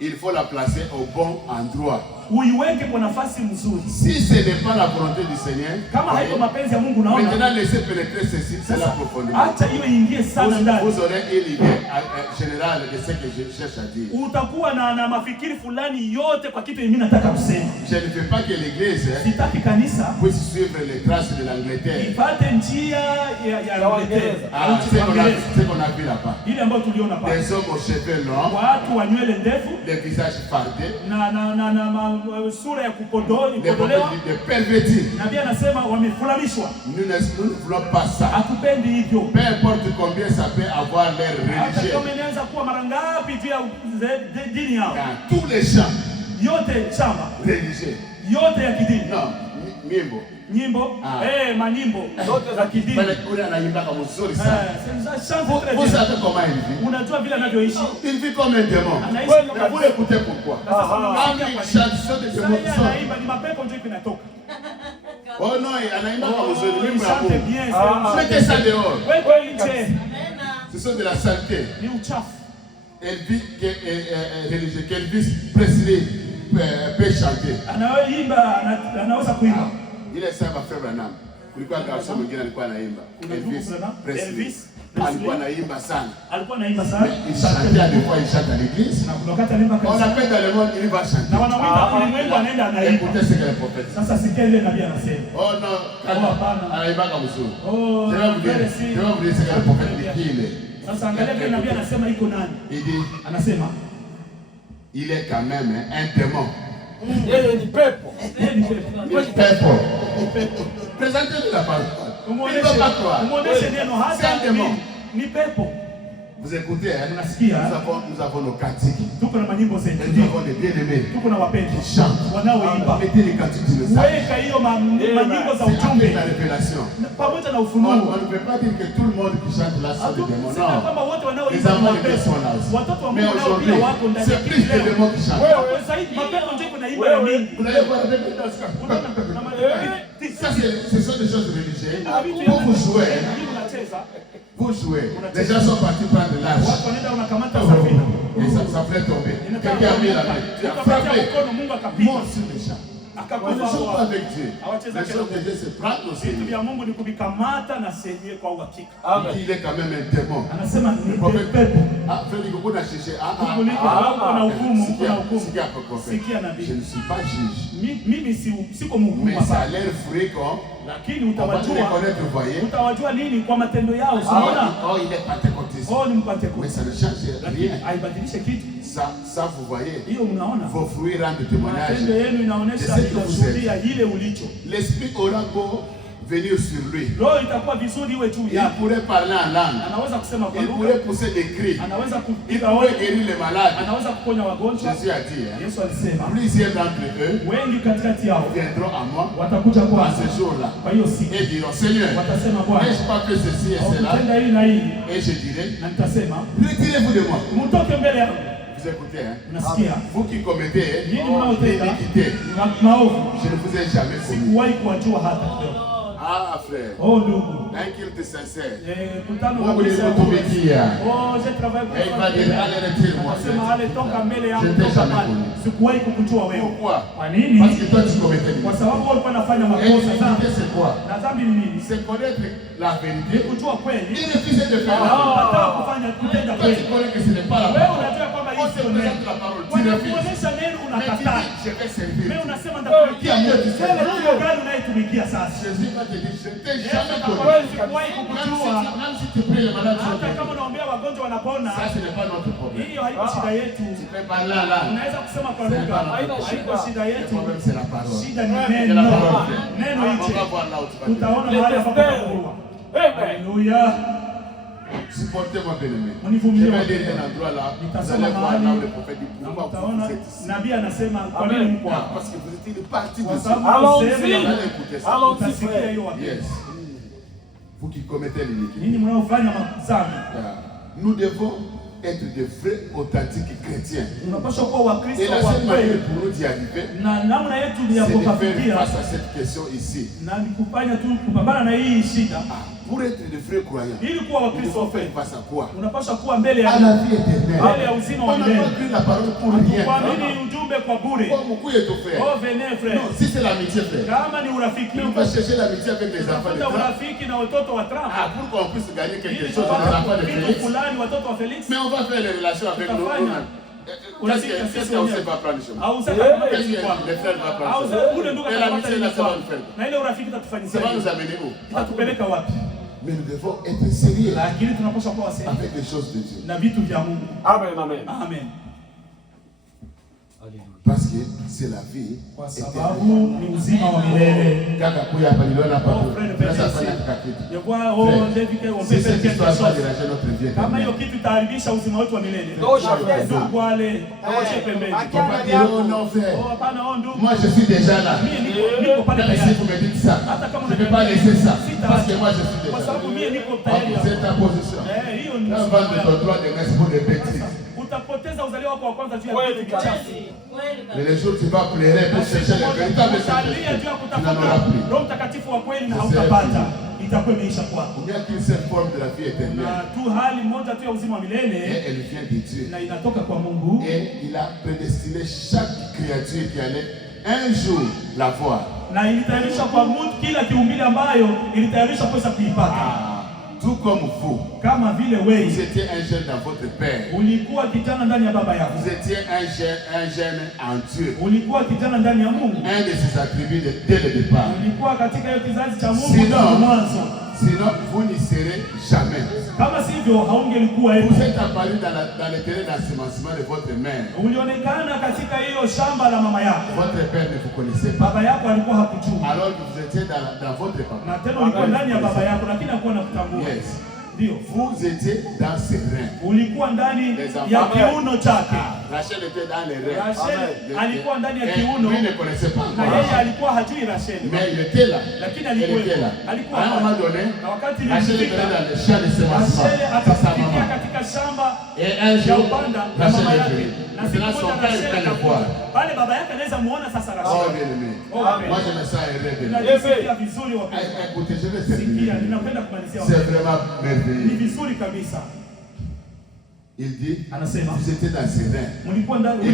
Il faut la placer au bon endroit. uiweke kwa nafasi nzuri. Si ce n'est pas la volonté du Seigneur, Kama haiko mapenzi ya Mungu naona. maintenant laissez pénétrer ceci, c'est la profondeur. Acha hiyo ingie sana ndani. Vous aurez une idée générale de ce que je cherche à dire. Utakuwa na mafikiri fulani yote kwa kitu mimi nataka kusema. Je ne veux pas que l'église Sitaki kanisa puisse suivre les traces de l'Angleterre. ipate njia ya Uingereza. Ah, ce qu'on a vu là-bas. Ile ambayo tuliona pale. Des hommes aux cheveux longs, Watu wa nywele ndefu des visages fardés, sura ya kupodolewa. des pervertis. Na pia anasema wamefulamishwa. Nous ne voulons pas ça. Hatupendi hivyo. Peu importe combien ça peut avoir l'air Hata religieux. kama inaweza kuwa mara ngapi juu ya dini yao. Dans tous les champs Yote chama, religieux. yote ya kidini. Non, Nyimbo. Manyimbo zote za kidini. Bale kule anaimba kama mzuri sana. Vous savez comment il vit? Unajua vile anavyoishi? Il vit comme un démon. Anaishi Vous l'écoutez pourquoi? Chanson de démon. Anaimba ni mapepo ndio inatoka. Oh non, anaimba kama mzuri. Mimi chante bien. Mettez ça dehors. Wewe nje. Ce sont de la saleté. Ni uchafu. Elvis religieux, qu'Elvis Presley peut chanter. Anaimba, anaweza kuimba. Ile sema Febra Nam. Kulikuwa garçon mwingine alikuwa anaimba. Elvis Presley. Alikuwa anaimba sana. Il chantait des fois, il chante à l'église. On appelle dans le monde, il va chanter. Écoutez ce que le prophète dit. Oh non, anaimba comme ça. Je vais vous dire ce que le prophète dit. Sasa angalia vile nabii anasema iko nani? Anasema il est quand même un démon. Yeye ni pepo. Pepo. Présentez-nous la parole. Umuoneshe neno hasa ni pepo. Vous écoutez, hein? Nous avons nos cantiques. Tuko na manyimbo zetu. Nous avons des bien-aimés. Tuko na wapendwa. Qui chantent. Wanaoimba. Mettez les cantiques du message. Weka hiyo manyimbo za ujumbe. La révélation. Pamoja na ufunuo. On ne peut pas dire que tout le monde qui chante là sont des démons. Non. Kama wote wanaoimba. Les enfants de Dieu sont là aussi. Watoto wa Mais Mungu nao pia wako ndani. c'est plus des démons qui chantent. Wewe zaidi mapepo ndio kuna imba ya mingi. Vous allez voir avec les danses. Ça ce sont des choses religieuses. Vous jouez. Vous jouez. Les gens sont partis prendre l'âge. Et ça fait tomber. Quelqu'un a mis la main. Tu as frappé. Mort sur les champs. On ne joue pas avec Dieu. Les choses de Dieu se prennent au Seigneur. Il est quand même un démon. Le prophète je ne suis pas juge. Mais ça a l'air fruit qu'on lakini on va les connaître, vous voyez. Utawajua nini kwa matendo yao? Oh, il est pentecôtiste. Oh, ni mpateko. Mais ça ne change rien. Haibadilishe kitu. Ça vous voyez. Hiyo mnaona. Vos fruits rendent témoignage. Matendo yenu inaonyesha inashuhudia ile ulicho. L'esprit aura beau venir sur lui. Roho itakuwa vizuri iwe juu yake. Il pourrait parler en langue. Anaweza kusema kwa lugha. Il pourrait pousser des cris. Anaweza kupiga hodi. Il pourrait guérir les malades. Anaweza kuponya wagonjwa. Jésus a dit. Yesu alisema. Plusieurs d'entre eux. Wengi katikati yao viendront à moi. Watakuja kwa ce jour-là. Kwa hiyo siku. Et diront Seigneur. Watasema Bwana. N'ai-je pas fait ceci et cela? Tenda hili na hili. Et je dirai. Na nitasema. Retirez-vous de moi. Mtoke mbele yangu. Vous écoutez, hein? Nasikia. Vous qui commettez l'iniquité, je ne vous ai jamais commis. Ah frère, un culte sincère. Oh, j'ai travaillé pour ça. Je t'ai jamais connu. Pourquoi? Parce que toi tu commettais l'iniquité. C'est quoi? C'est connaître la vérité. Il refusait de faire la vérité. Toi tu connais que ce n'est pas la parole. On te présente la parole. Tu refuses. Mais tu dis, je vais servir. Qui a mieux dit ça? Jésus va te dire, je ne t'ai jamais connu. Même si tu pries les malades, ça ce n'est pas notre problème. Tu peux parler là. Le problème c'est la parole. C'est la parole. On va voir là où tu vas. Alléluia. Supportez-moi, bien-aimé. Je vais dire un endroit là. Vous allez voir là où le prophète dit pourquoi vous êtes ici. Parce que vous étiez une partie de Dieu. Allons-y. Allez écouter ça. Allons-y, frère. Yes. Vous qui commettez l'iniquité. Nous devons être des vrais, authentiques chrétiens. Et la seule manière pour nous d'y arriver, c'est de faire face à cette question ici. Pour être de vrais croyants, nous devons faire face à quoi? À la vie éternelle. On n'a pas pris la parole pour rien. Pourquoi beaucoup est offert? Non, si c'est l'amitié, frère. Mais on va chercher l'amitié avec les enfants de Trump. Ah, pour qu'on puisse gagner quelque chose avec les enfants de Félix. Mais on va faire les relations avec nous. Qu'est-ce qu'on sait pas prendre chez moi? Qu'est-ce que les frères vont prendre? Et l'amitié là, ça va nous faire. Ça va nous amener où? Mais nous devons être sérieux avec les choses de Dieu. Amen, amen. Amen. Parce que c'est la vie. Kwa sababu ni uzima wa milele. Kaka kuya hapa niliona hapa. Sasa fanya kitu. Si cette histoire va déranger notre vie. Kama hiyo kitu itaharibisha uzima wetu wa milele. Ndugu wale, awache pembeni. Hapana, ndugu. Moi je suis déjà là. Niko pale tayari. Si vous me dites ça, je ne peux pas laisser ça. Parce que moi je suis déjà là. Kwa sababu mimi niko tayari. C'est ta position. Hiyo ni vendre ton droit de reste pour des bêtises. Utapoteza uzalio wako wa kwanza juu ya vitu vichafu. Mais les jours tu vas pleurer pour chercher le véritable Saint-Esprit. Tu n'en auras plus. Roho Mtakatifu wa kweli na hautapata. Itakuwa imeisha kwako. Il n'y a qu'une seule forme de la vie éternelle. Na tu hali moja tu ya uzima wa milele. Et elle vient de Dieu. Na inatoka kwa Mungu. Et il a prédestiné chaque créature qui allait un jour la voir. Na ilitayarisha kwa mtu kila kiumbile ambayo ilitayarisha kuweza kuipata. Tout comme vous. Kama vile wewe. Vous étiez un jeune dans votre père. Ulikuwa kijana ndani ya baba yako. Vous étiez un jeune en Dieu. Ulikuwa kijana ndani ya Mungu. Un de ses attributs dès le départ. Ulikuwa katika hiyo kizazi cha Mungu tangu mwanzo. Sinon vous n'y serez jamais. Kama sivyo haungelikuwa hivyo. Vous êtes apparu dans le terrain d'ensemencement de votre mère. Ulionekana katika hiyo shamba la mama yako. Votre père ne vous connaissait pas. Baba yako alikuwa hakujua. Alors que vous étiez dans votre papa. Na tena ulikuwa ndani ya baba yako lakini hakuwa nakutambua. Yes. Ndio. Vous étiez dans ses reins. Ulikuwa ndani ya kiuno chake. Rachel était dans les reins. Rachel alikuwa ndani ya kiuno. Lui ne connaissait pas. Na yeye alikuwa hajui Rachel. Mais il était là. Lakini alikuwa là. À un moment donné, Rachel était dans le champ de semence. Rachel akafikia katika shamba ya ubanda ya mama yake. Na siku moja Rachel akakuwa. Pale baba yake anaweza muona sasa Rachel. Oh bien aimé. Moi je me sens heureux de Najisikia vizuri wakati. Écoutez, je vais Sikia, ninapenda kumalizia. C'est vraiment merveilleux. Ni vizuri kabisa. Il dit, anasema vous étiez dans ses reins. Mlikuwa ndani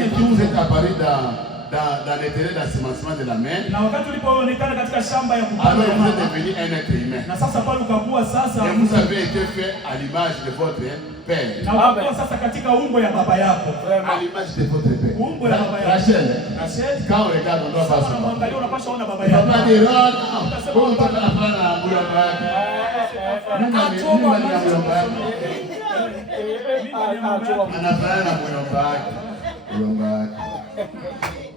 ya kiuno. Vous êtes apparu dans les terrains d'ensemencement de la mer. Na wakati ulipoonekana katika shamba ya kupanda. Alors vous êtes devenu un être humain. Na sasa pale ukakuwa sasa. Et vous avez été fait à l'image de votre père. Na ukakuwa sasa katika umbo ya baba yako. À l'image de votre père. Umbo ya baba yako. Rachel. Quand on regarde on doit voir ça. Unamwangalia unapaswa ona baba yako. Papa dit non. Comment tu vas faire la muyamba yako? Mimi ni muyamba yako. Anafanana na muyamba yako. Muyamba yako.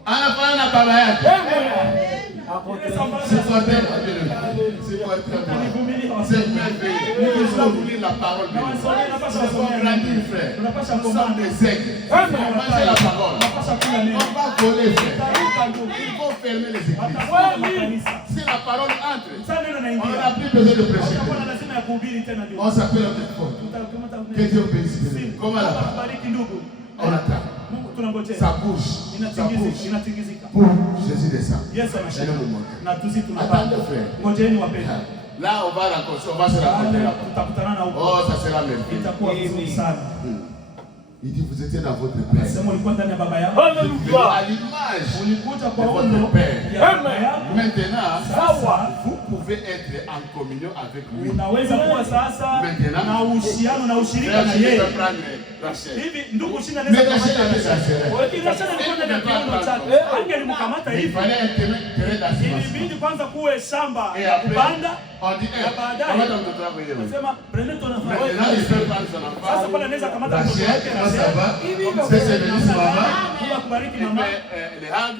Anafanana na baba yake. C'est merveilleux. Nous allons lire la parole de Dieu. Nous sommes grandir, frère. Nous sommes des aigles. On va manger la parole. On va voler, frère. Il faut fermer les églises. Si la parole entre, on n'a plus besoin de prêcher. On s'appelle notre faute. Que Dieu bénisse. Comment la parole? On attend. Ça bouge. Pour Jésus descend. Et nous nous montrons. Attendez, frère. Là, on va se rencontrer là-bas. Oh, ça sera merveilleux. Il dit, vous étiez dans votre père. À l'image de votre père. Maintenant, vous pouvez être en communion avec lui. Maintenant, frère, je vais prendre Rachel. Mais Rachel avait Rachel. Il fallait un terrain d'ensemencement. Et après, on dit, on va dans notre travail. Maintenant, il peut prendre son enfant. Rachel, ça va. C'est venu sa maman.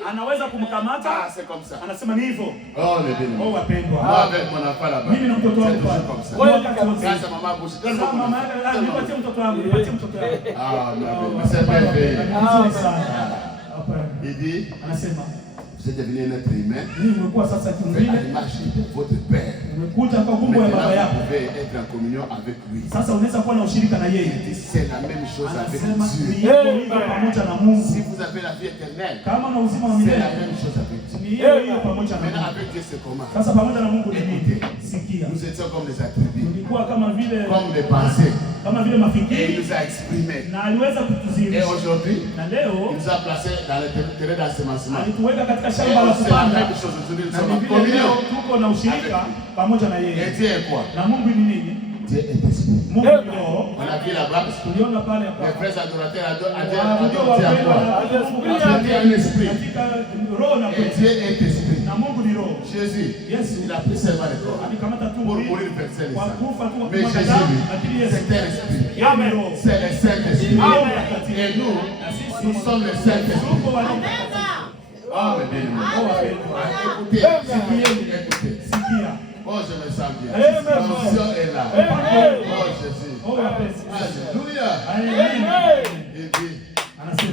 Anaweza kumkamata. C'est comme ça. Anasema ni hivyo. Oh, le bien. Oh, wapendwa. Moi avec mon enfant là-bas. Mimi na mtoto wangu comme ça. Sasa mama bouche. Mama yake nipatie mtoto wangu, nipatie mtoto wangu. Ah, c'est merveilleux. Il dit, anasema vous êtes devenu un être humain. Mimi nimekuwa sasa kiumbile. L'image de votre père. Nimekuja kwa umbo ya baba yako. Vous pouvez être en communion avec lui. Sasa unaweza kuwa na ushirika na yeye. C'est la même chose avec Dieu. Pamoja na Mungu. Si vous avez la vie éternelle, kama na uzima wa milele, c'est la même chose avec Dieu. Ni hiyo pamoja na Mungu. Maintenant avec Dieu c'est comment? Sasa pamoja na Mungu ni nini? Sikia. Nous étions comme des attributs. Tulikuwa kama vile des pensées. Kama vile mafikiri. Il nous a exprimé. Na aliweza kutudhihirisha. Et aujourd'hui, na leo il nous a placé dans le terrain d'ensemencement. Alituweka katika shamba la kupanda. Même chose aujourd'hui, nous sommes en communion. Tuko na ushirika pamoja na yeye. Et Dieu est quoi? Na Mungu ni nini? Dieu est esprit. Mungu ni roho. On a vu là-bas. Tuliona pale hapo. Les frères adorateurs adorent à quoi? Dieu un esprit. katika roho na Et Dieu est esprit. na Mungu ni roho. Jésus, il a pris seulement le corps Alikamata tu pour mourir verser les kwa sangs. kufa tu Mais kwa Jésus, lakini Yesu c'est un esprit. Amen. C'est le Saint-Esprit. Et nous, nous sommes le Saint-Esprit. Oh, mais bien. Écoutez, écoutez. Oh, je me sens bien. L'onction est là. Oh, Jésus. Alléluia. Il dit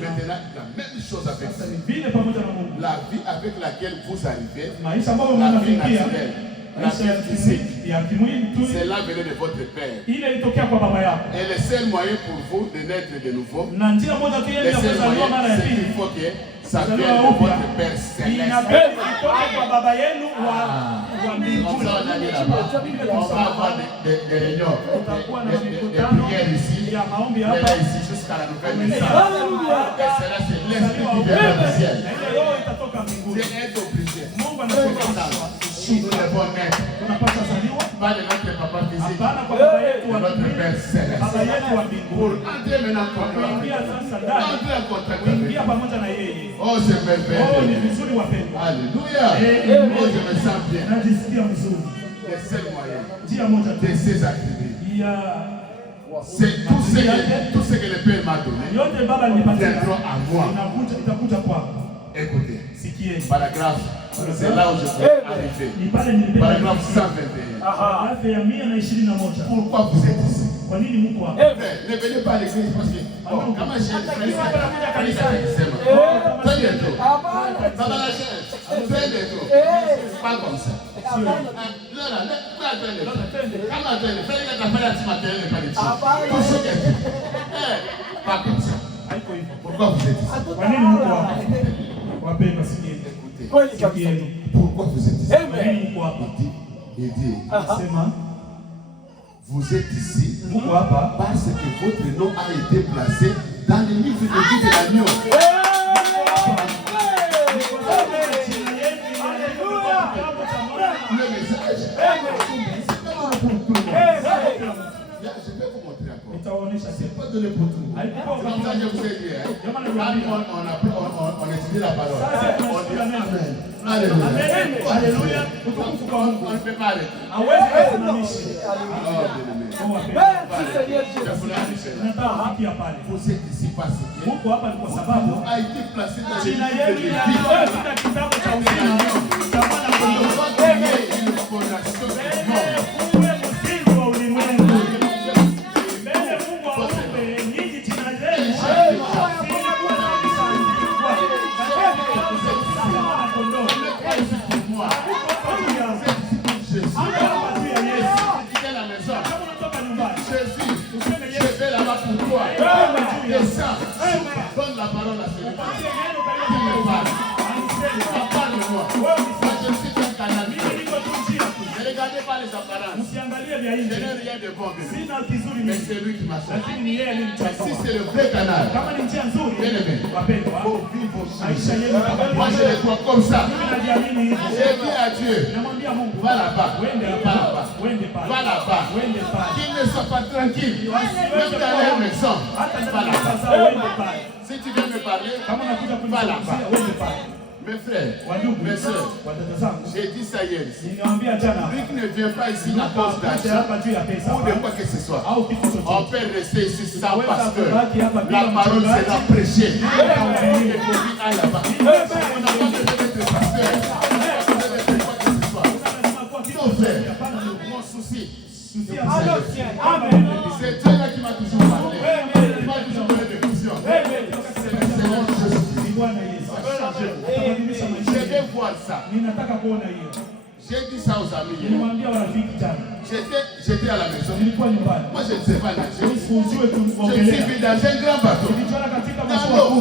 maintenant la même chose avec vous. La vie avec laquelle vous arrivez, la vie naturelle, la vie physique, cela venait de votre Père. Et le seul moyen pour vous de naître de nouveau, le seul moyen, c'est qu'il faut que ça vienne de votre Père céleste. Comme ça, on a dit là-bas, on va avoir des réunions, des prières ici, là ici jusqu'à la nouvelle naissance. Et cela, c'est l'esprit qui vient du ciel. C'est être obligé. Nous devons naître. Pas de notre papa physique, de notre Père céleste. Pour entrer maintenant en contact avec lui. Entrer en contact avec lui. Oh, c'est merveilleux. Alléluia. Oh, je me sens bien. Le seul moyen de ces attributs. C'est tout ce que le Père m'a donné viendra à moi. Écoutez, paragraphe, c'est là où je peux arriver. Paragraphe 121. Pourquoi vous êtes ici? Ne venez pas à l'église parce que comment j'ai fait pas comme ça. Pas comme ça. Pourquoi vous êtes ici? Pourquoi vous êtes ici? Il dit, vous êtes ici parce que votre nom a été placé dans le livre de vie de l'agneau. Le message, c'est pas pour tout le monde. Je vais vous montrer encore. C'est pas donné pour tout le monde. Comme ça, je vous ai dit, quand on étudie la parole, on dit Amen. Alléluia. Alléluia. On ne peut pas arrêter. Vous êtes ici parce que vous a été placé dans le livre de donne la parole à celui qui me parle. Parle-moi. Moi, je suis un canal. Ne regardez pas les apparences. Je n'ai rien de bon. Mais c'est lui qui m'a choisi. Si c'est le vrai canal, bien aimé, faut vivre vos choses. Moi, je les crois comme ça. J'ai dit à Dieu, va là-bas, va là-bas, va là-bas. Qu'ils ne soient pas tranquilles. Même dans leur maison, va là-bas. Si tu viens me parler, va là-bas. Mes frères, mes soeurs, j'ai dit ça hier ici. Lui qui ne vient pas ici à cause d'argent ou de quoi que ce soit, on peut rester ici sans pasteur. La parole sera prêchée. Il faut vite aller là-bas. On n'a pas besoin d'être pasteur. On n'a pas besoin d'être quoi que ce soit. Non, frère, mon souci, c'est Dieu là qui m'a toujours parlé. Il m'a toujours donné des visions. C'est le Seigneur Jésus. Je vais voir ça. J'ai dit ça aux amis. J'étais à la maison. Moi, je ne sais pas nager. Je suis venu dans un grand bateau. Dans l'eau.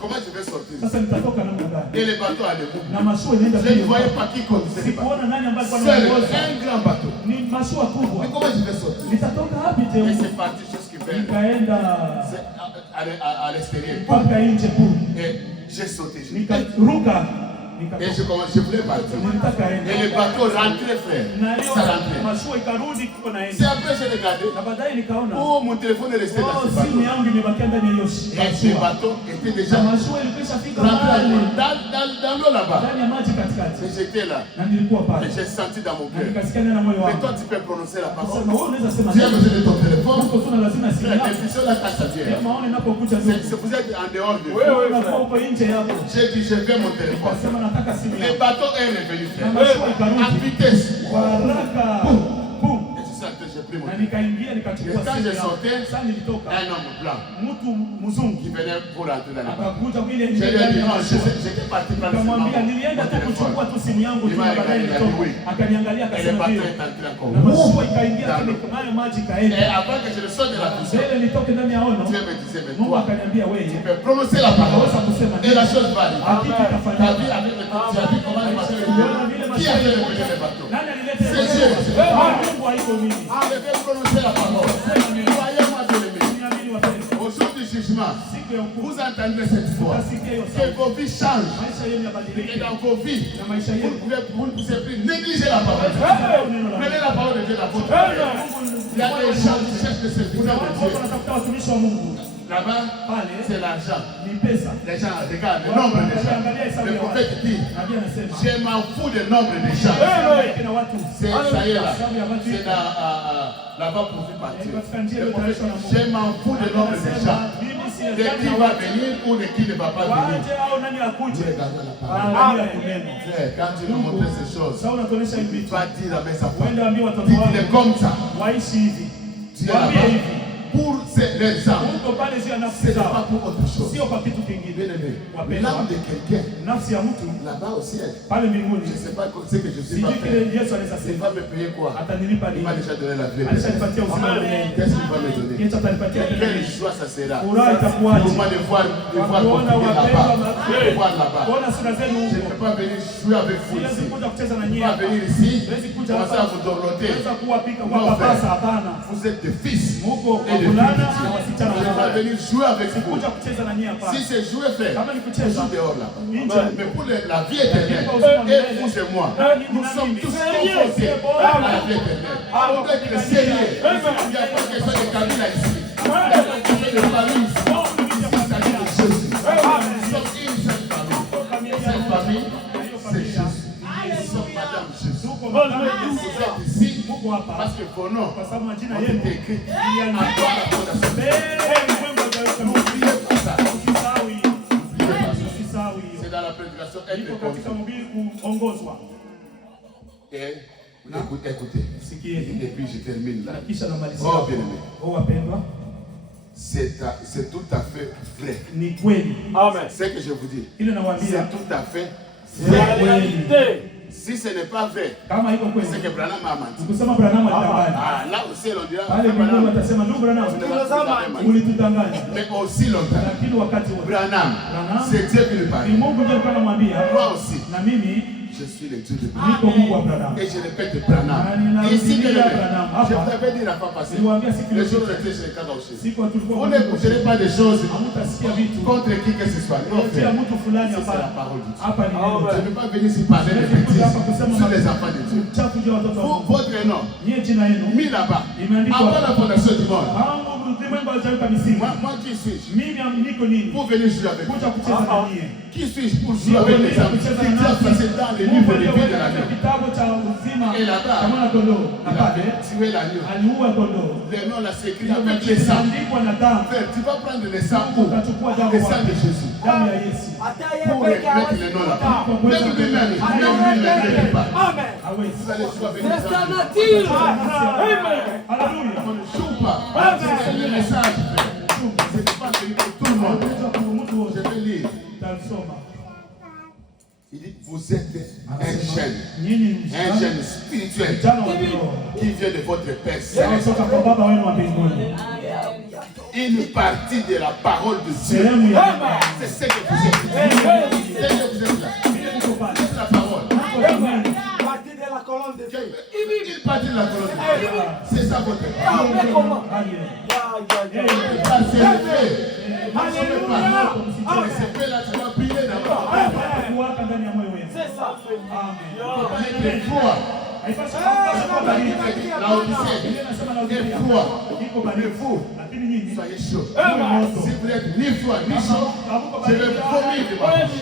Comment je vais sortir? Et le bateau allait bouger. Je ne voyais pas qui conduisait le bateau. Seul un grand bateau. Mais comment je vais sortir? Et c'est parti jusqu'à à l'extérieur. Et j'ai sauté. Et je voulais partir. Et le bateau rentrait, frère. Ça rentrait. C'est après j'ai regardé. Oh, mon téléphone est resté dans ce bateau. Et le bateau était déjà rentré dans l'eau là-bas. Et j'étais là. Et j'ai senti dans mon cœur. Mais toi, tu peux prononcer la parole. Tu as besoin de ton téléphone. La décision là, ça vient. Si vous êtes en dehors de vous, j'ai dit, je vais mon téléphone. Le bateau est revenu, frère. À vitesse. J'ai pris mon téléphone. Et quand je sortais, un homme blanc qui venait pour rentrer dans le bateau. Je lui ai dit, non, j'étais parti prendre mon téléphone. Il m'a regardé, il a dit oui. Et le bateau est entré encore. Et avant que je le sorte de la prison, Dieu me disait, mais toi, tu peux prononcer la parole et la chose va arriver. Tu as vu avec le temps, tu as vu comment le bateau est venu. Qui a fait le bateau? C'est Dieu. Je vais prononcer la parole. Croyez-moi, bien-aimés. Au jour du jugement, vous entendrez cette voix. Que vos vies changent. Et dans vos vies, vous ne pouvez plus négliger la parole. Prenez la parole de Dieu dans votre cœur. Il y a des gens qui cherchent de se fournir de Dieu. Là-bas, c'est l'argent. Les gens regardent le nombre de gens. Le prophète dit, je m'en fous du nombre de gens. C'est ça y est là. C'est là-bas pour vous partir. Le prophète dit, je m'en fous du nombre de gens. De qui va venir ou de qui ne va pas venir. Quand tu nous montres ces choses, tu vas dire à mes enfants, dites-les comme ça. Tu es là-bas. Pour les gens, c'est pas pour autre chose. Bien-aimé, l'âme de quelqu'un, là-bas au ciel, je ne sais pas ce que je suis pas fait. Il va me payer quoi? Il m'a déjà donné la vie. Qu'est-ce qu'il va me donner? Quelle joie ça sera pour moi de voir là-bas. Je ne peux pas venir jouer avec vous ici. Je ne peux pas venir ici, commencer à vous dorloter. Non, frère, vous êtes des fils. Je ne vais pas venir jouer avec vous. Si c'est jouer, frère, je joue dehors là. Mais pour la vie éternelle, et vous et moi, nous sommes tous confrontés à la vie éternelle. On doit être sérieux. Il n'y a pas question de cabine ici. Il n'y a pas question de famille ici. Il s'agit de Jésus. Nous sommes une seule famille. Cette famille, c'est Jésus. Nous sommes Madame Jésus. Vous êtes ici parce que vos noms ont été écrits à toi la fondation. N'oubliez pas ça. C'est dans la prédication être comme ça. Et écoutez. Et puis je termine là. Oh bien-aimé. C'est tout à fait vrai. Amen. C'est ce que je vous dis. C'est tout à fait vrai. Si ce n'est pas vrai, c'est que Branham a menti. Là aussi, on dira mais aussi longtemps, Branham, c'est Dieu qui le parle. Moi aussi, je suis le Dieu de Branham. Et je répète Branham. Et si je t'avais dit la fois passée, les choses étaient chez les Kadaoché. Vous n'écouterez pas des choses contre qui que ce soit. Non, frère. C'est ça la parole de Dieu. Je ne peux pas venir ici parler de bêtises sur les enfants de Dieu. Votre nom, mis là-bas, avant la fondation du monde. Moi qui suis-je pour venir jouer avec vous? Qui suis-je pour jouer avec les hommes qui doivent passer dans les livres de vie de l'agneau? Et là-bas, il a tué l'agneau. Le nom là s'écrit avec les sangs. Tu vas prendre les sangs où? Les sangs de Jésus. Pour remettre le nom là-bas. Même lui-même, ne dit pas. Vous allez jouer avec les hommes. Alléluia. On ne joue pas. C'est le message. Ce n'est pas celui pour tout le monde. Je vais lire. Il dit, vous êtes un jeune spirituel qui vient de votre Père Céleste. Une partie de la parole de Dieu. C'est ce que vous êtes. C'est ce que vous êtes là. C'est la parole. Il partit de la colonne de Dieu. C'est ça votre parole. C'est le fait. C'est fait là, tu vas prier d'abord. Des fois, soyez chaud. Si vous êtes ni froid ni chaud, je vais vomir de ma bouche.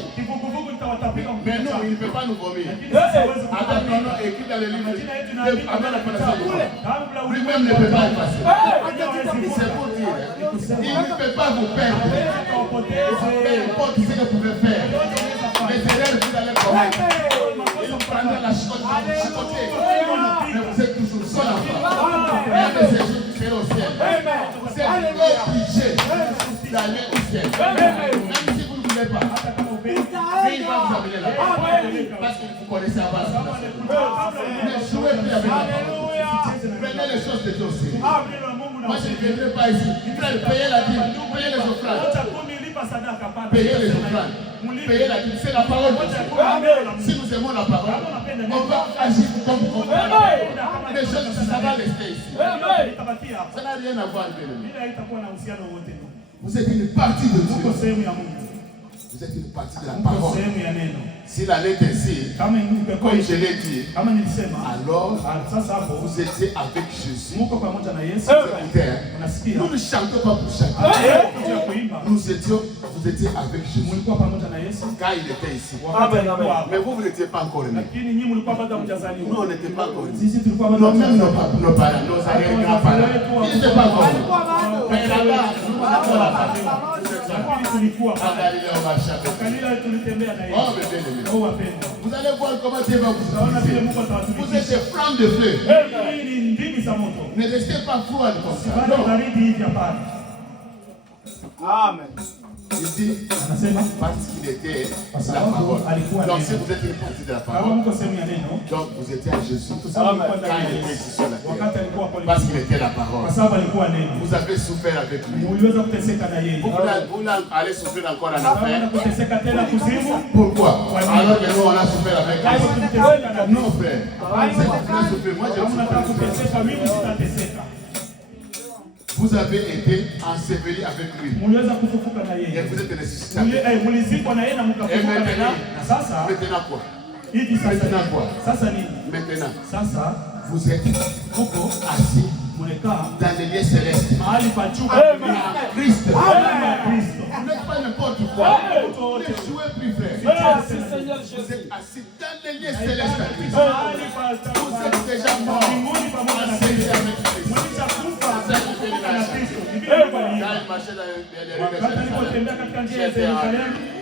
Mais non, il ne peut pas nous vomir. Avec mon nom écrit dans le livre, avec la connaissance de Dieu. Lui-même ne peut pas effacer. C'est pour dire, il ne peut pas vous perdre. Peu importe ce que vous pouvez faire. Les erreurs que vous allez commettre. Il vous prendra la chicoter. Mais vous êtes toujours seul enfant. Il y a des jours qui seront au ciel. Vous êtes obligé d'aller au ciel. Même si vous ne voulez pas. Il va vous amener là-bas. Parce que vous connaissez avant la fondation. Ne jouez plus avec la parole. Prenez les choses de Dieu aussi. Moi, je ne viendrai pas ici. Payez la dîme, payez les offrandes. Payez les offrandes. Payez la dîme. C'est la parole de Dieu. Si nous aimons la parole, on va agir comme vous comprenez. Les choses, ça va rester ici. Ça n'a rien à voir avec nous. Vous êtes une partie de Dieu. Vous êtes une partie de la parole. Si la lettre est ici, comme je l'ai dit, alors vous étiez avec Jésus. Nous ne chantons pas pour chanter. Vous étiez avec Jésus quand il était ici. Mais vous n'étiez pas encore né. Nous, on n'était pas encore nés. Même nos parents, nos arrière-grands-parents, ils n'étaient pas encore nés. Mais là-bas, nous avons la famille. Vous allez voir comment Dieu va vous utiliser. Vous êtes des flammes de feu. Ne restez pas froid comme ça. Amen. Il dit parce qu'il était la parole. Donc si vous êtes une partie de la parole, donc vous étiez à Jésus quand il était ici sur la terre. Parce qu'il était la parole. Vous avez souffert avec lui. Vous allez souffrir encore en enfer. Pourquoi? Alors que nous on a souffert avec lui. Non frère. Vous êtes très souffert. Moi j'ai souffert. Vous avez été enseveli avec lui. Et vous êtes ressuscité. Et maintenant quoi? Maintenant quoi? Maintenant, vous êtes assis dans les lieux célestes. Christ. Vous n'êtes pas n'importe quoi. Ne jouez plus, frère. Vous êtes assis dans les lieux célestes à Christ. Vous êtes déjà mort. Enseveli avec Christ.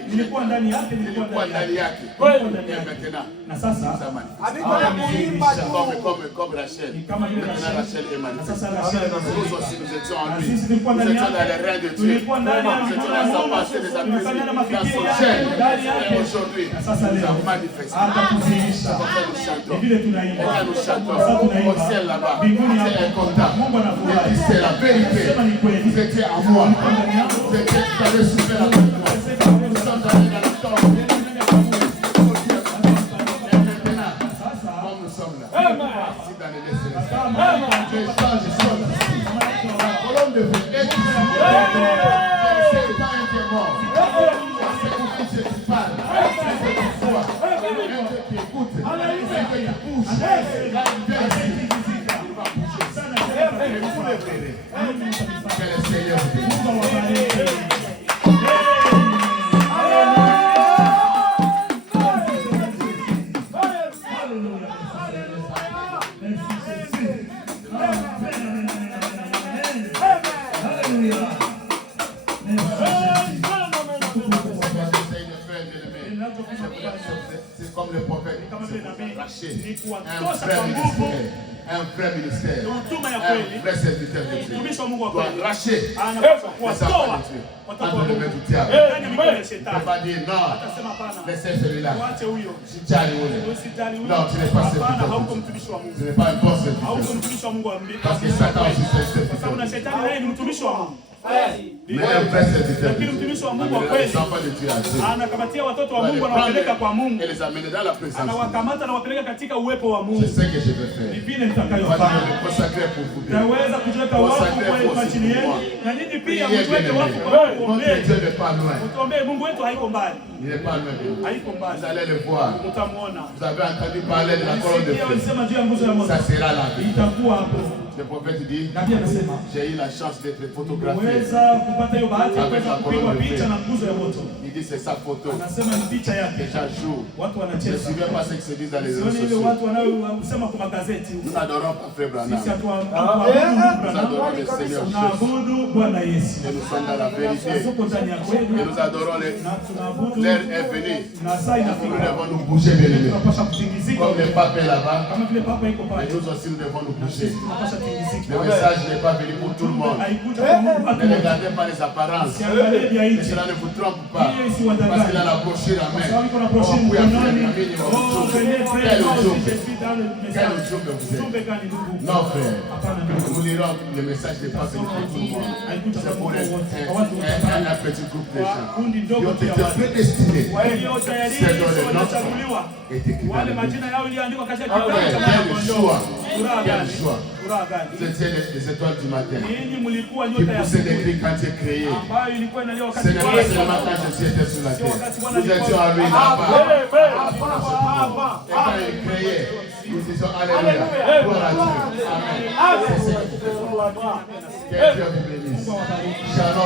Nilikuwa ndani yake. Na sasa comme Rachel. Maintenant Rachel est manifestée. Nous aussi nous étions en lui. Nous étions dans les reins de Dieu. Nous étions dans sa pensée des actes, dans son gène. Et aujourd'hui, nous avons manifesté. C'est comme ça nous chantons. Et quand nous chantons au ciel là-bas, c'est incontable. Et c'est la vérité. Vous étiez à moi. Vous avez souffert avec moi. Nous sommes allés dans le temps. Et maintenant, comme nous sommes là, ici dans les lieux célestes, les gens je suis la colonne de feu est ici. C'est pas un Dieu mort. C'est pour qui je te parle. C'est pour toi. Un Dieu qui écoute. Un Dieu qui bouge. Là, il vient ici. Il va bouger. Et vous le verrez. Que le Seigneur vous c'est comme le prophète, un vrai ministère, un vrai serviteur de Dieu doit lâcher les enfants de Dieu entre les mains du diable. Il ne peut pas dire non, laissez celui-là. Non, tu n'es pas serviteur de Dieu. Tu n'es pas un bon serviteur. Parce que Satan aussi c'est serviteur de Dieu. Mais un vrai serviteur de Lakini Dieu mtumishi wa Mungu wa amènera kweli les enfants de Dieu à Dieu. anakamatia watoto wa Va les Mungu anawapeleka kwa prendre Mungu. et les amener dans la présence de Dieu. Anawakamata na wapeleka katika uwepo wa Mungu. C'est ce que je vais faire. Ni vile Moi, je vais nitakayofanya. me consacrer pour vous. Naweza kujiweka wafu kwa chini yenu na nyinyi pia Priez, mjiweke bien-aimés. wafu kwa Votre kuombea. Dieu n'est pas loin. Utuombee, Mungu wetu haiko mbali. Il n'est pas loin. Haiko mbali. Vous allez le voir. Mtamuona. Vous avez entendu parler de la colonne de Pia feu. walisema juu ya nguzo ya moto. Ça sera la vie. Itakuwa hapo. Le prophète dit, Nabii anasema j'ai eu la chance d'être photographié. weza kupata hiyo bahati ya kuweza kupigwa picha na nguzo ya moto. Il dit c'est sa photo. Anasema ni picha yake. Et chaque jour, Watu je ne wanacheza. suis même pas ce qui se dit dans les réseaux Sioni ile sociaux. watu wanaosema kwa magazeti. Nous n'adorons pas Frère Branham. Sisi Nous hatuabudu adorons le Seigneur Jésus. tunaabudu Bwana Yesu. Et nous sommes dans la vérité. Tuko ndani ya kweli. Et nous adorons les... Na tunaabudu. L'heure est venue. Na saa Nous inafika. devons nous bouger, bien-aimés. Tunapasha kutingizika. Comme le pape est là-bas, Kama vile papa iko et pale. nous aussi nous devons nous bouger. Tunapasha tingizika. Le message n'est pas venu pour tout le monde. Haikuja kwa Mungu watu Ne wote. regardez pas les apparences. Siangalie vya Et nje. cela ne vous trompe pas. Hiyo Parce isiwadanganye. qu'il a la brochure à main. Sababu iko na On brochure va mkononi. appeler Oh, venez Quel frère, moi jour? aussi je suis dans le Quel message. jour que vous êtes? Ujumbe gani ndugu? Non, frère. Hapana ndugu. Nous lirons le message n'est pas venu pour tout le monde. C'est pour un petit groupe de gens Kundi qui ndogo ont été ya watu. prédestinés. Waliotayarishwa C'est dans le nom wanachaguliwa. est écrit dans Wale le livre. majina yao iliandikwa katika Ah kitabu ouais, cha quelle Mwana-Kondoo. joie. Furaha Quelle gani? joie. Furaha gani? Vous étiez les étoiles du matin Ninyi mlikuwa qui nyota ya poussaient des asubuhi cris quand tu es créé. ambayo ilikuwa inalia Ce wakati n'est pas Yesu seulement quand Jésus était sur la terre. Nous alikuwa étions à lui là-bas. Et quand il créait, nous disions Alléluia. Gloire à Dieu. Amen. C'est ce que Dieu vous bénisse. Shalom.